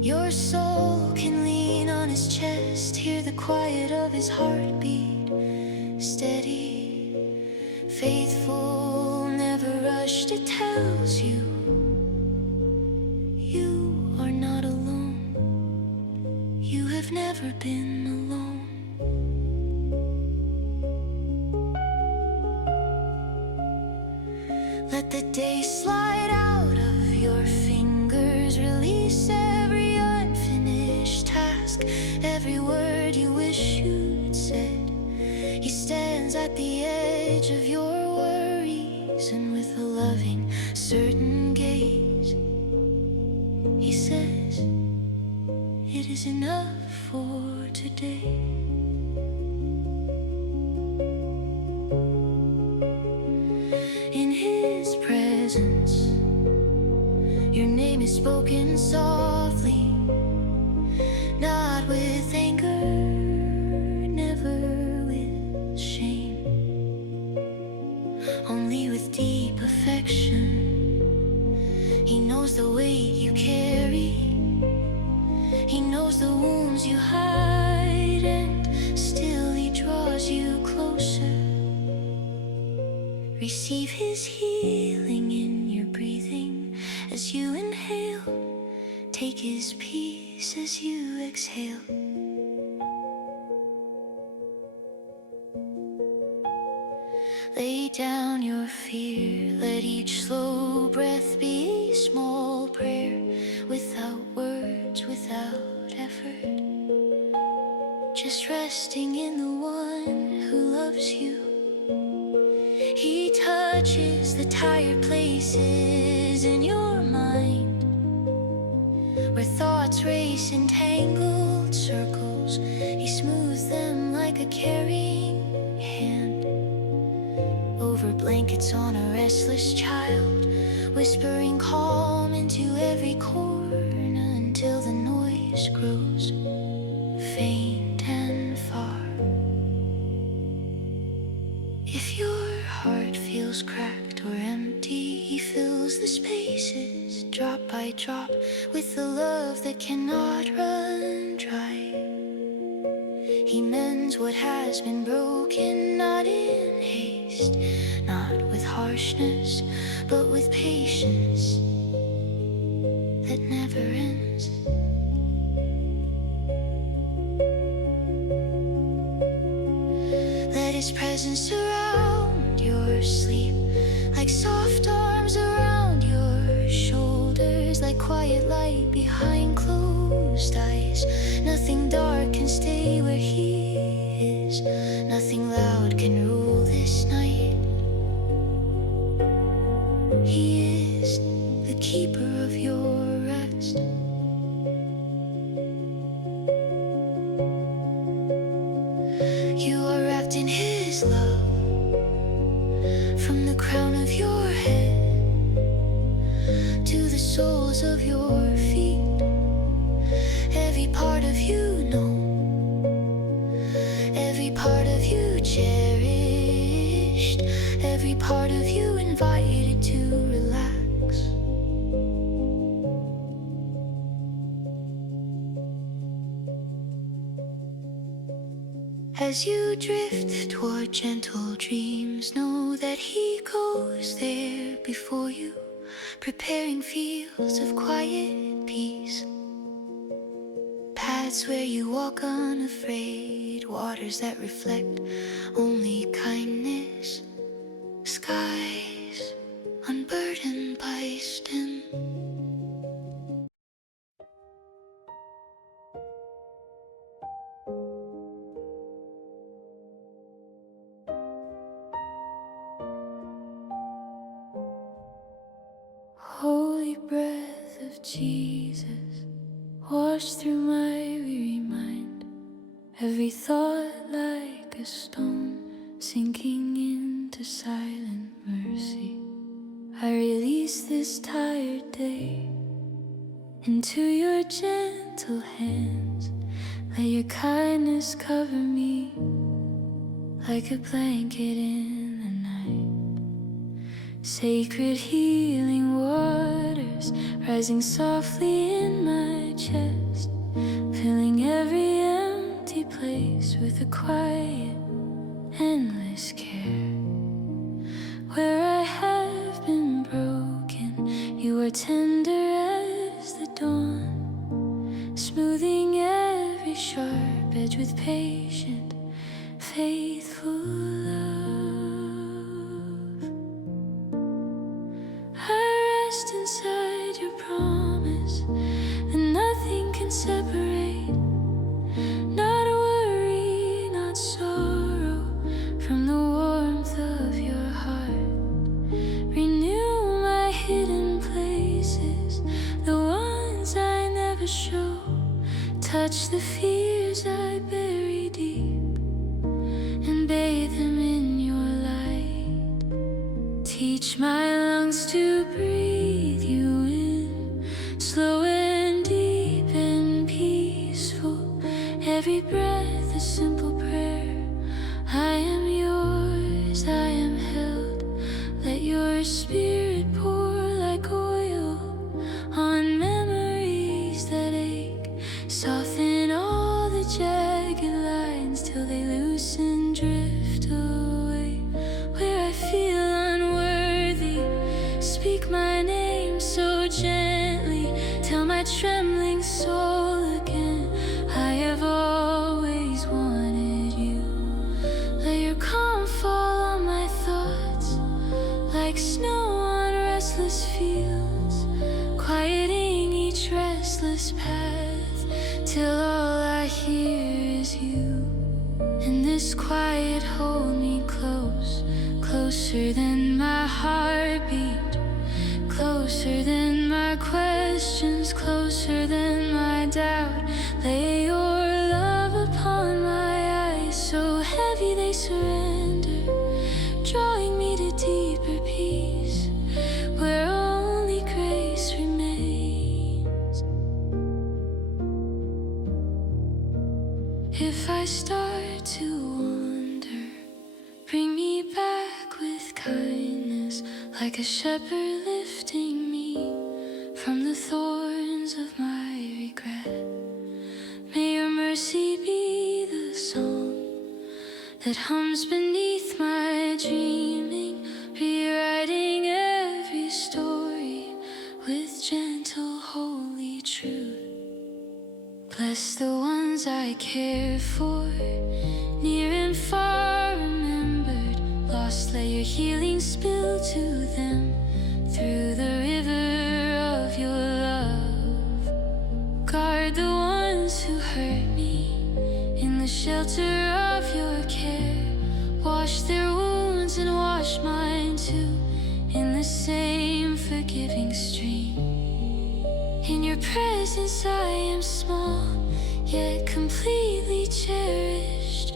Your soul can lean on His chest, hear the quiet of His heartbeat, steady, faithful, never rushed. It tells you, you are not alone. You have never been alone. Let the day slide out of your fingers, release every unfinished task, every word you wish you'd said. He stands at the edge of your worries, and with a loving, certain gaze, He says, "It is enough for today." In His presence, your name is spoken softly, not with anger, never with shame, only with deep affection. He knows the weight you carry, He knows the wounds you hide, and still He draws you closer. Receive His healing in your breathing as you inhale. Take His peace as you exhale. Lay down your fear, let each slow breath be a small prayer. touches the tired places in your mind, where thoughts race in tangled circles. He smooths them like a caring hand over blankets on a restless child, whispering calm into every corner until the noise grows faint and far. If your heart feels cracked or empty, he fills the spaces drop by drop with the love that cannot run dry. He mends what has been broken, not in haste, not with harshness, but with patience that never ends. Let his presence surround your sleep, like soft arms around your shoulders, like quiet light behind closed eyes. Nothing dark can stay where he is, nothing loud can rule this night. He is the keeper of your rest. You are wrapped in his love, from the crown of your head to the soles of your feet. Every part of you known, every part of you cherished, every part of you invited to relax. As you drift toward gentle dreams, know that he goes there before you, preparing fields of quiet peace, paths where you walk unafraid, waters that reflect only kindness, skies unburdened by stem. Holy breath of Jesus, wash through my weary mind. Every thought like a stone sinking into silent mercy. I release this tired day into your gentle hands. Let your kindness cover me like a blanket in the night. Sacred healing waters rising softly in my chest, filling every empty place with a quiet, endless care. Where I have been broken, you are tender as the dawn, smoothing every sharp edge with patient, faithful love. I rest inside your promise, and nothing can separate. Not worry, not sorrow, from the warmth of your heart. Renew my hidden places, the ones I never show. Touch the fears I bury deep, and bathe them in your light. Teach my lungs to breathe you in, slow and deep and peaceful. Every breath a simple prayer. I am yours, I am held. Let your spirit pour like oil on memories that ache. Soften all the jagged lines till they loosen, drift away. Where I feel unworthy, speak my name so gently. Tell my trembling soul again, I have always wanted you. Let your calm fall on my thoughts, like snow on restless fields, quieting each restless path, till all I hear is you. In this quiet, hold me close, closer closer than my heartbeat, closer than my questions, closer than my doubt. Lay your love upon my eyes, so heavy they surrender, drawing me to deeper peace, where only grace remains. If I start to wander, bring me back with kindness, like a shepherd lifting me from the thorns of my regret. May your mercy be the song that hums beneath my dreaming, rewriting every story with gentle, holy truth. Bless the ones I care for, near and far remembered, lost, let your healing spill to them through the river of your love. Guard the ones who hurt me in the shelter of your care. Wash their wounds and wash mine too, in the same forgiving stream. In your presence I am small, yet completely cherished,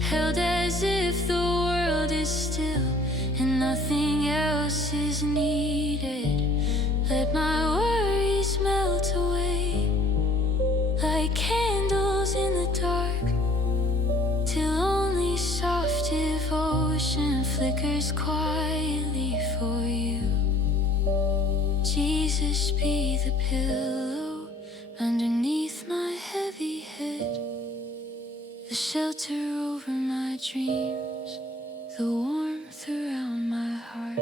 held as if the world is still and nothing else is needed. Let my worries melt away like candles in the dark, till only soft devotion flickers quietly for you. Jesus, be the pillow underneath my heavy head, the shelter over my dreams, the warmth around my heart.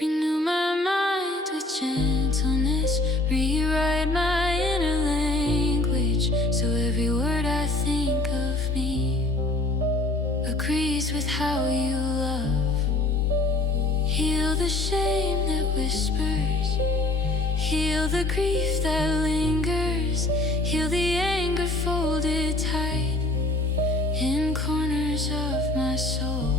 Renew my mind with gentleness, rewrite my inner language, so every word I think of me agrees with how you love. Heal the shame that whispers, heal the grief that lingers, heal the anger folded tight in corners of my soul.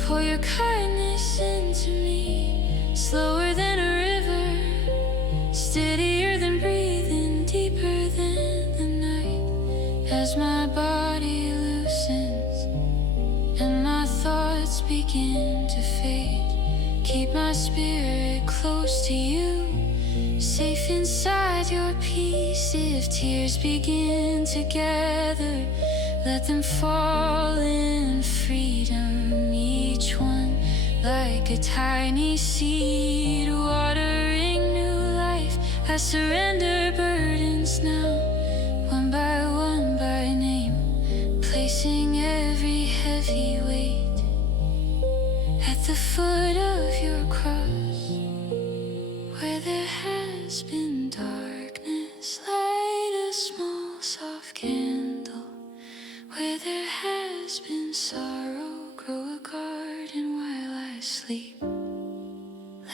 Pour your kindness into me, slower than a river, steadier than breathing, deeper than the night. As my body loosens and my thoughts begin to fade, keep my spirit close to you, safe inside your peace. If tears begin to gather, let them fall in freedom, each one like a tiny seed, watering new life. I surrender burdens now, one by name, placing every heavy weight at the foot of your cross. Where there has been darkness, light a small soft candle. Where there has been sorrow, grow a garden while I sleep.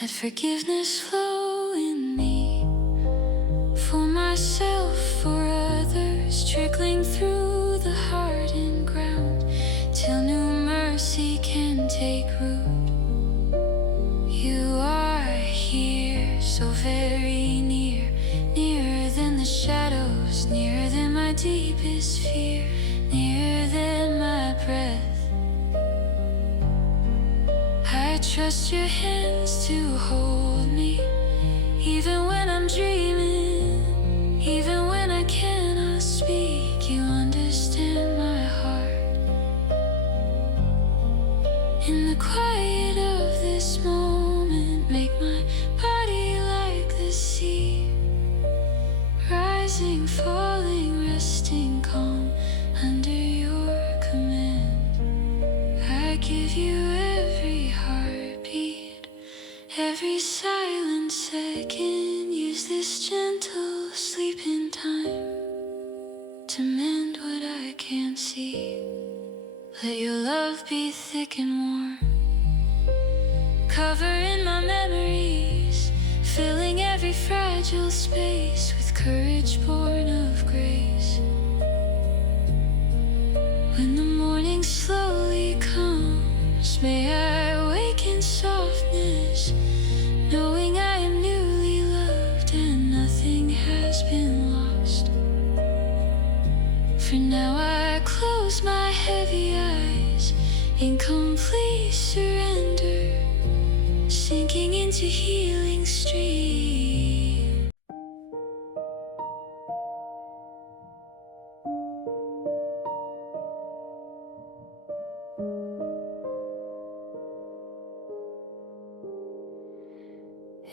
Let forgiveness flow in me, for myself, for others, trickling through the hardened ground, till new mercy can take root. You are here, so very near, nearer than the shadows, nearer than my deepest fear, nearer than my breath. I trust your hands to hold me, even when I'm dreaming, even when I cannot speak. You understand my heart. In the quiet of this moment, make my body like the sea, rising, falling, resting calm under your command. I give you every heartbeat, every silent second. Use this gentle sleeping time to mend what I can't see. Let your love be thick and warm, covering my memories, filling every fragile space with courage born of grace. When the morning slowly comes, may I wake in softness, knowing I am newly loved and nothing has been lost. For now I close my heavy eyes in complete surrender, sinking into healing stream.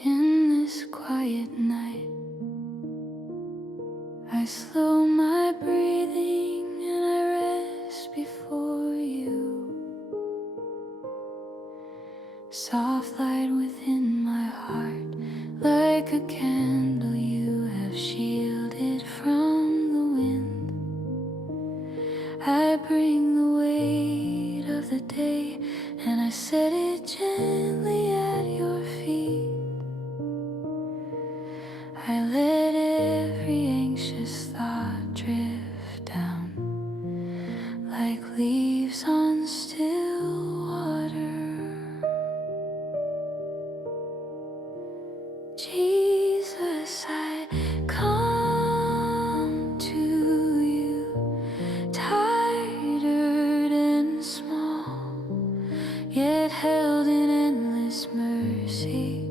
In this quiet night, I slow my breathing and I rest before you. Soft light within my heart, like a candle you have shielded from the wind. I bring the weight of the day and I set it gently at your feet. I let every anxious thought drift down like leaves on still water. Jesus, I come to you, tired and small, yet held in endless mercy.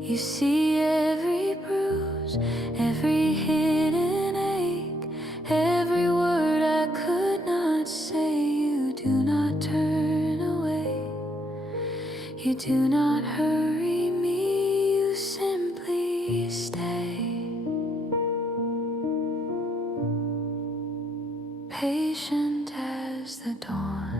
You see every bruise, every hidden ache, every word I could not say. You do not turn away, you do not hurry me, you simply stay. Patient as the dawn,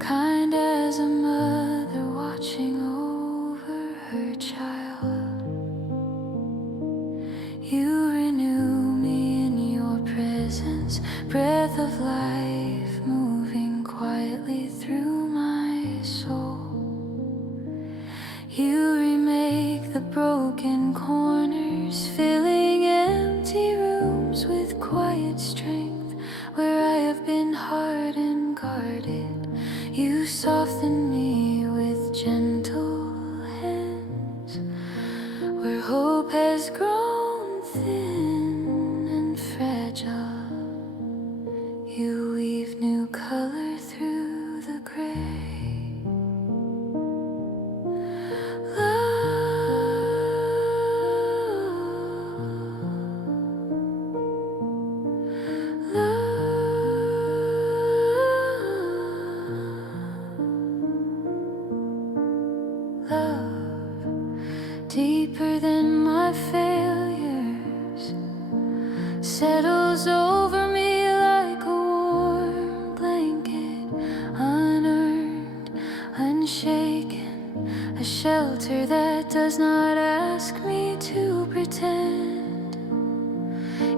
kind as a mother watching over her child. You renew me in your presence, breath of life moving quietly through my soul. You remake the broken corners, filling empty rooms with quiet strength. Where I have been hard and guarded, you soften me with gentle hands. Where hope has grown thin and fragile, you weave new color through the gray. Love, deeper than my failures, settles over me like a warm blanket, unearned, unshaken, a shelter that does not ask me to pretend.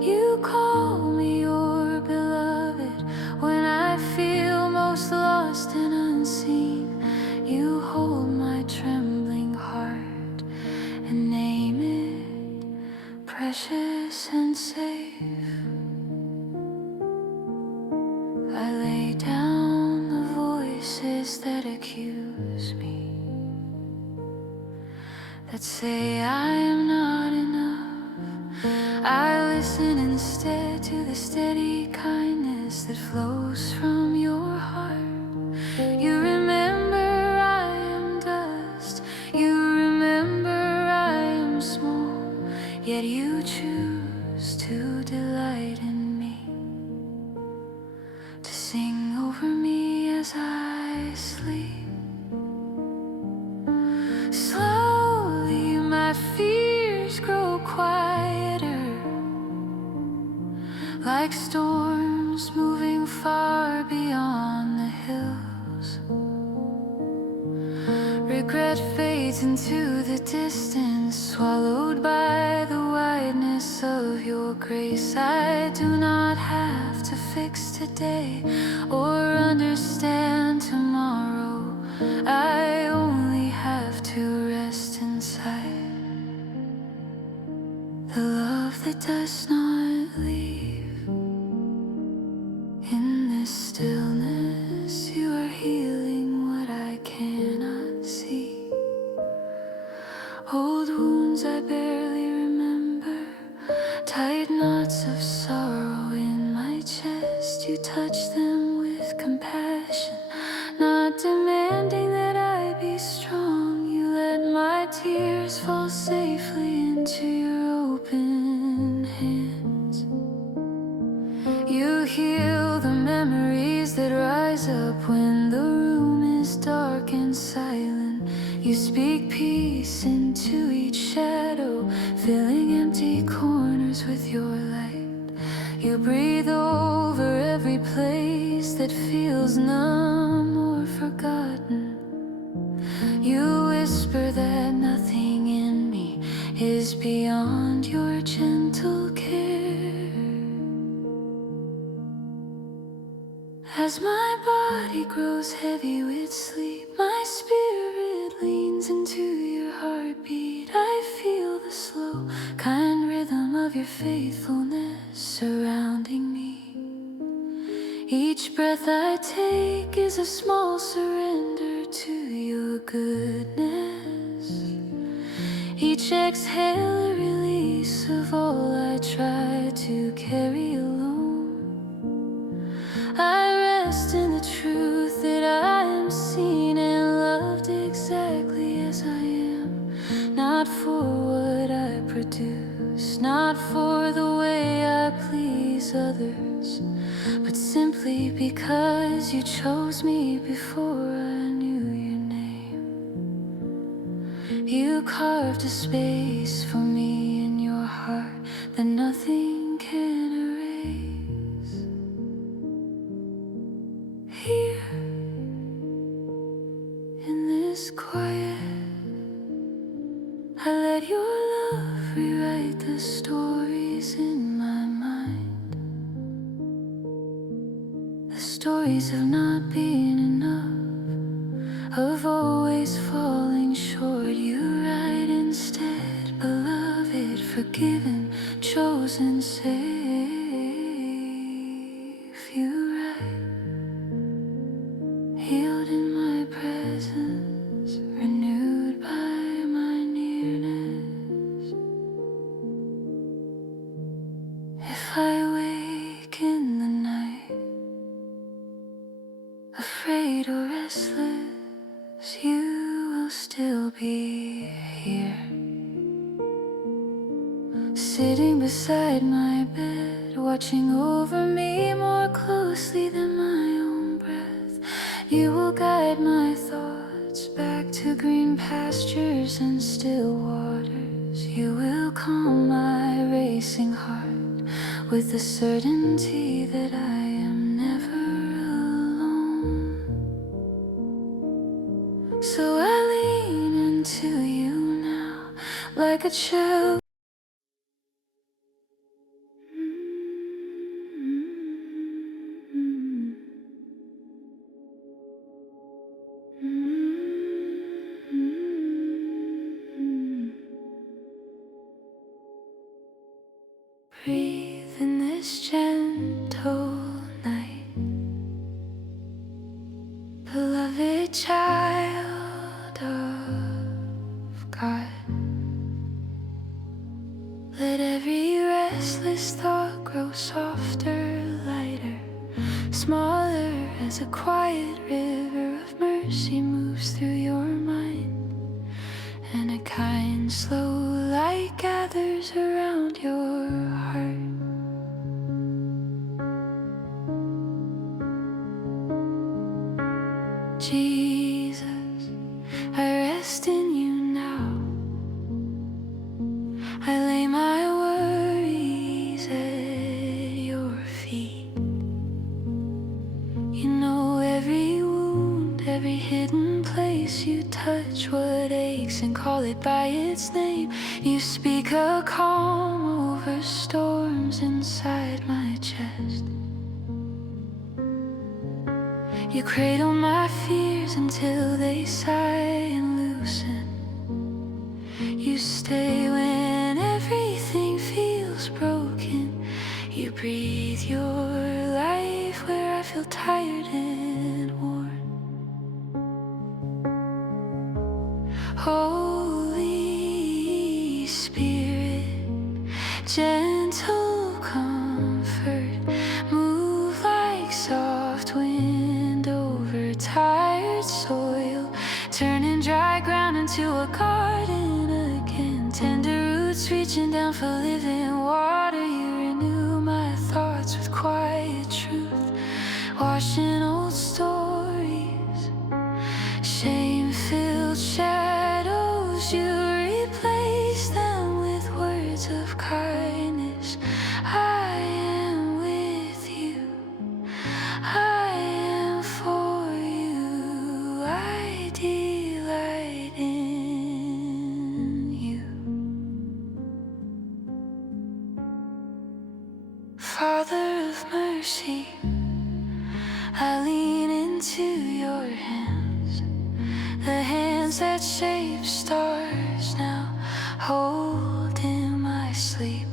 You call me your beloved when I feel most lost and unseen. You hold my trembling heart and name it precious and safe. I lay down the voices that accuse me, that say I am not enough. I listen instead to the steady kindness that flows from your heart. You remember I am dust, you remember I am small, yet you choose to delight in me, to sing over me as I sleep. Slowly my fears grow quieter, like storms moving far beyond the hills. Regret fades into the distance, swallowed by the wideness of your grace. I do not have to fix today or understand tomorrow. I only have to rest inside the love that does not leave. In this stillness, you are healing. silent. You speak peace into each shadow, filling empty corners with your light. You breathe over every place that feels numb or forgotten. You whisper that nothing in me is beyond your gentle care. As my body grows heavy with sleep, my spirit leans into your heartbeat. I feel the slow, kind rhythm of your faithfulness surrounding me. Each breath I take is a small surrender to your goodness. Each exhale a release of all I try to carry alone. I rest in the truth that I am seen and loved exactly as I am. Not for what I produce, not for the way I please others, but simply because you chose me before I knew your name. You carved a space for me in your heart that nothing can erase. Here, in this quiet, I let your love rewrite the stories in my mind. The stories of not being enough, of always falling short. You write instead, beloved, forgiven, chosen, safe. You write, healed in my presence, renewed by my nearness. If I wake in the night, afraid or restless, you will still be here, sitting beside my bed, watching over me more closely than my own breath. You will guide my thoughts back to green pastures and still waters. You will calm my racing heart with the certainty that I am never alone. So I lean into you now, like a child. Breathe in this gentle night, beloved child of God. Let every restless thought grow softer, lighter, smaller as a quiet river of mercy moves through your mind, and a kind slow light gathers around your heart. Jesus, I rest in you now. I lay my worries at your feet. You know every wound, every hidden place. You touch what aches and call it by its name. You speak a calm over storms inside my chest. You cradle my fears until they sigh and loosen. You stay when everything feels broken. You breathe your life where I feel tired and worn. Holy Spirit, gentle comfort, move like soft wind over tired soil, turning dry ground into a garden again. Tender roots reaching down for living water. You renew my thoughts with quiet truth, washing old stories, shame sheep. I lean into your hands, the hands that shape stars now, hold in my sleep.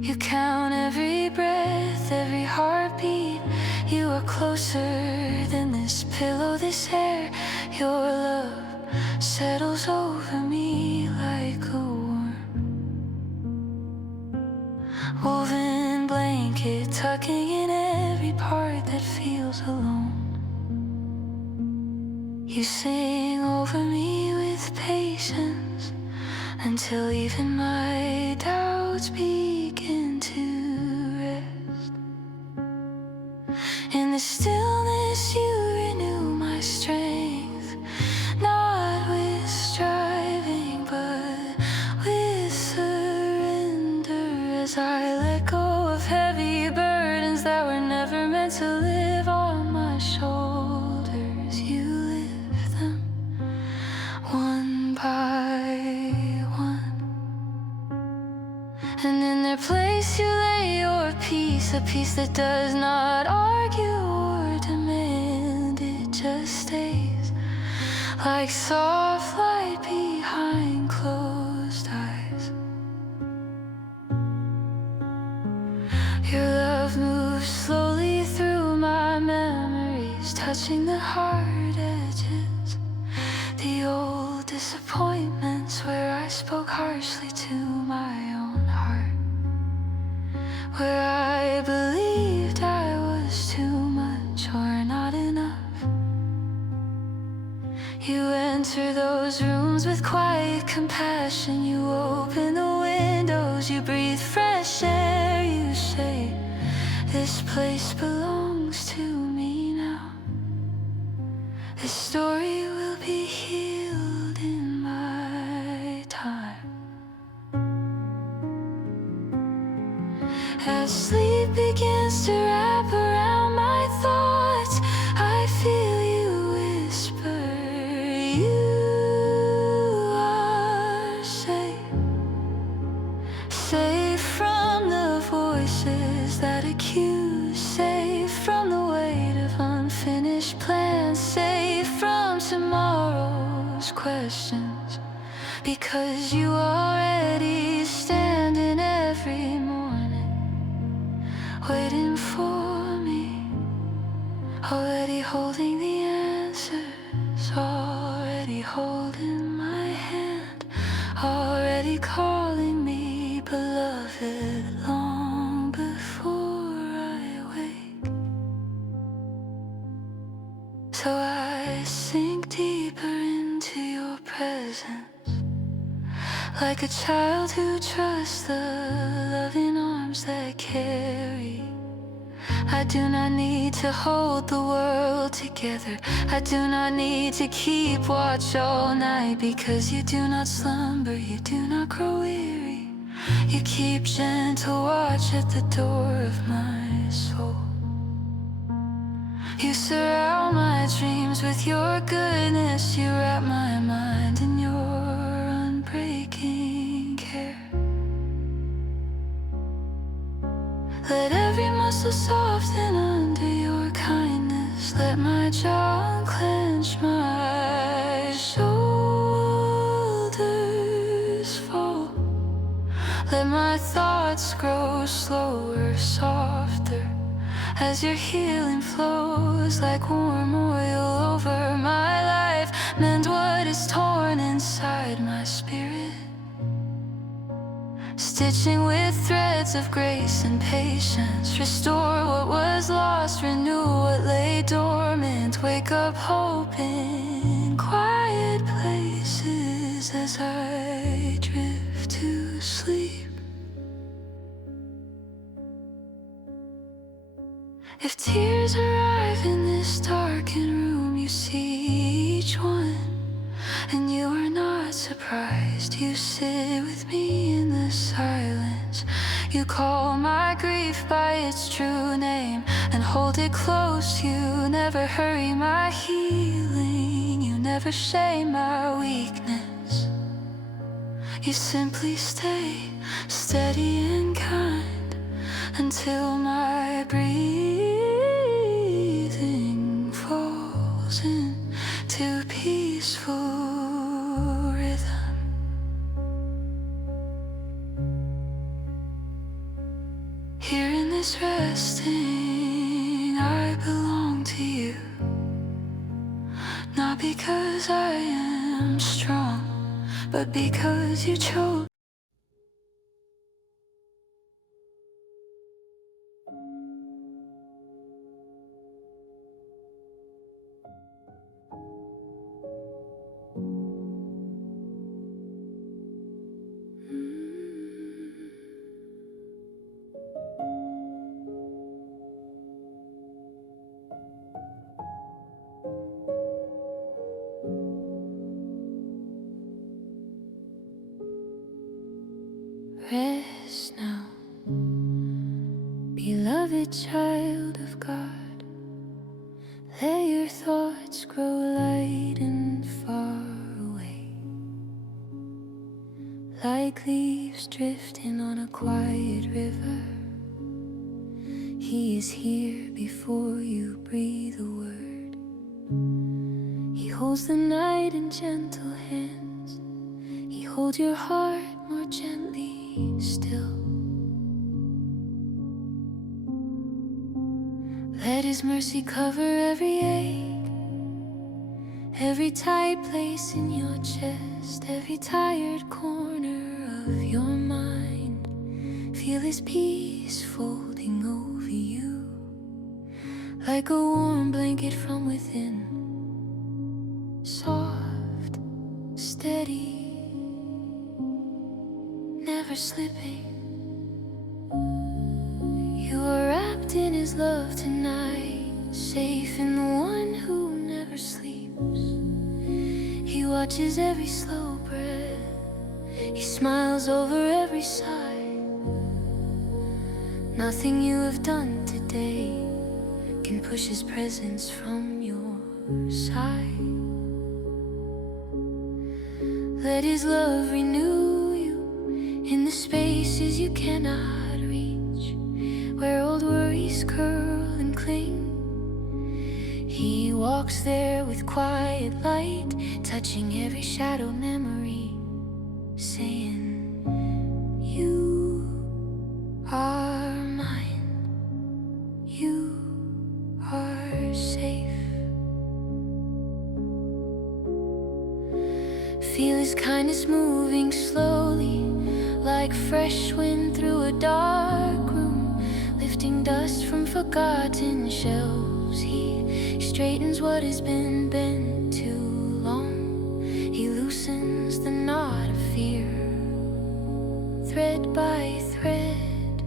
You count every breath, every heartbeat. You are closer than this pillow, this air. Your love settles over me like a warm woven blanket, tucking in every part that feels alone. You sing over me with patience until even my doubts begin to rest. In the stillness you renew my strength, not with striving but with surrender, as I let go of heavy burdens that were never meant to live on my shoulders. You lift them one by one, and in their place you lay your peace, a peace that does not argue or demand. It just stays like soft light behind closed eyes. Your love moves slowly through my memories, touching the hard edges, the old disappointments where I spoke harshly to my own heart, where I believed I was too much or not enough. You enter those rooms with quiet compassion. You open the windows, you breathe fresh air. You say, this place belongs to me now. This story will be healed in my time. As sleep begins to wrap around my thoughts, I feel you whisper, you are safe, safe from the voices that accuse, safe from the weight of unfinished plans, safe from tomorrow's questions, because you already stand in every morning, waiting for me, already holding the answers, already holding my hand, already calling me beloved long before I wake. So I sink deeper into your presence, like a child who trusts the loving arms that carry. I do not need to hold the world together. I do not need to keep watch all night, because you do not slumber, you do not grow weary. You keep gentle watch at the door of my soul. You surround my dreams with your goodness. You wrap my mind in your unbreaking care. Let every muscle soften under your kindness. Let my jaw unclench, my shoulders fall. Let my thoughts grow slower, softer, as your healing flows like warm oil over my life. Mend what is torn inside my spirit, stitching with threads of grace and patience. Restore what was lost, renew what lay dormant. Wake up hope in quiet places as I drift to sleep. If tears arrive in this darkened room, you see each one, and you are not surprised. You sit with me in the silence. You call my grief by its true name and hold it close. You never hurry my healing. You never shame my weakness. You simply stay steady and kind until my breathing falls into peaceful rhythm. Here in this resting, I belong to you. Not because I am strong, but because you chose. Rest now, beloved child of God. Let your thoughts grow light and far away, like leaves drifting on a quiet river. He is here before you breathe a word. He holds the night in gentle hands. He holds your heart more gently still. Let his mercy cover every ache, every tight place in your chest, every tired corner of your mind. Feel his peace folding over you, like a warm blanket from within. Soft, steady, never slipping. You are wrapped in his love tonight, safe in the one who never sleeps. He watches every slow breath, he smiles over every sigh. Nothing you have done today can push his presence from your side. Let his love renew you in the spaces you cannot reach, where old worries curl and cling. He walks there with quiet light, touching every shadow memory, saying, you are mine, you are safe. Feel his kindness moving slowly, like fresh wind through a dark room, lifting dust from forgotten shelves. He straightens what has been bent too long. He loosens the knot of fear, thread by thread,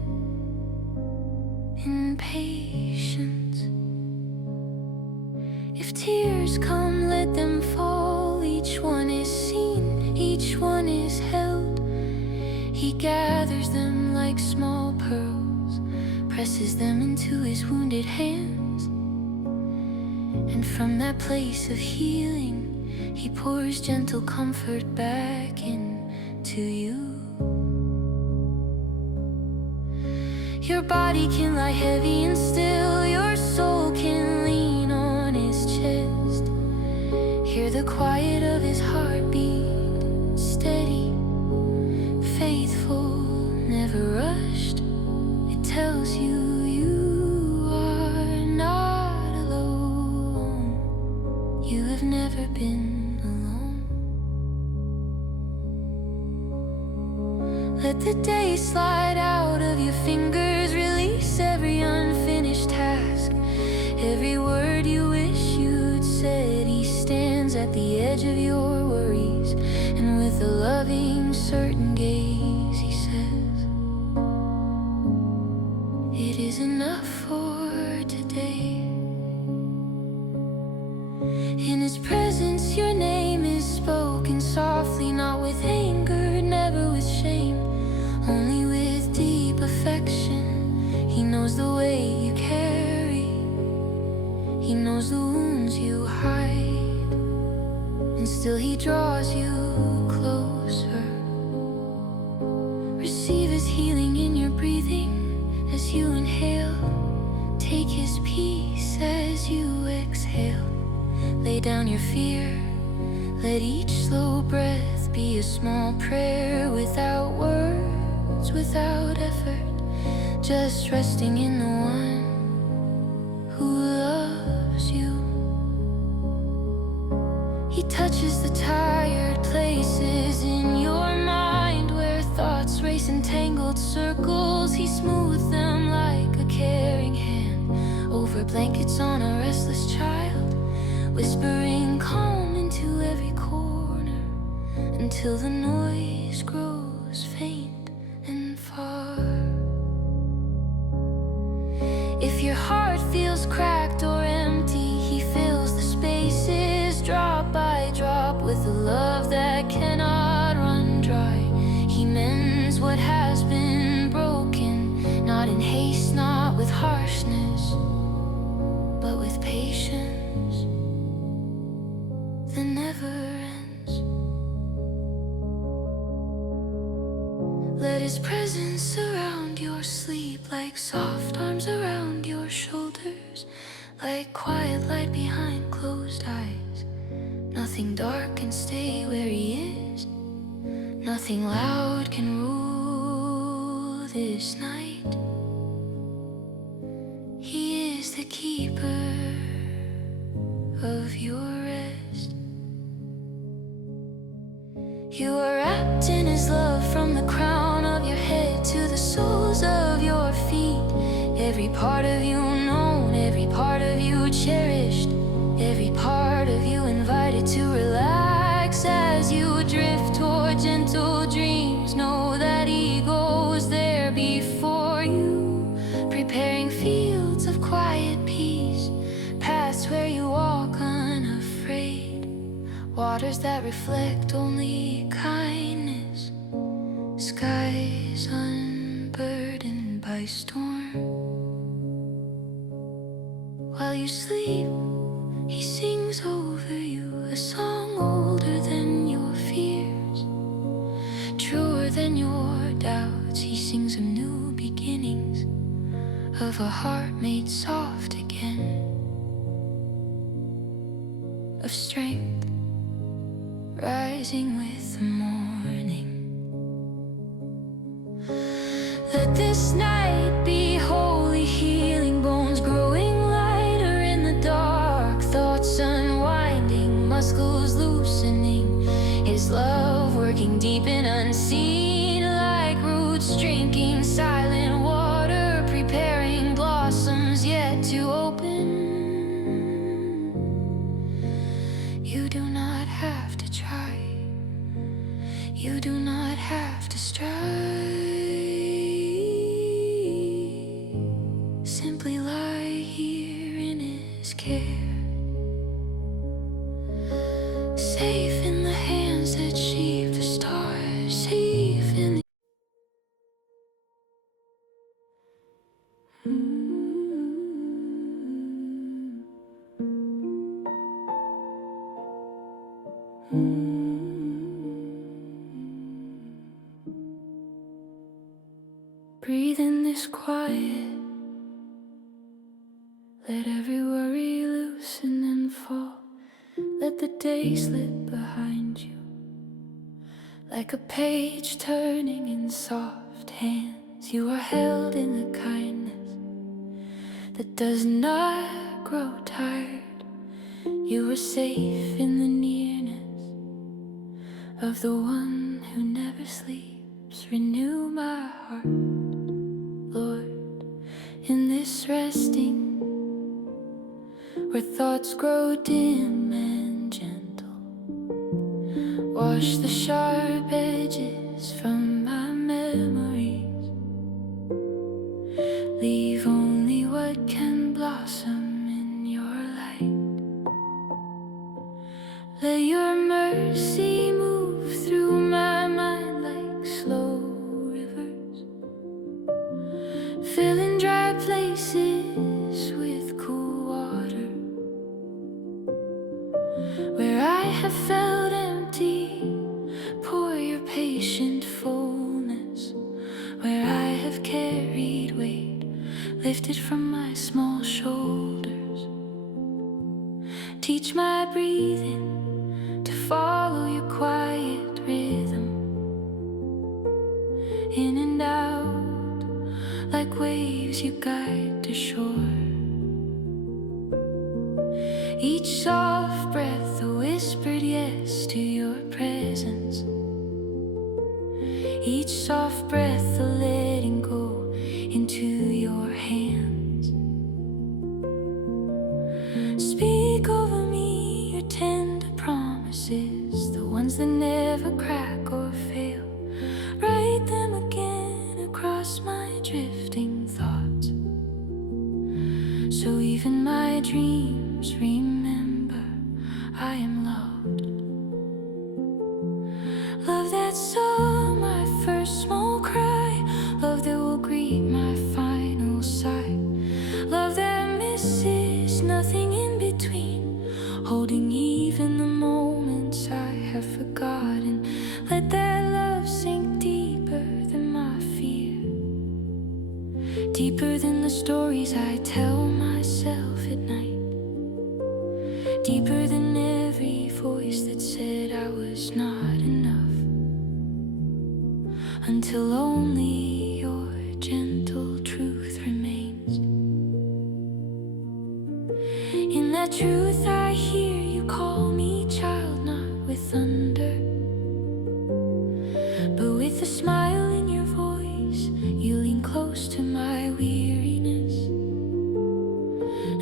in patience. If tears come, let them fall. Each one is seen, each one is held. He gathers them like small pearls, presses them into his wounded hands. And from that place of healing, he pours gentle comfort back into you. Your body can lie heavy and still, your soul can lean on his chest. Hear the quiet of his heartbeat, steady, faithful, never rushed. It tells you you are not alone. You have never been alone. Let the day slide out of your fingers, release every unfinished task, every word you wish you'd said. He stands at the edge of your worries, and with a loving, certain gaze, he says, it is enough for today. In his presence, your name is spoken softly, not with anger, never with shame, only with deep affection. He knows the way you carry, he knows the wounds you hide, and still he draws you closer. Receive his healing in your breathing, as as you inhale. Take his peace as you exhale. Lay down your fear. Let each slow breath be a small prayer, without words, without effort, just resting in the one who loves you. He touches the tired places in your mind where thoughts race in tangled circles. He smooths them like a caring hand over blankets on a restless child, whispering calm into every corner until the noise grows faint and far. If your heart feels cracked or empty, he fills the spaces drop by drop with a love that cannot run dry. He mends what has been broken, not in haste, not with harshness, but with patience that never ends. Let his presence surround your sleep, like soft arms around your shoulders, like quiet light behind closed eyes. Nothing dark can stay where he is. Nothing loud can rule this night. He is the keeper of your rest. You are wrapped in his love from the crown of your head to the soles of your feet. Every part of you known, every part of you cherished, every part of you invited to relax as you drift toward gentle dreams. Know that he goes there before you, preparing fields of quiet peace, paths where you walk unafraid, waters that reflect only kindness, skies unburdened by storm. While you sleep, he sings over you a song older than your fears, truer than your doubts. He sings of new beginnings, of a heart made soft again, of strength rising with the morning. Let this night be holy, healing, bones growing lighter in the dark, thoughts unwinding, muscles loosening, his love working deep and unseen, like roots drinking silent water, preparing blossoms yet to open. You do not have to try, you do not have to strive. Simply lie here in his care, safe in the hands that shape the stars, safe in the Breathe in this quiet. Let every worry loosen and fall. Let the day slip behind you, like a page turning in soft hands. You are held in the kindness that does not grow tired. You are safe in the nearness of the one who never sleeps. Renew my heart, Lord, in this resting, where thoughts grow dim and gentle. Wash the sharp edges from my memories. Leave only what can blossom in your light. Let your mercy move through my mind like slow rivers, filling dry places with cool water. Where I have felt empty, pour your patient fullness. Where I have carried weight, quiet rhythm, in and out, like waves you guide to shore. Each soft breath, a whispered yes to your presence. Each soft breath, a letting go into your hands. Speak over me your tender promises, the ones that never crack or fail. Write them again across my drifting thoughts, so even my dreams remember I am loved. Love that saw my first small cry, love that will greet my final sigh, love that misses nothing in between, holding even the moments I have forgotten. Let that love sink deeper than my fear, deeper than the stories I tell myself at night, deeper than every voice that said I was not enough, until only your gentle truth remains. In that truth I hear you call me child, not with thunder, but with a smile in your voice. You lean close to my weariness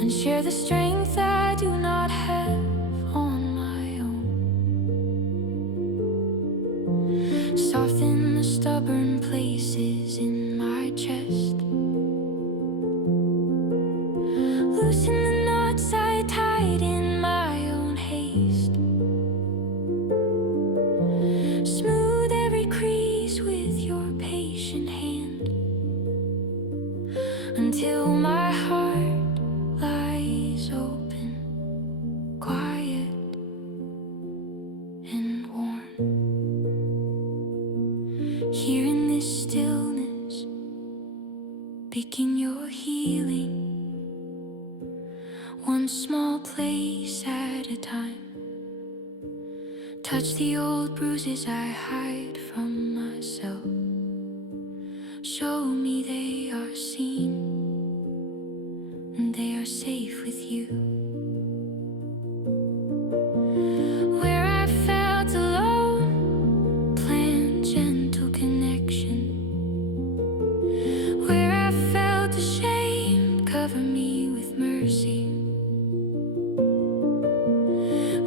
and share the strength I do not have on my own. Soften the stubborn places in my chest, loosen the knots I tied in my own haste, smooth every crease with your patient hand, until my heart lies open, quiet and warm. Here in this stillness, begin your healing, one small place at a time. Touch the old bruises I hide from myself. Show me they are seen and they are safe with you. Where I felt alone, plant gentle connection. Where I felt ashamed, cover me with mercy.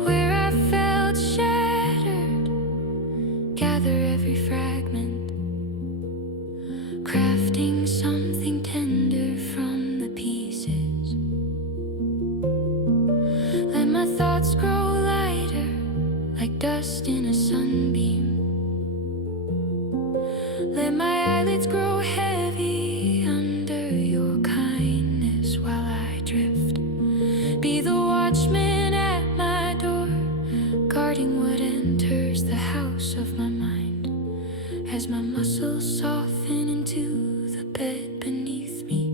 Where I felt shattered, gather every fragment, crafting something tender from the pieces. Let my thoughts grow lighter, like dust in a sunbeam. Let my eyelids grow heavy under your kindness while I drift. Be the watchman at my door, guarding what enters the house of my mind, as my muscles soften into the bed beneath me.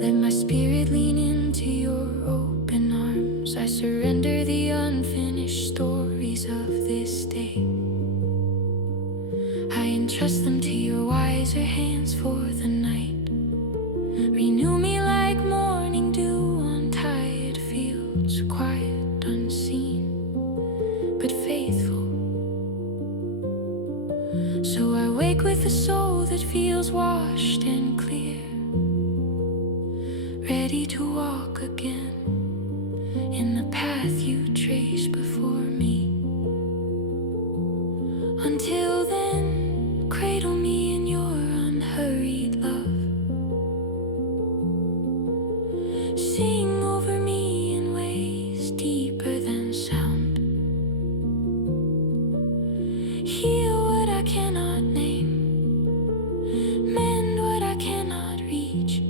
Let my spirit lean into your open arms. I surrender the unfinished stories of this day. I entrust them to your wiser hands for the night. Renew me like morning dew on tired fields, quiet, unseen, but faithful. So I wake with a soul that feels washed and clear, ready to walk again in the path you traced before me. Until then, cradle me in your unhurried love. Sing over me in ways deeper than sound. Heal what I cannot name, mend what I cannot reach,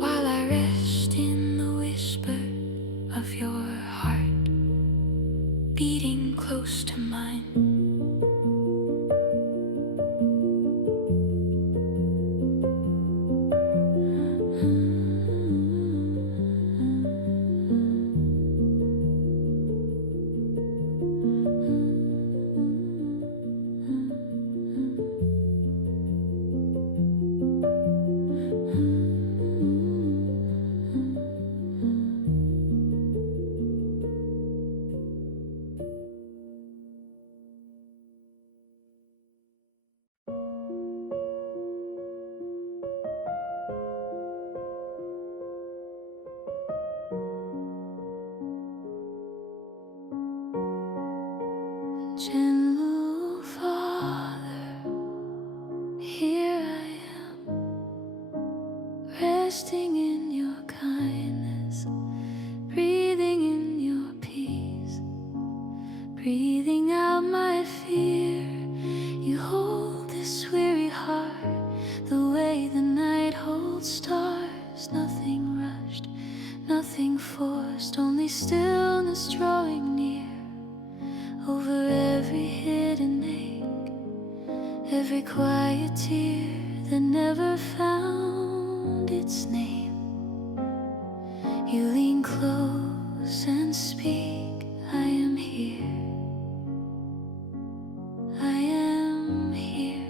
while I rest in the whisper of your heart, beating close to mine. Gentle Father, here I am, resting in your kindness, breathing in your peace, breathing out my fear. You hold this weary heart the way the night holds stars. Nothing rushed, nothing forced, only stillness drawing near. Over every hidden ache, every quiet tear that never found its name, you lean close and speak, I am here, I am here.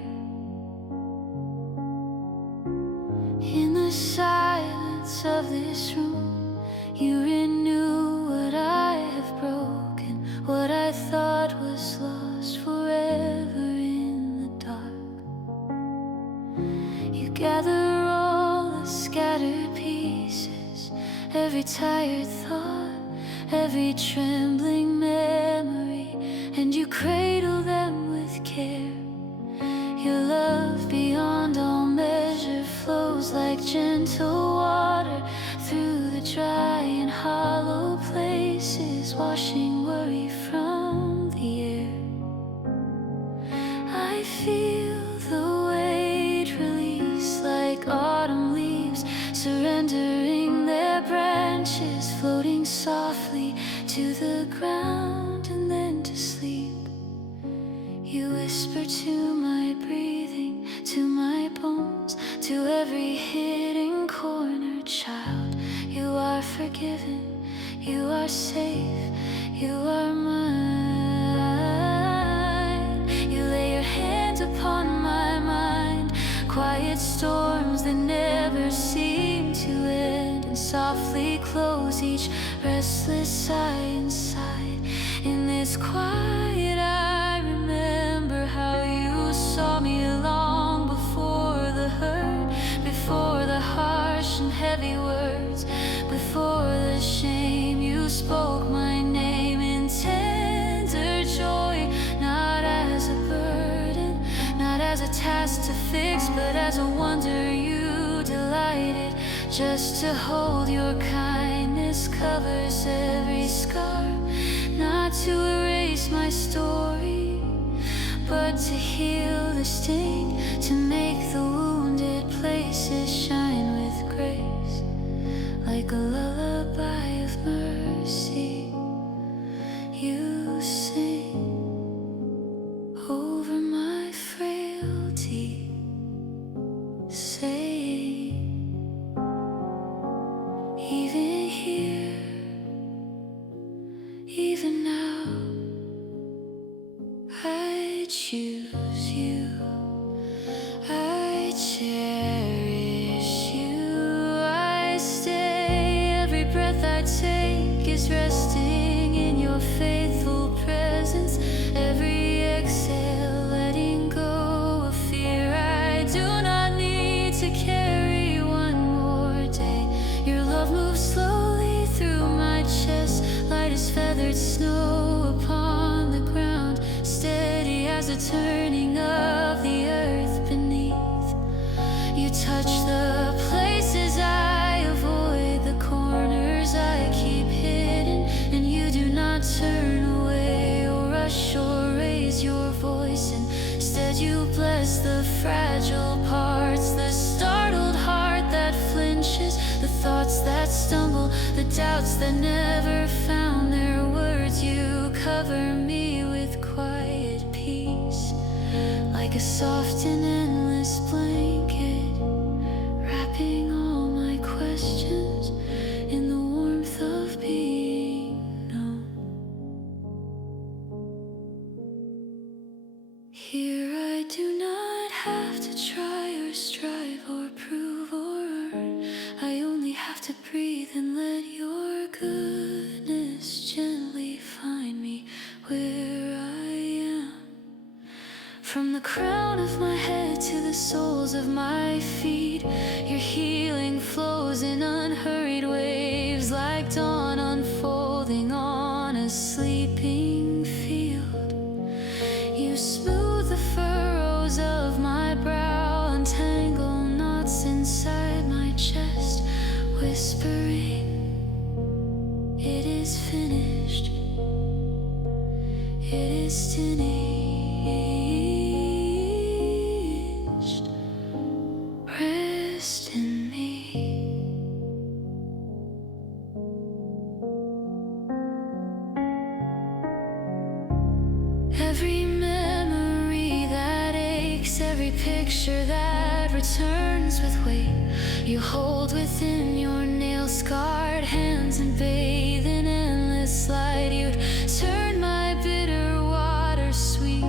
In the silence of this room, you renew what I have broken, what I thought was lost forever in the dark. You gather all the scattered pieces, every tired thought, every trembling memory, and you cradle them with care. Your love beyond all measure flows like gentle water through the dry and hollow places, washing worry from the air. I feel the weight release like autumn leaves surrendering their branches, floating softly to the ground and then to sleep. You whisper to my breathing, to my bones, to every hidden corner. Child, you are forgiven, you are safe, you are mine. You lay your hand upon my mind, quiet storms that never seem to end, and softly close each restless sigh inside. In this quiet I remember how you saw me long before the hurt, before the harsh and heavy words, before the shame. You spoke my name in tender joy, not as a burden, not as a task to fix, but as a wonder. You delighted just to hold. Your kindness covers every scar, not to erase my story, but to heal the sting, to make the wounded places shine with grace, like a lullaby of mercy. You sing over my frailty, saying, even here, even now, I choose you, I cherish you, I stay. Every breath I take is resting in your faithful presence. Every exhale letting go of fear. I do not need to carry one more day. Your love moves slowly through my chest, light as feathered snow upon the ground, steady as the turning of the earth beneath. You touch the places I avoid, the corners I keep hidden, and you do not turn away or rush or raise your voice. Instead you bless the fragile parts, the startled heart that flinches, the thoughts that stumble, the doubts that never found their words. You cover me with quiet peace, like a soft and endless blanket, wrapping all my questions in the warmth of being known. Here I do not have to try or strive or prove or earn. I only have to breathe and let your goodness gently find me where I am. From the crown of my head to the soles of my feet, your healing flows in unhurried waves, like dawn unfolding on a sleeping field. finished. Rest in me. Every memory that aches, every picture that returns with weight, you hold within your nail-scarred hands and bathe in endless light. You'd turn my bitter water sweet,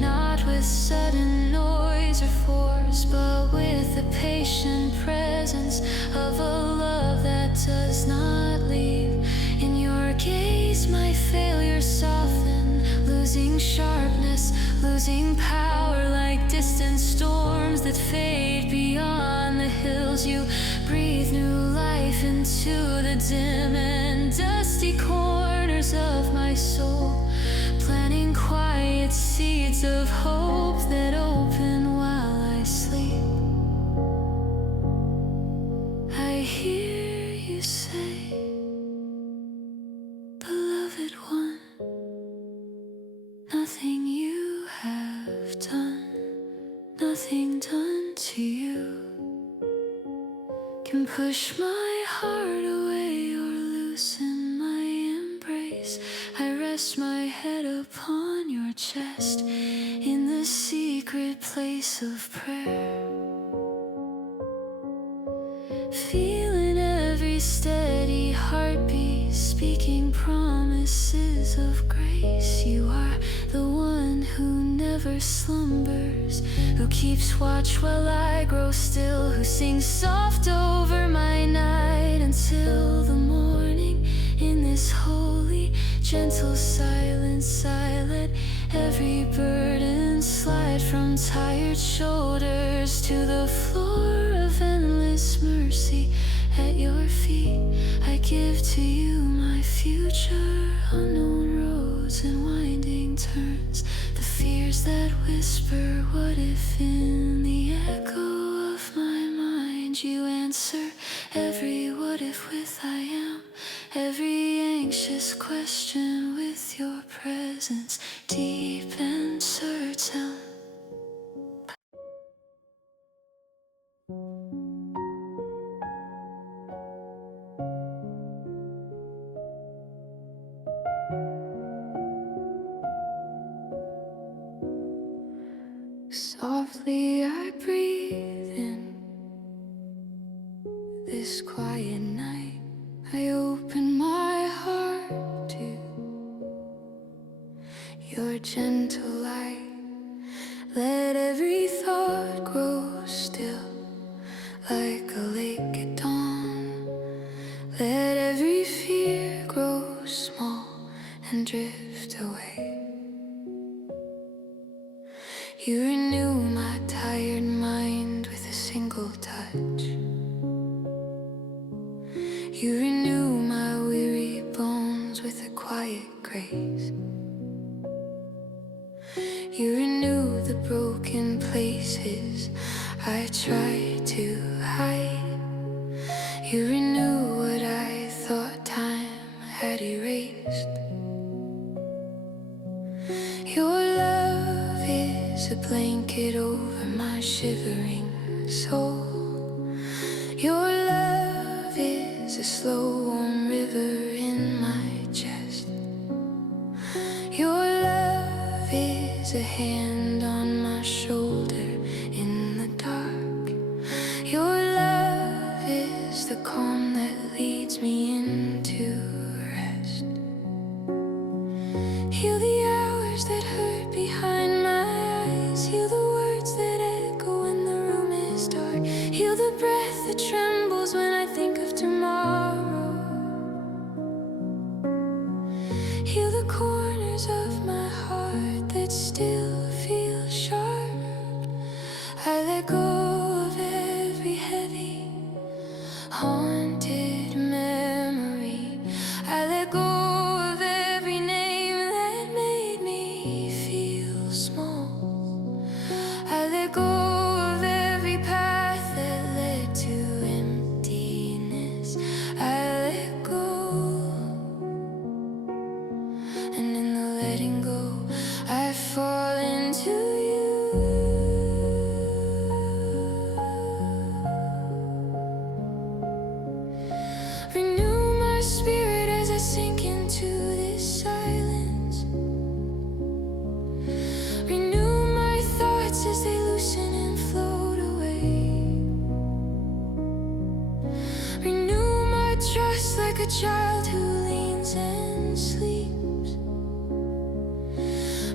not with sudden noise or force, but with the patient presence of a love that does not leave. In your gaze my failures soften, losing sharpness, losing power, like distant storms that fade beyond the hills. You breathe new life into the dim and dusty corners of my soul, planting quiet seeds of hope that open while I sleep. I hear you say, beloved one, nothing you have done, nothing done to you, can push my heart away or loosen my embrace. I rest my head upon your chest in the secret place of prayer, feeling every steady heartbeat, speaking promises of grace. You are the one who never slumbers, who keeps watch while I grow still, who sings soft over my night until the morning. In this holy, gentle silence I let every burden slide from tired shoulders to the floor of endless mercy. At your feet I give to you my future, unknown roads and winding turns, the fears that whisper what if. In the echo of my mind you answer every what if with I am, every anxious question with your presence deep and certain. Softly I breathe in this quiet night. I open my heart to your gentle light. Let every thought grow still like a lake at dawn. Let every fear grow small and drift away. You renew my tired mind with a single touch. You renew my weary bones with a quiet grace. You renew the broken places I tried to hide. You renew what I thought time had erased. Your love is a blanket over my shivering soul. Your love is a slow warm river in my chest. Your love is a hand on my shoulder in the dark. Your love is the calm that leads me into rest. Heal the hours that hurt behind my eyes. Heal the words that echo when the room is dark. Heal the breath that trembles when I think of tomorrow. Heal the corners of my heart that still feel sharp. I let go of every heavy, haunted memory. I let go of every name that made me feel small. I let go of every path that led to emptiness. I let go, and in the letting go a child who leans and sleeps.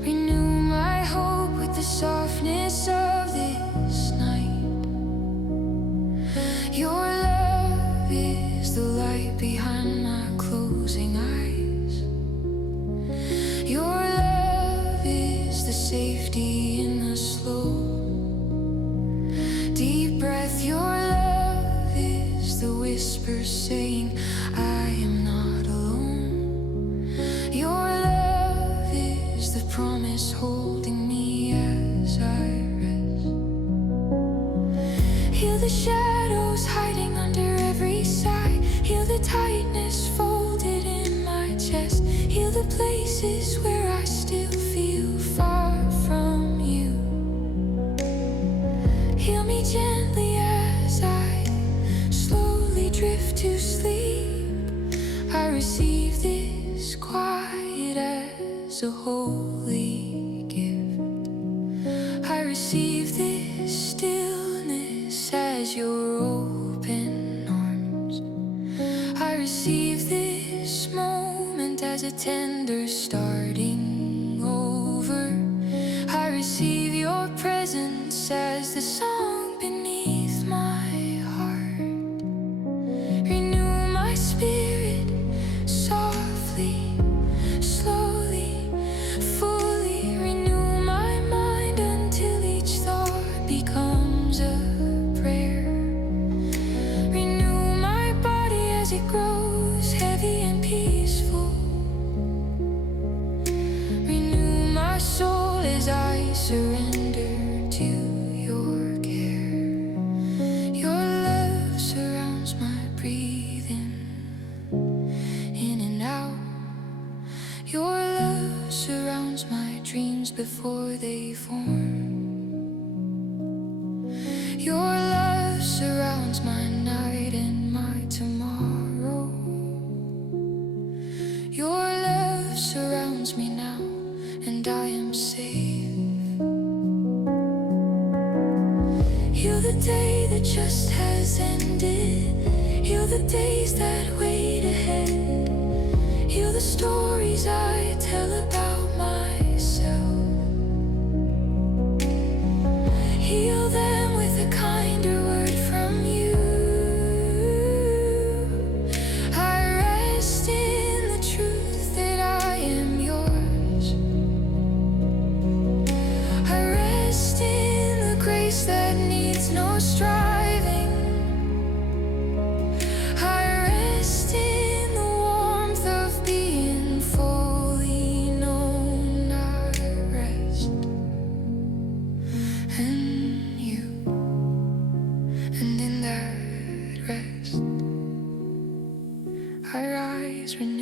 Renew my hope with the softness of this night. Your love is the light behind my closing eyes. Your love is the safety in the slow deep breath. Your love is the whisper saying I am not alone. Your love is the promise holding me as I rest. Heal the shadows hiding under every sigh. Heal the tightness folded in my chest. Heal the places where I still feel far from you. Heal me gently as I slowly drift to sleep. I receive this quiet as a holy gift. I receive this stillness as your open arms. I receive this moment as a tender starting over. I receive your presence as the song beneath my heart. Renew my spirit softly, slowly, fully. Renew my mind until each thought becomes a prayer. Renew my body as it grows heavy and peaceful. Renew my soul as I surrender to your care. Your love surrounds my breathing in and out. Your love surrounds my dreams before they form. Your love surrounds my night and my tomorrow. Your love surrounds me now, and I am safe. Heal the day that just has ended. Heal the days that wait ahead. Heal the stories I tell about myself. Heal them with a kinder word from you. I rest in the truth that I am yours. I rest in the grace that needs no striving. I rest in the warmth of being fully known. I rest in you, and in that rest I rise renewed.